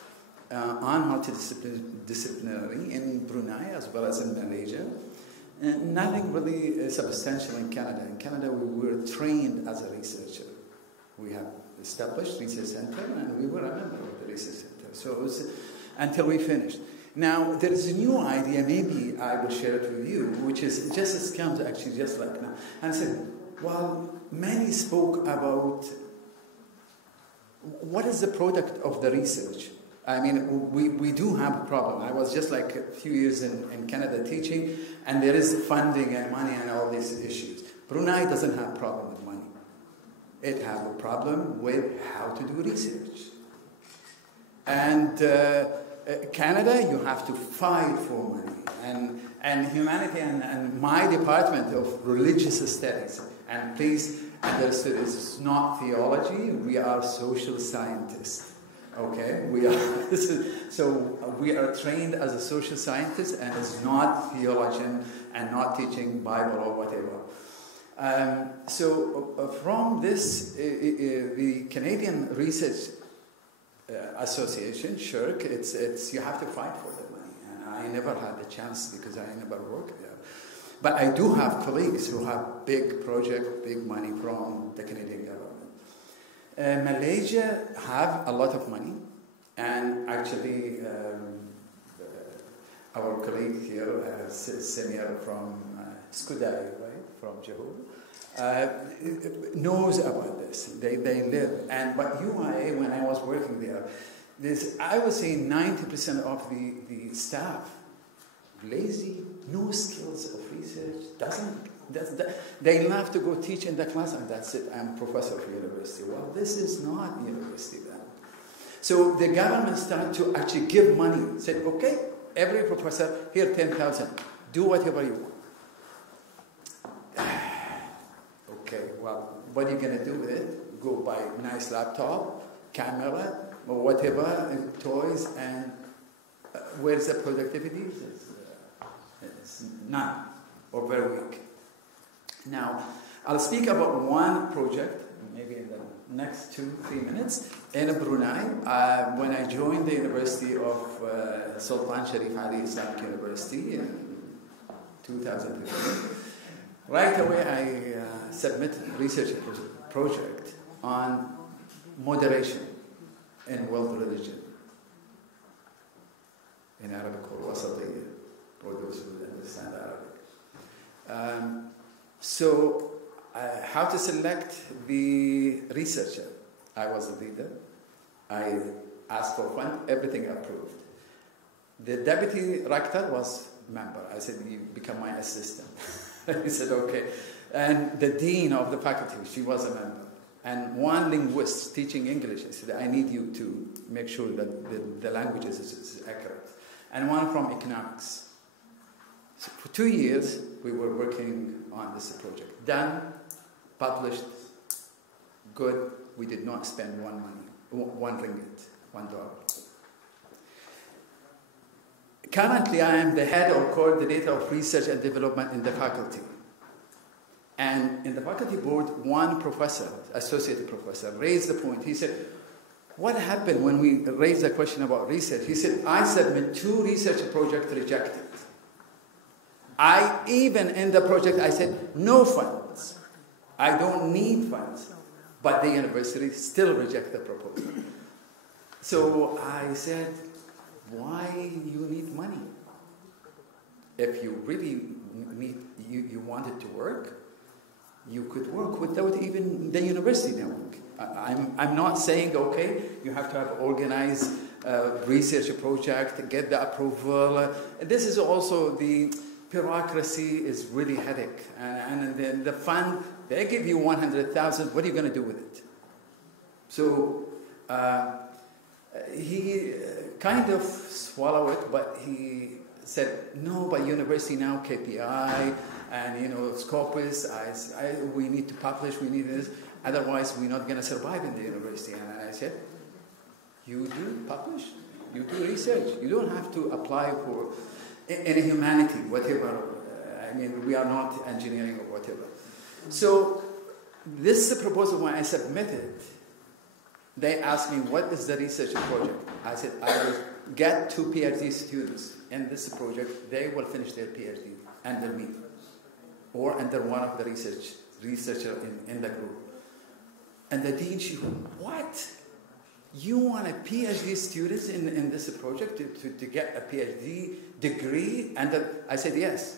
on multidisciplinary in Brunei as well as in Malaysia. And nothing really substantial in Canada. In Canada, we were trained as a researcher. We have established research center, and we were a member of the research center. So it was until we finished. Now, there is a new idea, maybe I will share it with you, which is just as comes actually just like now. And I said, well, many spoke about what is the product of the research. I mean, we do have a problem. I was just like a few years in Canada teaching, and there is funding and money and all these issues. Brunei doesn't have a problem with money. It has a problem with how to do research. And Canada, you have to fight for money. And humanity and my department of religious studies, and please understand, it's not theology, we are social scientists. Okay, we are trained as a social scientist, and it's not theologian and not teaching Bible or whatever. From this, the Canadian Research Association, SHRC, it's you have to fight for the money, and I never had the chance because I never worked there. But I do have colleagues who have big project, big money from the Canadian government. Malaysia have a lot of money, and actually our colleague here, Samir from Skudai, right, from Johor, knows about this. They live. But UIA, when I was working there, I would say 90% of the staff, lazy, no skills of research, they love to go teach in the class, and that's it. I'm a professor of university. Well, this is not university then. So the government started to actually give money. Said, okay, every professor, here 10,000. Do whatever you want. Okay, well, what are you going to do with it? Go buy a nice laptop, camera, or whatever, toys, and where's the productivity? It's none, or very weak. Now, I'll speak about one project, maybe in the next 2-3 minutes, in Brunei. When I joined the University of Sultan Sharif Ali Islamic University in 2015, right away I submitted a research project on moderation in world religion, in Arabic called Wasatiyya, for those who understand Arabic. So, how to select the researcher? I was the leader. I asked for fund, everything approved. The deputy rector was a member. I said, you become my assistant. He said, okay. And the dean of the faculty, she was a member. And one linguist teaching English, I said, I need you to make sure that the language is accurate. And one from economics. So for 2 years, we were working on this project. Done, published, good. We did not spend one ringgit, $1. currently I am the head or coordinator of research and development in the faculty. And in the faculty board, one professor, associate professor, raised the point. He said, what happened when we raised the question about research? He said, I submit 2 research projects rejected. Even in the project, I said, no funds. I don't need funds. But the university still rejected the proposal. So I said, why you need money? If you really you wanted to work, you could work without even the university network. I'm not saying, okay, you have to have organized research project, get the approval. This is also the bureaucracy is really headache. And then the fund, they give you 100,000, what are you going to do with it? So he kind of swallowed it, but he said, no, but university now, KPI, and Scopus, we need to publish, we need this, otherwise we're not going to survive in the university. And I said, you do publish, you do research, you don't have to apply for any humanity, whatever. We are not engineering or whatever. So this is the proposal when I submitted. They asked me, what is the research project? I said, I will get 2 PhD students in this project. They will finish their PhD under me or under one of the researchers in the group. And the dean, she went, what? You want a PhD students in this project to get a PhD degree? And I said, yes.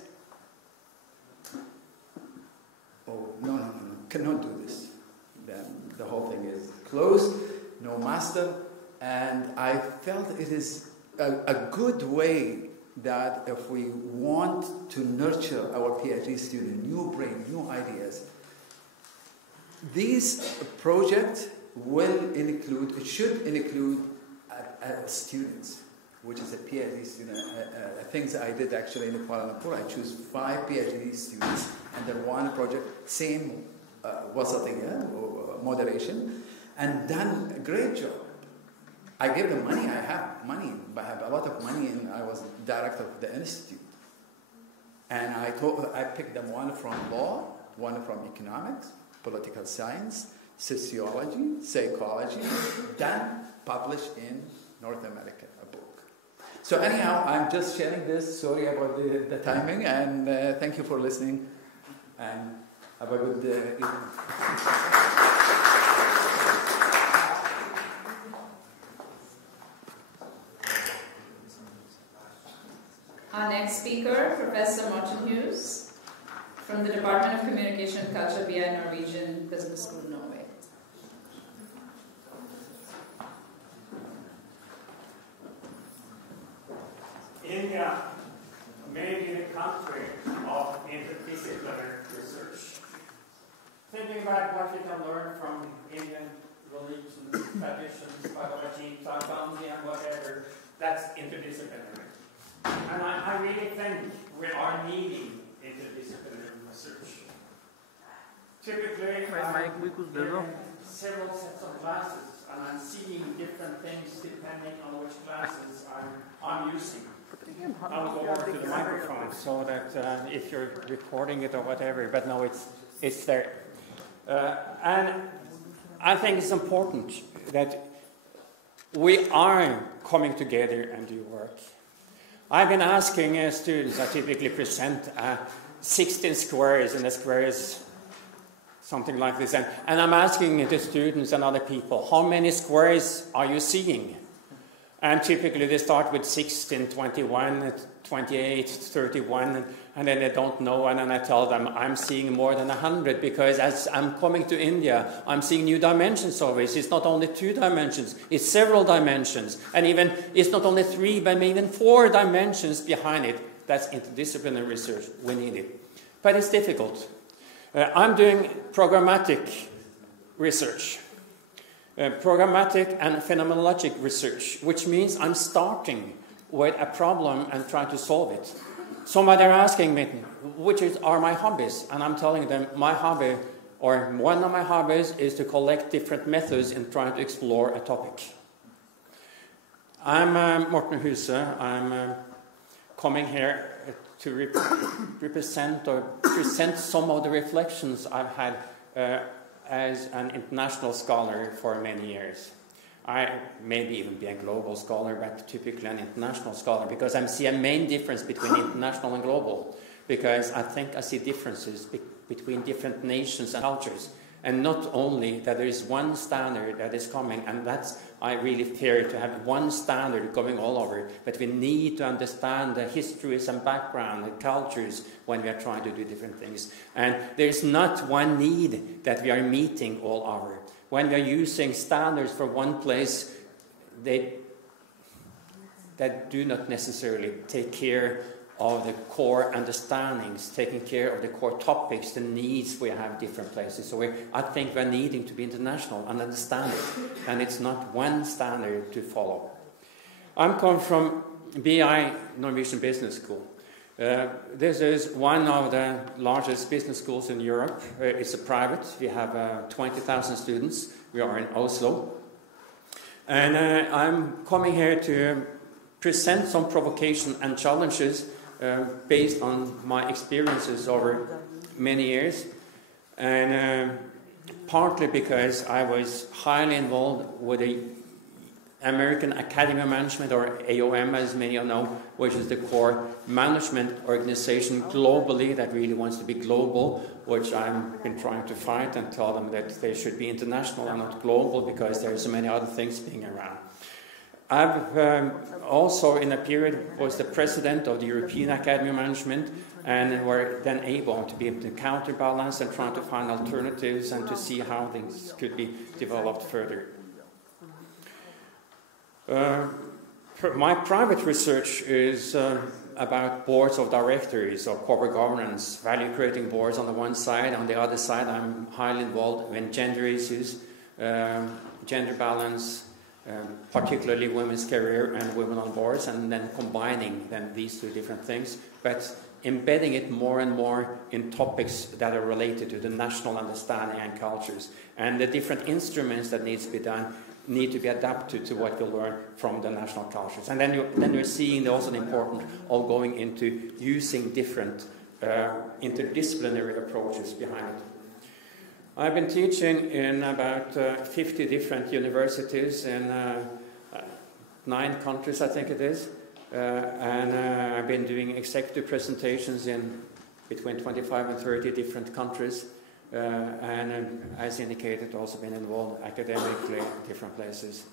Oh, no, cannot do this. Then the whole thing is closed, no master. And I felt it is a good way that if we want to nurture our PhD students, new brain, new ideas, these projects should include students, which is a PhD student. Things I did actually in Kuala Lumpur, I choose 5 PhD students under one project, same wasatiyya, moderation, and done a great job. I gave them money, I have money, I have a lot of money, and I was director of the institute. And I picked them one from law, one from economics, political science, sociology, psychology, then published in North America, a book. So anyhow, I'm just sharing this. Sorry about the timing, and thank you for listening, and have a good evening. Our next speaker, Professor Morten Hughes, from the Department of Communication and Culture via Norwegian Business School, Norway. India may be the country of interdisciplinary research. Thinking about what we can learn from Indian religions, traditions, biology, psychology, and whatever, that's interdisciplinary. And I really think we are needing interdisciplinary research. Typically, I'm in several sets of classes, and I'm seeing different things depending on which classes I'm using. I'll go over to the microphone so that if you're recording it or whatever, but no, it's there. And I think it's important that we are coming together and do work. I've been asking students, I typically present 16 squares, and a square is something like this. And I'm asking the students and other people, how many squares are you seeing? And typically they start with 16, 21, 28, 31, and then they don't know. And then I tell them I'm seeing more than 100, because as I'm coming to India, I'm seeing new dimensions of it. It's not only 2 dimensions, it's several dimensions. And even it's not only 3, but maybe even 4 dimensions behind it. That's interdisciplinary research. We need it. But it's difficult. I'm doing programmatic research. Programmatic and phenomenologic research, which means I'm starting with a problem and trying to solve it. Somebody are asking me, which are my hobbies? And I'm telling them my hobby, or one of my hobbies, is to collect different methods in trying to explore a topic. I'm Morten Huse. I'm coming here to represent or present some of the reflections I've had as an international scholar for many years. I maybe even be a global scholar, but typically an international scholar, because I see a main difference between international and global, because I think I see differences between different nations and cultures, and not only that there is one standard that is coming, and that's, I really fear to have one standard going all over, but we need to understand the histories and background and cultures when we are trying to do different things. And there is not one need that we are meeting all over. When we are using standards for one place, that do not necessarily take care of the core understandings, taking care of the core topics, the needs we have in different places. So I think we're needing to be international and understand it. And it's not one standard to follow. I'm come from BI, Norwegian Business School. This is one of the largest business schools in Europe. It's a private. We have 20,000 students. We are in Oslo. And I'm coming here to present some provocation and challenges based on my experiences over many years. And partly because I was highly involved with the American Academy of Management, or AOM as many of you know, which is the core management organization globally that really wants to be global, which I've been trying to fight and tell them that they should be international and not global because there are so many other things being around. I've also in a period was the president of the European Academy of Management, and were then able to be able to counterbalance and try to find alternatives and to see how things could be developed further. My private research is about boards of directors or corporate governance, value-creating boards on the one side. On the other side, I'm highly involved in gender issues, gender balance, particularly women's career and women on boards, and then combining these two different things, but embedding it more and more in topics that are related to the national understanding and cultures. And the different instruments that needs to be done need to be adapted to what you learn from the national cultures. And then you're seeing also the importance of going into using different interdisciplinary approaches behind it. I've been teaching in about 50 different universities in 9 countries, I think it is. And I've been doing executive presentations in between 25 and 30 different countries. And as indicated, also been involved academically in different places.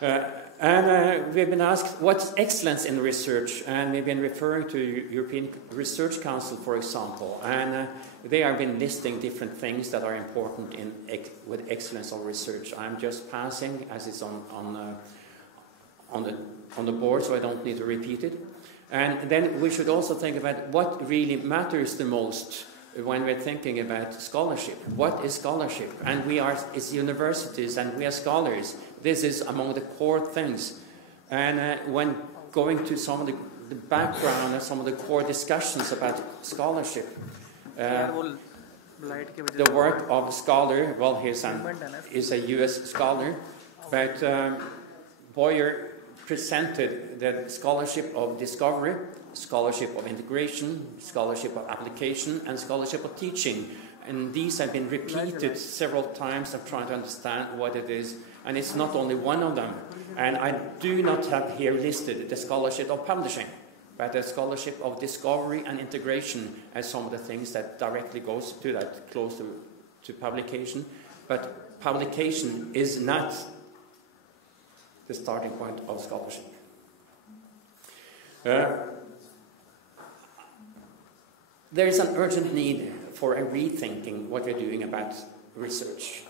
We've been asked what's excellence in research, and we've been referring to European Research Council, for example, and they have been listing different things that are important with excellence of research. I'm just passing as it's on the board, so I don't need to repeat it. And then we should also think about what really matters the most when we're thinking about scholarship. What is scholarship? And it's universities, and we are scholars. This is among the core things. And when going to some of the background and some of the core discussions about scholarship, the work of a scholar, well, is a US scholar, but Boyer presented the scholarship of discovery, scholarship of integration, scholarship of application, and scholarship of teaching. And these have been repeated several times. I'm trying to understand what it is. And it's not only one of them. And I do not have here listed the scholarship of publishing, but the scholarship of discovery and integration as some of the things that directly goes to that, close to publication. But publication is not the starting point of scholarship. There is an urgent need for a rethinking what we're doing about research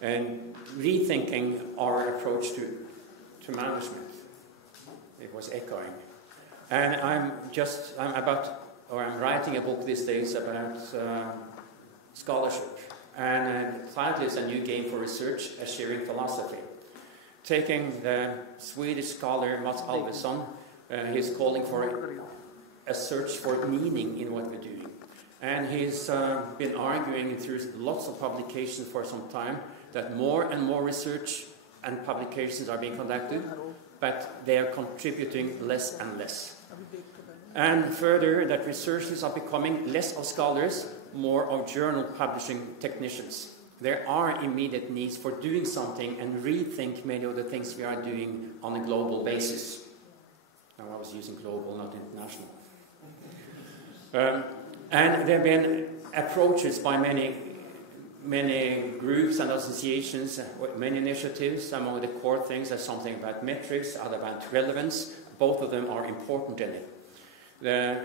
and rethinking our approach to management. It was echoing. And I'm writing a book these days about scholarship. And the title is A New Game for Research, A Sharing Philosophy. Taking the Swedish scholar Mats Alvesson, he's calling for a search for meaning in what we're doing. And he's been arguing through lots of publications for some time that more and more research and publications are being conducted, but they are contributing less and less. And further, that researchers are becoming less of scholars, more of journal publishing technicians. There are immediate needs for doing something and rethink many of the things we are doing on a global basis. Now, I was using global, not international. And there have been approaches by many groups and associations, many initiatives. Among the core things are something about metrics, other about relevance. Both of them are important in it. The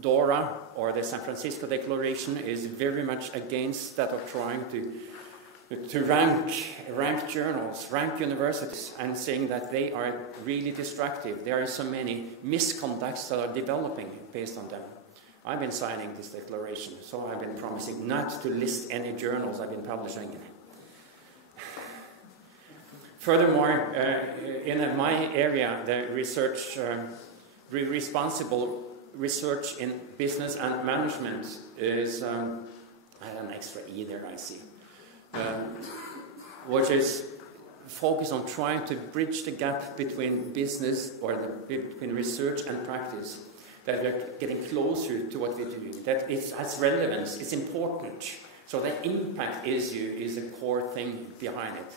DORA, or the San Francisco Declaration, is very much against that of trying to rank journals, rank universities, and saying that they are really destructive. There are so many misconducts that are developing based on them. I've been signing this declaration, so I've been promising not to list any journals I've been publishing in. Furthermore, in my area, the research, responsible research in business and management is, I have an extra E there, I see, which is focused on trying to bridge the gap between business, or between research and practice. That we're getting closer to what we're doing, that it has relevance, it's important. So the impact issue is the core thing behind it.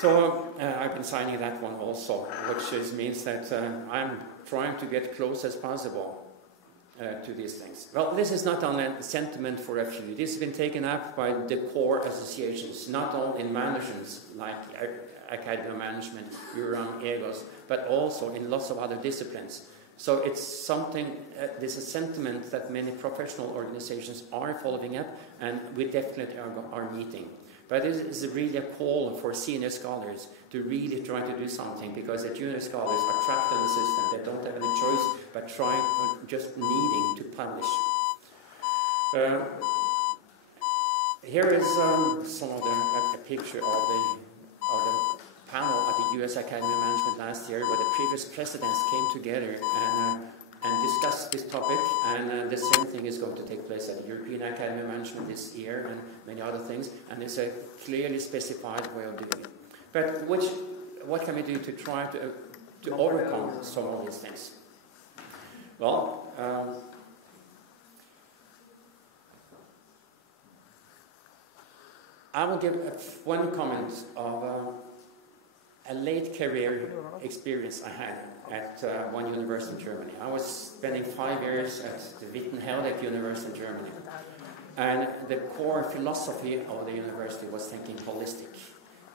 So I've been signing that one also, which means that I'm trying to get close as possible to these things. Well, this is not on a sentiment for refugee. This has been taken up by the core associations, not only in managements like academic management, URAM, EGOS, but also in lots of other disciplines. So it's something, there's a sentiment that many professional organizations are following up, and we definitely are meeting. But it is really a call for senior scholars to really try to do something, because the junior scholars are trapped in the system. They don't have any choice but just needing to publish. Here is some of a picture of the panel at the U.S. Academy of Management last year, where the previous presidents came together and discussed this topic, and the same thing is going to take place at the European Academy of Management this year, and many other things, and it's a clearly specified way of doing it. But what can we do to try to overcome some of these things? Well, I will give one comment of a late career experience I had at one university in Germany. I was spending 5 years at the Witten-Herdecke University in Germany. And the core philosophy of the university was thinking holistic.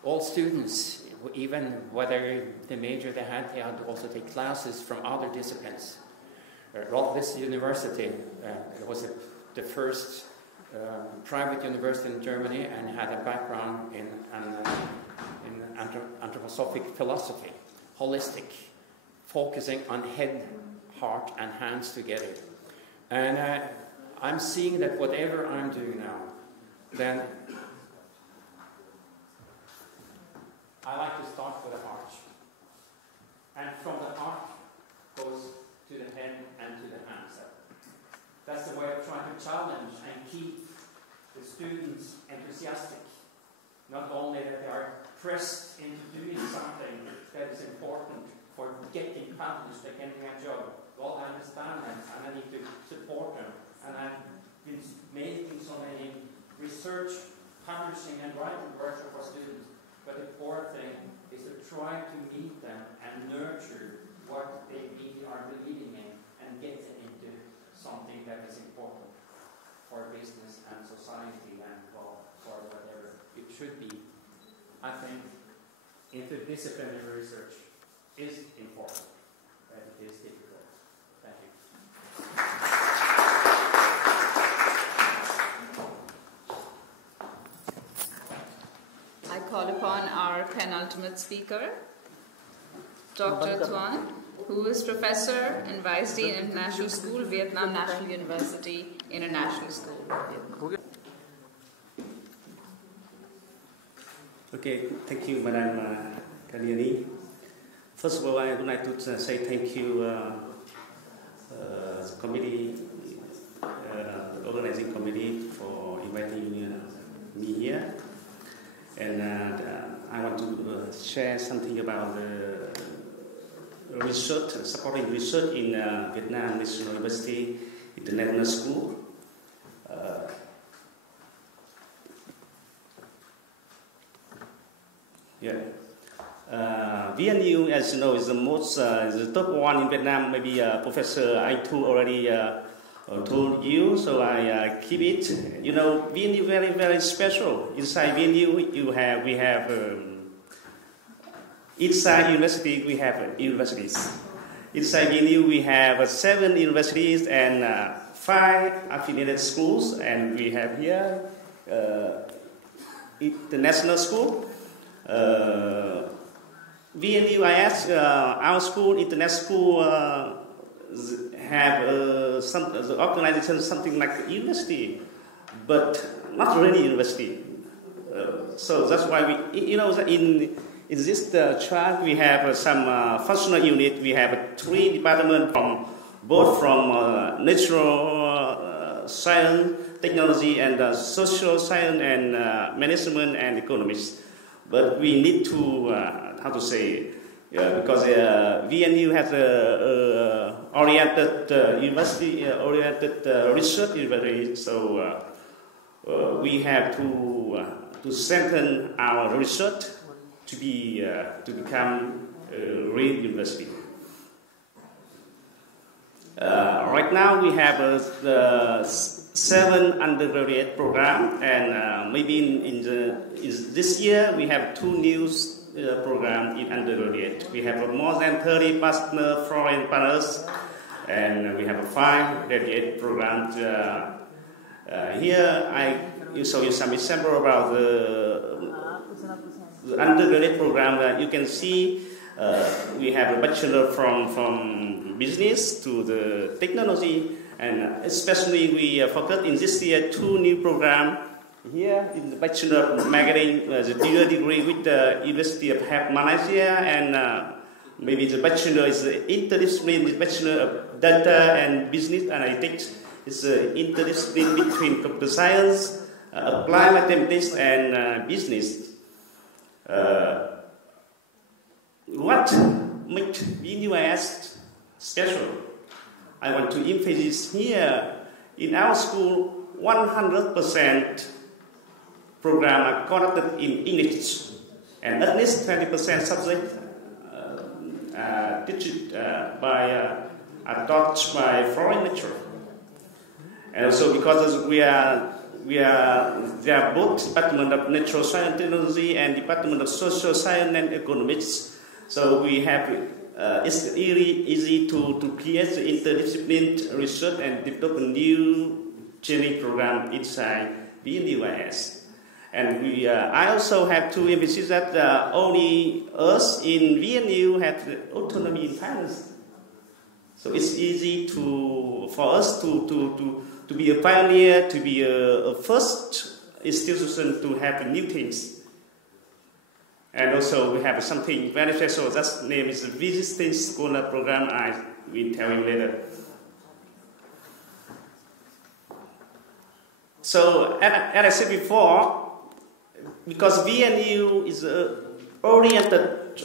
All students, even whether the major they had to also take classes from other disciplines. Well, this university was the first private university in Germany, and had a background in anthroposophic philosophy, holistic, focusing on head, heart, and hands together. And I'm seeing that whatever I'm doing now, then I like to start with the heart. And from the heart goes to the head and to the hands. That's the way of trying to challenge and keep the students enthusiastic. Not only that they are pressed into doing something that is important for getting published, they can do a job. Well, I understand that, and I need to support them. And I've been making so many research, publishing, and writing workshops for students. But the core thing is to try to meet them and nurture what they really are believing in, and get them into something that is important for business and society, and for whatever it should be. I think interdisciplinary research is important, but it is difficult. Thank you. I call upon our penultimate speaker, Dr. Tuan, who is Professor and Vice Dean International School, Vietnam National University International School. Okay, thank you, Madam Kaliani. First of all, I would like to say thank you, committee, the organizing committee, for inviting me here. And I want to share something about the research, supporting research in Vietnam National University International School. VNU, as you know, is the most, the top one in Vietnam. Maybe Professor Aitu already told you, so I keep it. You know, VNU very, very special. Inside VNU, we have inside university we have universities. Inside VNU we have 7 universities and 5 affiliated schools, and we have here international school. VNUIS, our school, international school, have the organization something like university, but not really university. So that's why we, you know, in this chart we have some functional unit. We have 3 departments both from natural science, technology, and social science, and management and economics. But we need to, how to say, because VNU has a oriented university, oriented research university, so we have to strengthen our research to become a real university. Right now we have 7 undergraduate programs, and maybe in this year we have 2 new programs in undergraduate. We have more than 30 foreign partners, and we have 5 graduate programs. Here I show you some example about the undergraduate program. You can see we have a bachelor from business to the technology, and especially we focus in this year 2 new programs. Here in the Bachelor of Marketing, the dual degree with the University of Malaysia, and maybe the Bachelor is the interdisciplinary Bachelor of Data and Business Analytics. It's an interdiscipline between computer science, applied mathematics, and business. What makes VNUIS special? I want to emphasize here, in our school, 100% program are conducted in English, and at least 20% subject are taught by foreign lecturer. And also because there are both Department of Natural Science and Technology and Department of Social Science and Economics, so we have it's really easy to create the interdisciplinary research and develop a new training program inside VNUIS. And I also have to emphasize that only us in VNU have the autonomy in finance. So it's easy for us to be a pioneer, to be a first institution to have new things. And also we have something very special. That's name is the Visiting Scholar Program. I will tell you later. So as I said before, because VNU is an oriented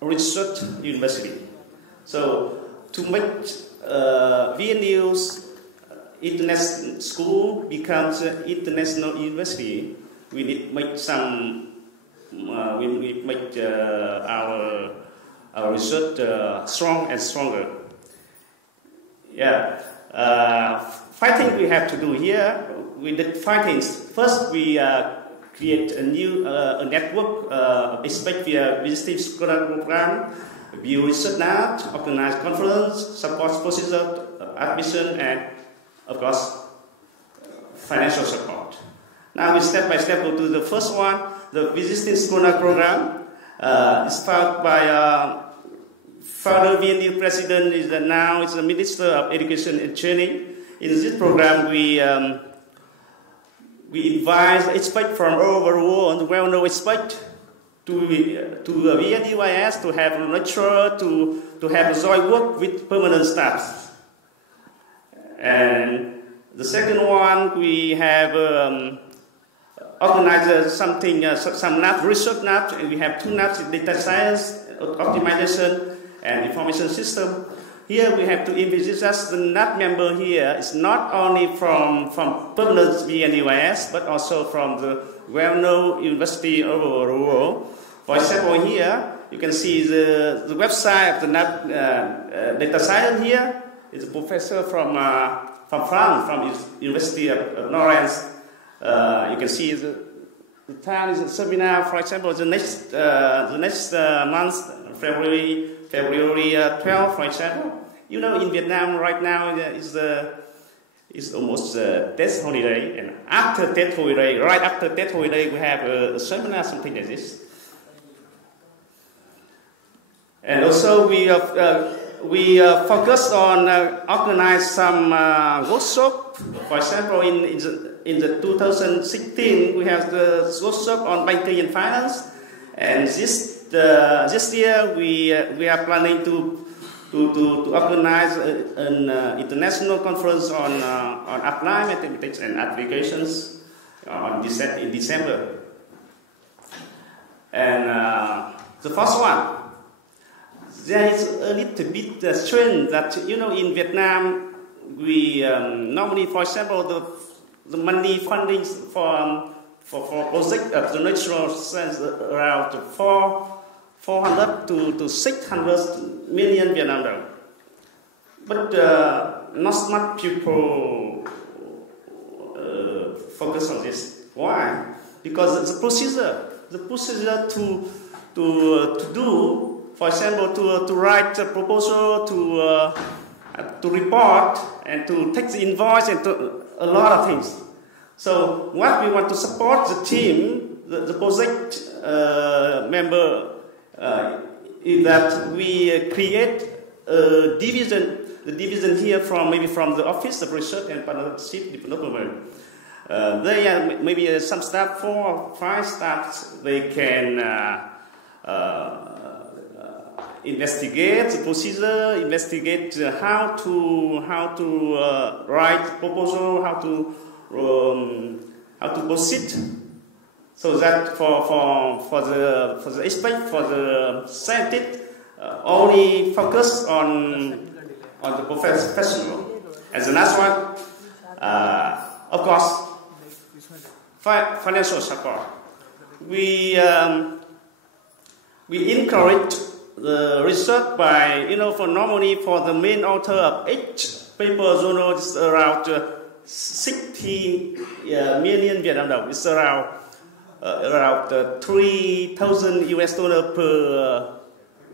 research university, so to make VNU's international school becomes an international university, we need to make some. We need to make our research strong and stronger. Yeah. 5 things we have to do here. We did 5 things. First, we create a new network of expert via visiting scholar program, view research lab, organize conference, support procedure, admission, and of course, financial support. Now we step by step go to the first one, the visiting scholar program. It's started by founder VNU president is now is the Minister of Education and Training. In this program, we invite experts from all over the world, well-known experts, to VNUIS to have a lecture, to have a joint work with permanent staff. And the second one, we have organized something, some lab, research labs, and we have 2 labs in data science, optimization, and information system. Here we have to envisage that the NAP member here is not only from permanent VNUIS, but also from the well-known university of the world. For example, here you can see the website of the NAP data science here. It's a professor from France, from University of Lawrence. You can see the time is a seminar, for example, the next month, February 12, for example. You know, in Vietnam right now is almost Tết holiday, and after Tết holiday, right after Tết holiday, we have a seminar, something like this. And also we focus on organize some workshop. For example, in the 2016, we have the workshop on banking and finance, and this year we are planning to organize an international conference on applied mathematics and applications in December. And the first one, there is a little bit trend that, you know, in Vietnam we normally, for example, the money funding for project of the natural science around 400 to 600 million Vietnam dollars. But not much people focus on this. Why? Because the procedure to do, for example, to write a proposal, to report, and to take the invoice, and to a lot of things. So what we want to support the team, the project member, is that we create a division. The division here from the Office of Research and Partnership Development. They are maybe some staff, 4 or 5 staff. They can investigate the procedure, investigate how to write proposal, how to proceed, so that for the expert, for the scientist, only focus on the professional. And the last one, of course, financial support. We encourage the research by, for normally for the main author of each paper journal is around 60 million Vietnam dollars. It's around 3,000 US dollar per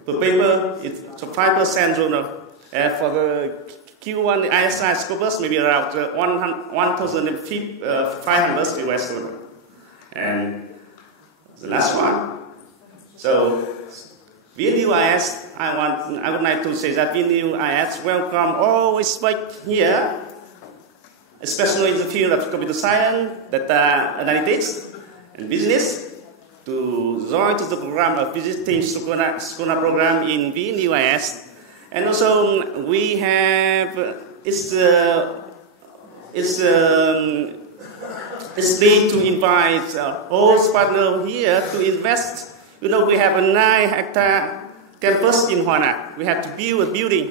paper. It's a 5% journal. And for the Q1 ISI Scopus, maybe around 1,500 US dollar. And the last one. So VNUIS, I would like to say that VNUIS welcome all experts here, especially in the field of computer science, data analytics, and business, to join to the program of visiting Sukuna program in VNUIS. And also we have it's need to invite host partner here to invest. We have a 9-hectare campus in Hoa Nhat. We have to build a building,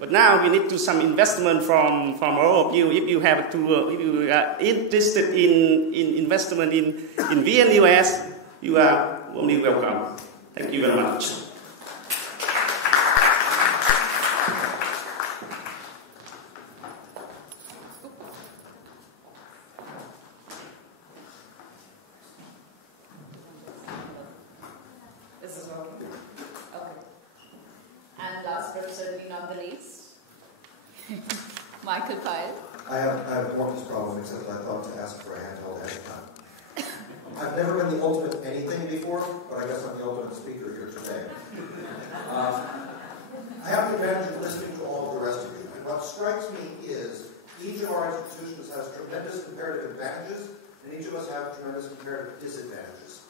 but now we need some investment from all of you. If you have if you are interested in investment in VNUIS, you are only welcome. Thank you very much. Michael Pyle. I have a performance problem, except I thought to ask for a handheld ahead of time. I've never been the ultimate anything before, but I guess I'm the ultimate speaker here today. I have the advantage of listening to all of the rest of you, and what strikes me is each of our institutions has tremendous comparative advantages, and each of us have tremendous comparative disadvantages.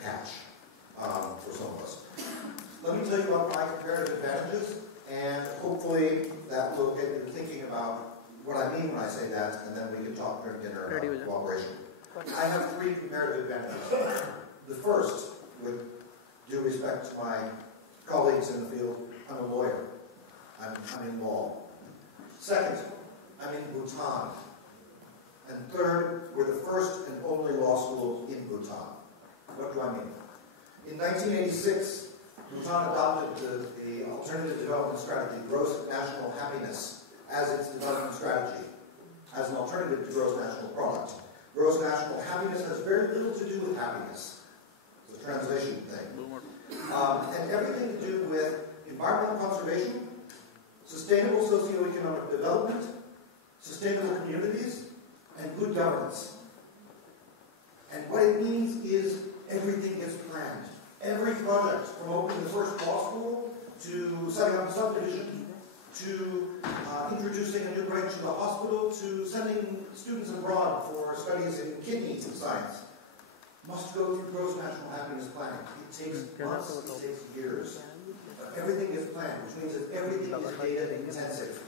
Catch for some of us. Let me tell you about my comparative advantages, and hopefully that will get you thinking about what I mean when I say that, and then we can talk during dinner about cooperation. I have 3 comparative advantages. The first, with due respect to my colleagues in the field, I'm a lawyer. I'm in law. Second, I'm in Bhutan. And third, we're the first and only law school in Bhutan. What do I mean? In 1986, Bhutan adopted the Alternative Development Strategy, Gross National Happiness, as its development strategy, as an alternative to gross national product. Gross national happiness has very little to do with happiness. It's a translation thing. And everything to do with environmental conservation, sustainable socio-economic development, sustainable communities, and good governance. And what it means is everything gets planned. Every project, from opening the first law school, to setting up a subdivision, to introducing a new branch in the hospital, to sending students abroad for studies in kidney science, must go through gross national happiness planning. It takes months, it takes years. But everything is planned, which means that everything is data intensive.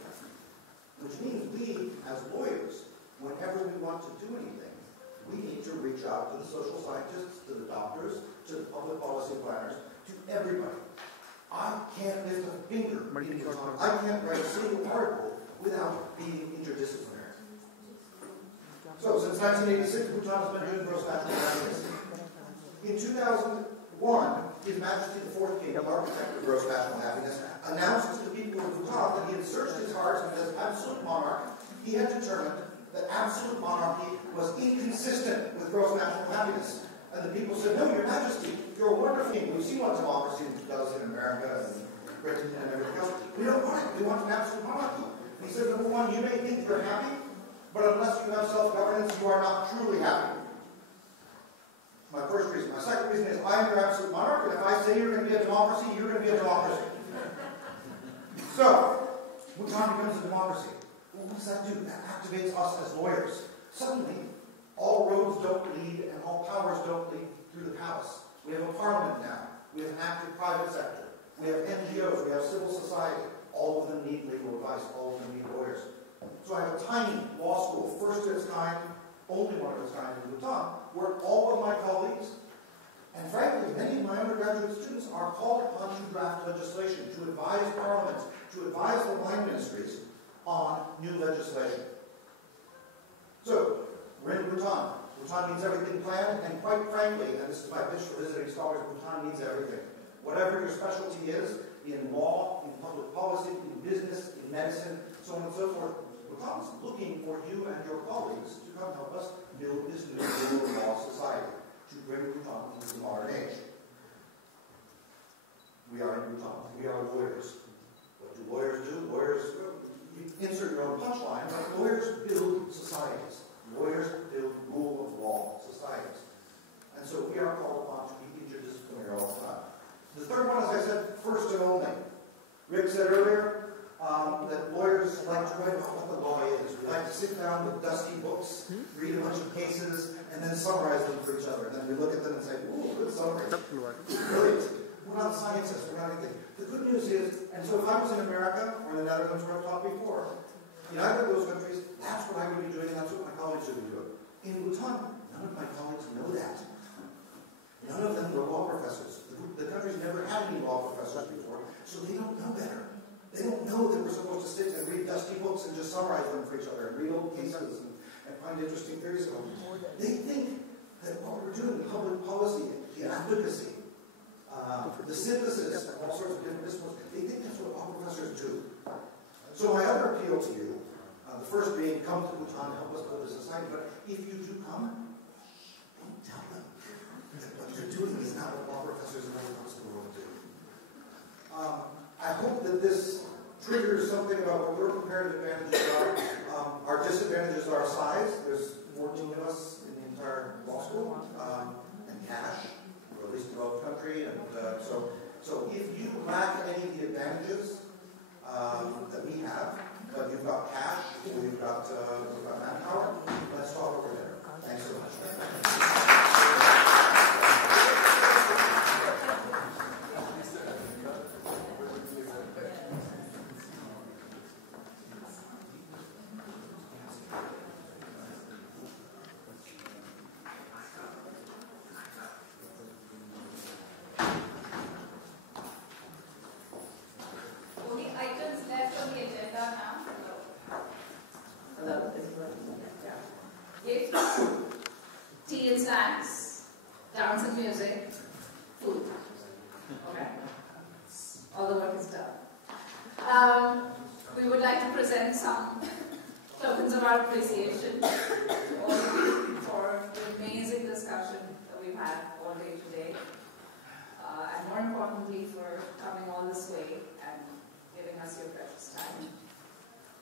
Which means we, as lawyers, whenever we want to do anything, we need to reach out to the social scientists, to the doctors, to the public policy planners, to everybody. I can't lift a finger. I can't write a single article without being interdisciplinary. So, since 1986, Bhutan has been doing gross national happiness. In 2001, His Majesty the Fourth King, the architect of gross national happiness, announced to the people of Bhutan that he had searched his heart, and as absolute monarch, he had determined that absolute monarchy was inconsistent with gross national happiness. And the people said, no, Your Majesty, you're a wonderful king. We've seen what democracy does in America and Britain and everything else. We don't want it. We want an absolute monarchy. And he said, number one, you may think you're happy, but unless you have self-governance, you are not truly happy. My first reason. My second reason is I am your absolute monarch, and if I say you're going to be a democracy, you're going to be a democracy. So, Bhutan becomes a democracy. Well, what does that do? That activates us as lawyers. Suddenly, all roads don't lead and all powers don't lead through the palace. We have a parliament now. We have an active private sector. We have NGOs. We have civil society. All of them need legal advice. All of them need lawyers. So I have a tiny law school, first of its kind, only one of its kind in Bhutan, where all of my colleagues, and frankly, many of my undergraduate students are called upon to draft legislation, to advise parliaments, to advise the line ministries on new legislation. So, we're in Bhutan. Bhutan needs everything planned, and quite frankly, and this is my pitch for visiting scholars, Bhutan needs everything. Whatever your specialty is, in law, in public policy, in business, in medicine, so on and so forth, Bhutan's looking for you and your colleagues to come help us build this new rule of law society, to bring Bhutan into the modern age. We are in Bhutan. We are lawyers. What do lawyers do? Lawyers, you insert your own punchline, but lawyers build societies. Lawyers build rule of law societies. And so we are called upon to be interdisciplinary all the time. The third one, as I said, first and only. Rick said earlier that lawyers like to write about what the law is. We like to sit down with dusty books, read a bunch of cases, and then summarize them for each other. And then we look at them and say, ooh, good summary. Brilliant. We're not scientists. We're not anything. The good news is, and so if I was in America or in the Netherlands where I've taught before, in either of those countries, that's what I would be doing and that's what my colleagues would be doing. In Bhutan, none of my colleagues know that. None of them were law professors. The country's never had any law professors before, so they don't know better. They don't know that we're supposed to sit and read dusty books and just summarize them for each other and read old cases and find interesting theories about them. They think that what we're doing, public policy, the advocacy, the synthesis of all sorts of different disciplines, they think that's what law professors do. So my other appeal to you, the first being come to Bhutan and help us build a society, but if you do come, don't tell them that what you're doing is not what law professors in other parts of the world do. I hope that this triggers something about what your comparative advantages are. Our disadvantages are size. There's 14 of us in the entire law school, and cash, or at least developed country, and so if you lack any of the advantages that we have, but you've got cash, or you've got manpower, let's talk over there. Thanks so much. snacks, dance and music, food. Okay? All the work is done. We would like to present some tokens of our appreciation to all of you for the amazing discussion that we've had all day today. And more importantly, for coming all this way and giving us your precious time.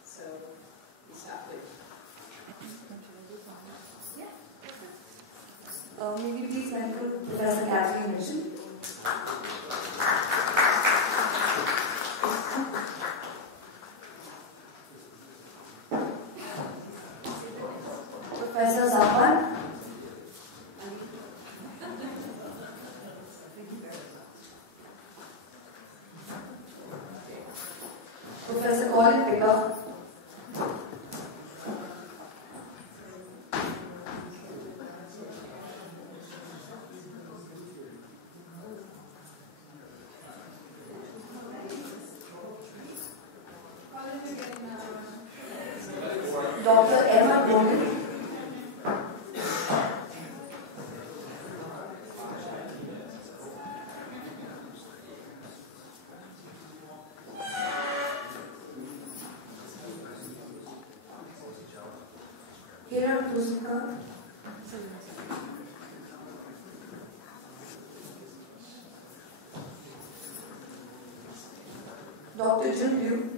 So, we start with. Maybe please welcome Professor Kathleen Mission. Professor Zapan. Professor Colin Picker. Dr. Emma Bowman. Hiram Tusika. Dr. Jun Liu.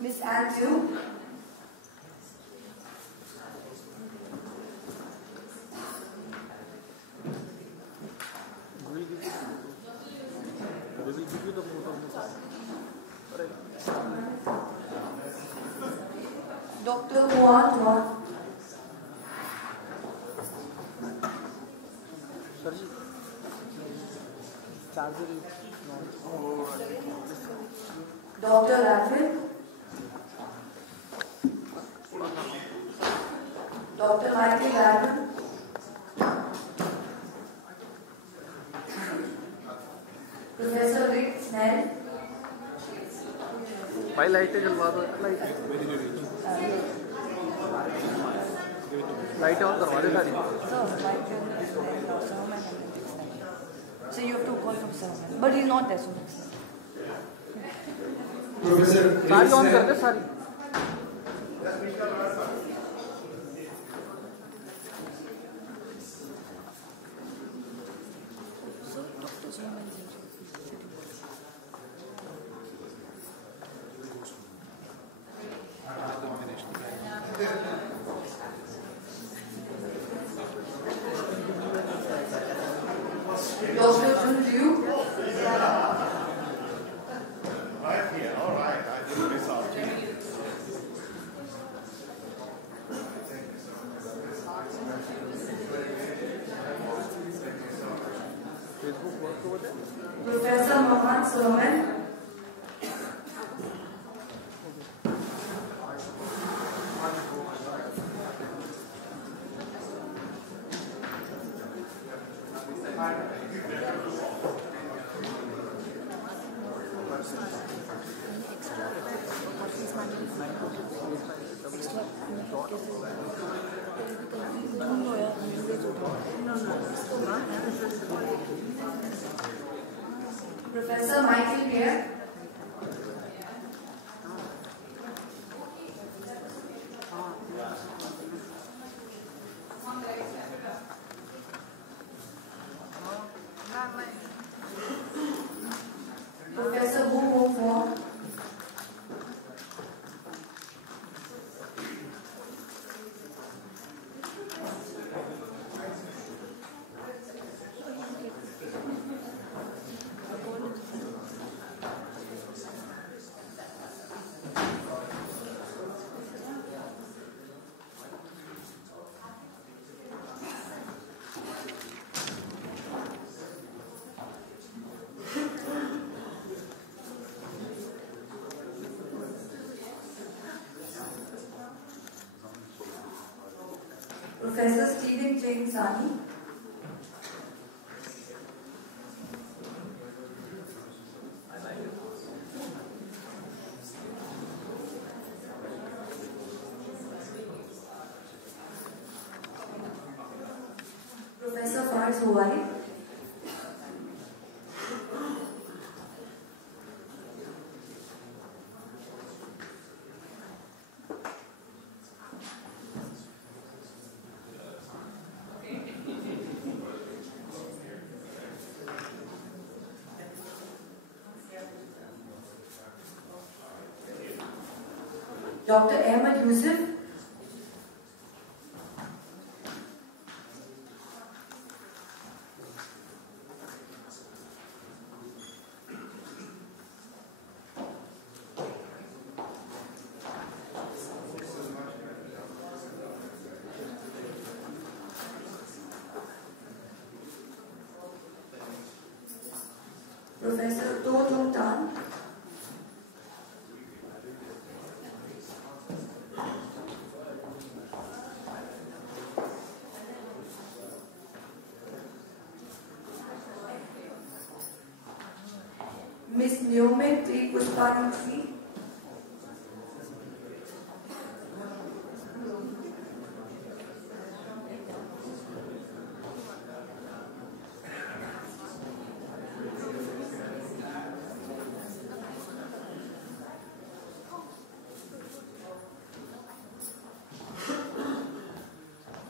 Miss Andrew. Dr. Juan Juan. Dr. Rapid. Dr. Michael Gardner. Professor Rick Snell. भाई लाइटें जलवा दो लाइटें on करवा दे सारी So you have to call Professor, but he's not there, so Professor सारी on कर दे सारी Dr. Jun Liu. Right here, all right. I didn't miss out. Professor Mohammad Solomon. Professor Michael Peer. Professor Wu Wong Fong. Professor Stephen James Sani. Charles Hawaii. Dr. Ahmed Yusuf. Professor To Tung Tan. Miss Nyomet Tri Puspanisi.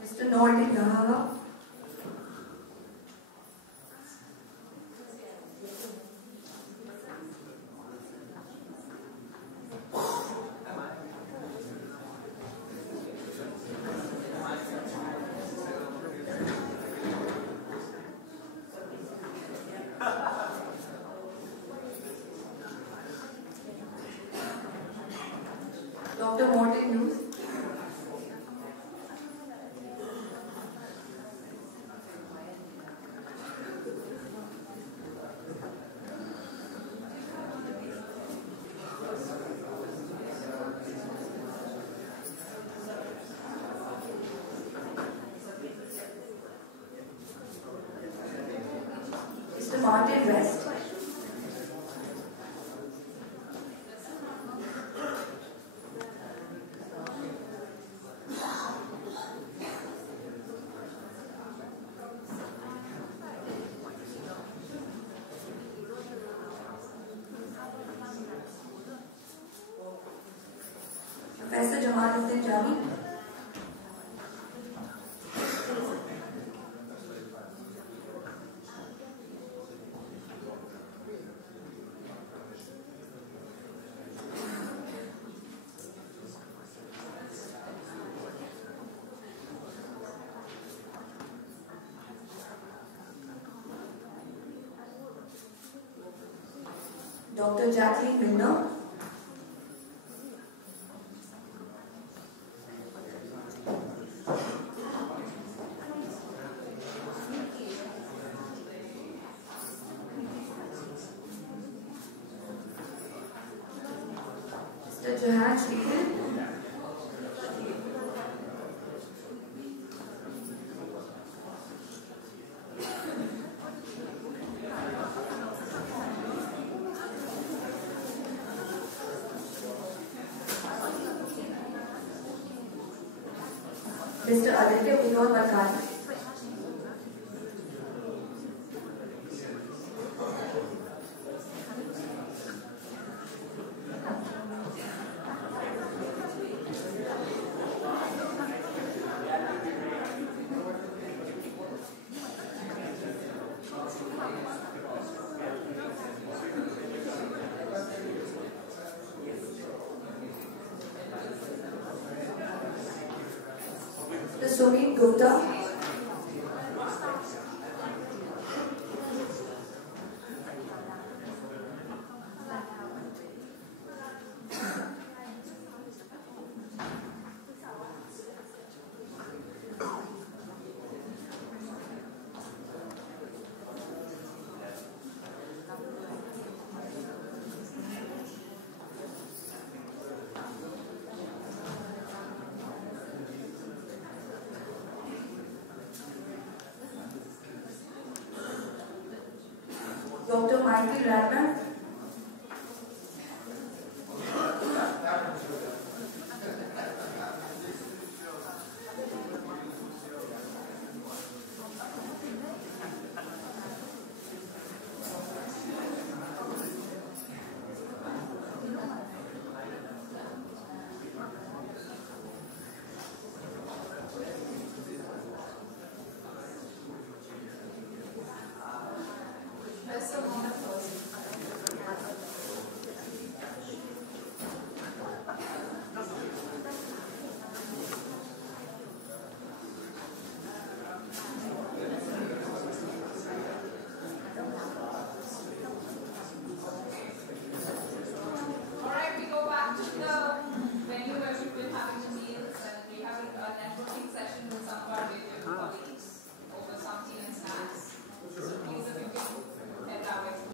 Mr. Nordi Yahava. Dr. Morton Hughes. Mr. Martin West. Professor Jamaluddin Jami. Dr. Jacqueline Milner. Mr. Jahan Shikil. Mr. Aditya Vinod Makani. Mr. Sumit Gupta. Dr. Michael Radman.